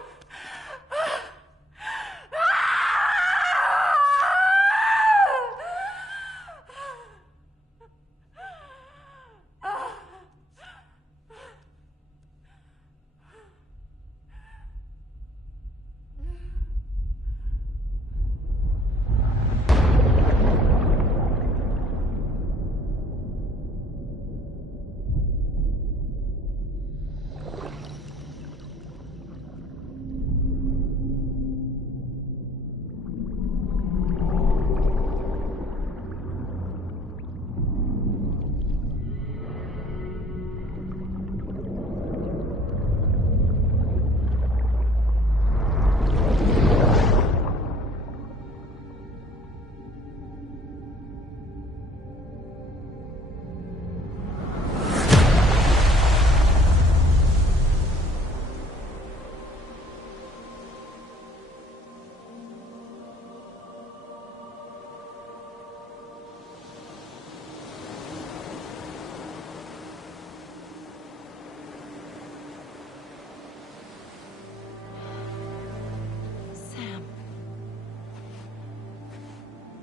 Sam.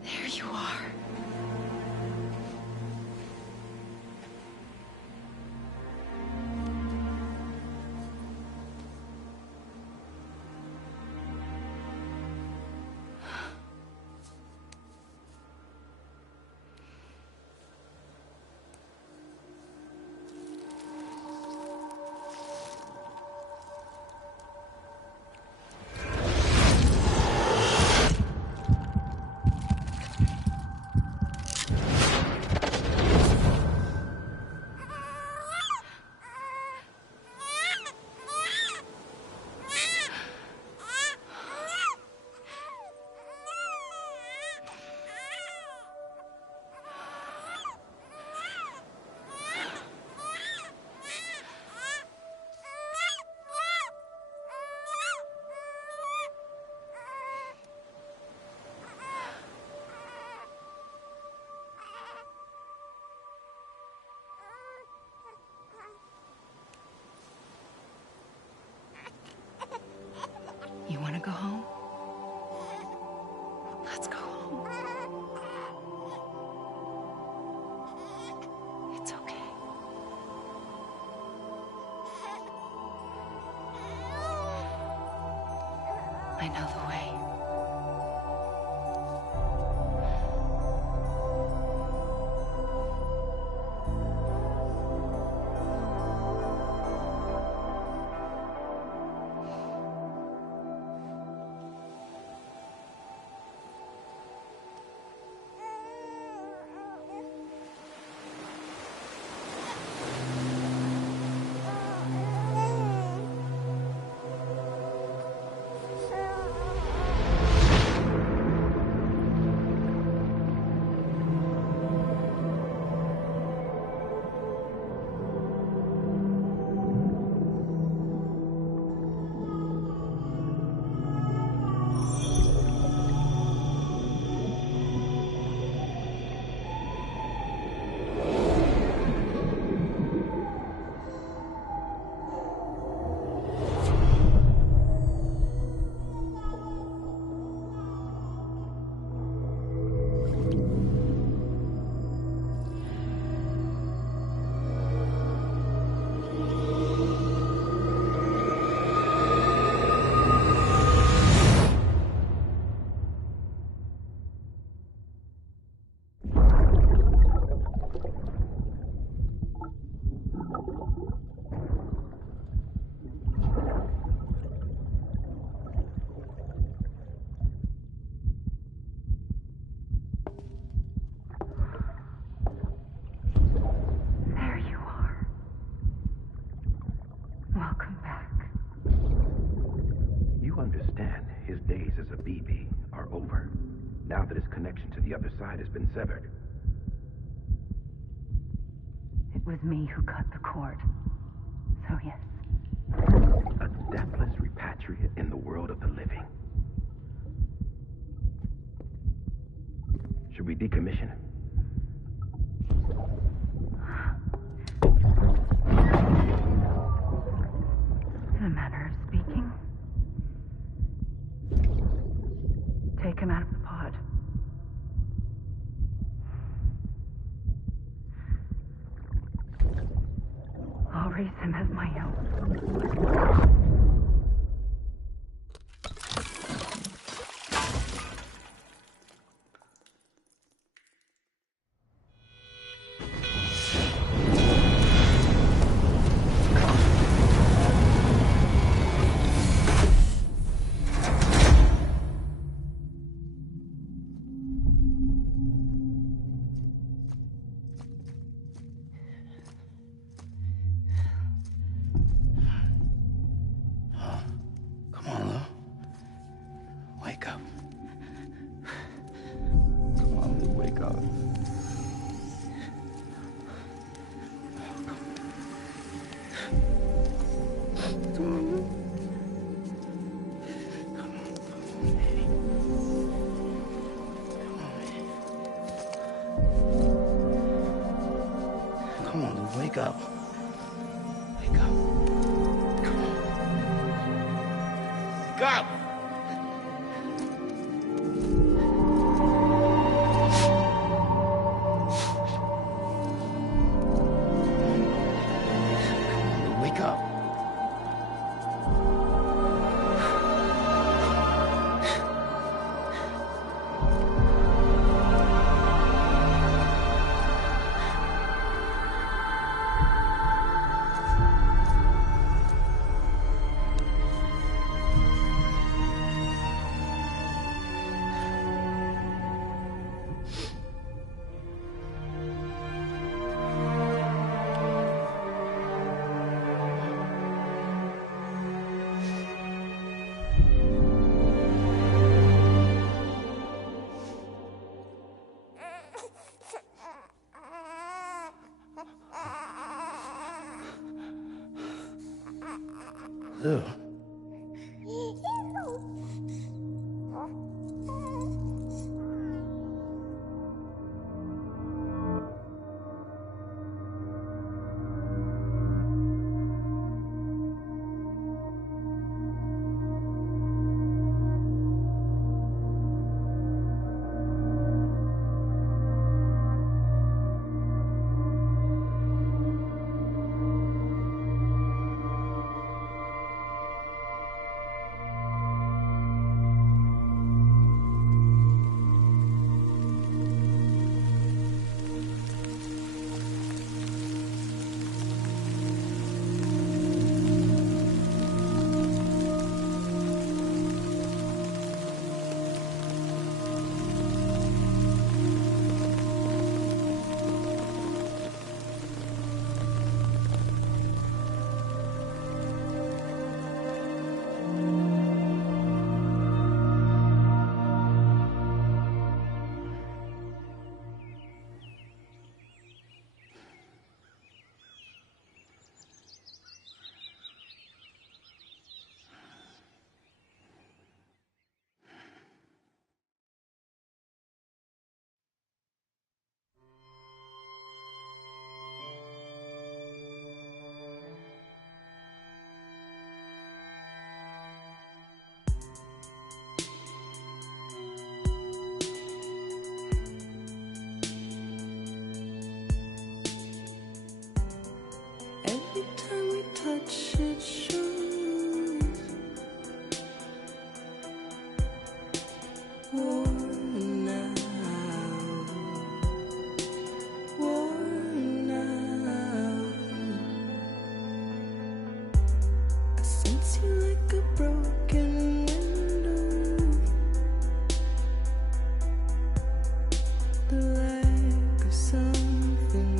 There you are. You want to go home? Let's go home. It's okay. I know the way. Welcome back. You understand his days as a BB are over, now that his connection to the other side has been severed. It was me who cut the cord. So yes. A deathless repatriate in the world of the living. Should we decommission him? him out of the pod. I'll raise him as my own. Come on, Lou, wake up. Wake up. Come on. Wake up! Wake up. Lou. Every time we touch it shows worn out, worn out. I sense you like a broken window. The lack of something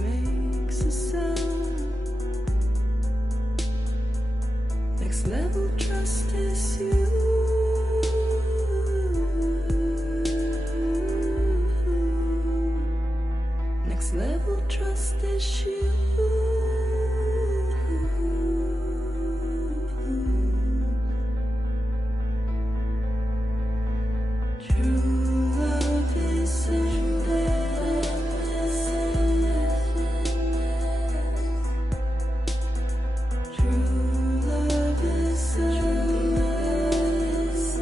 makes a sound. Next level trust is you. Next level trust is you. True love is in there. True love is a mess.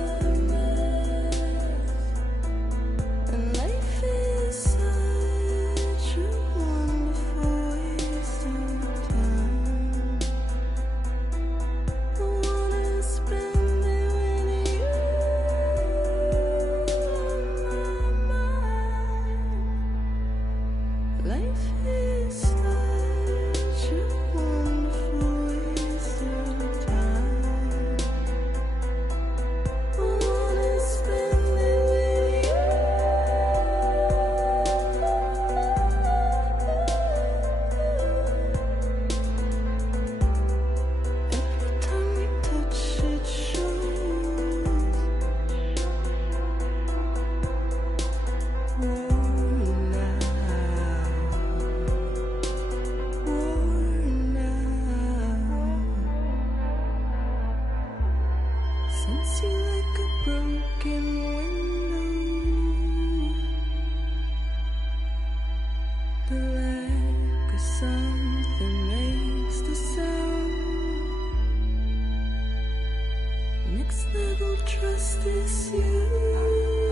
Life is such a wonderful waste of time. I wanna spend it with you. Every time we touch it shows. Worn out. Sense you like a broken window. The lack of something makes the sound. Next level trust is you.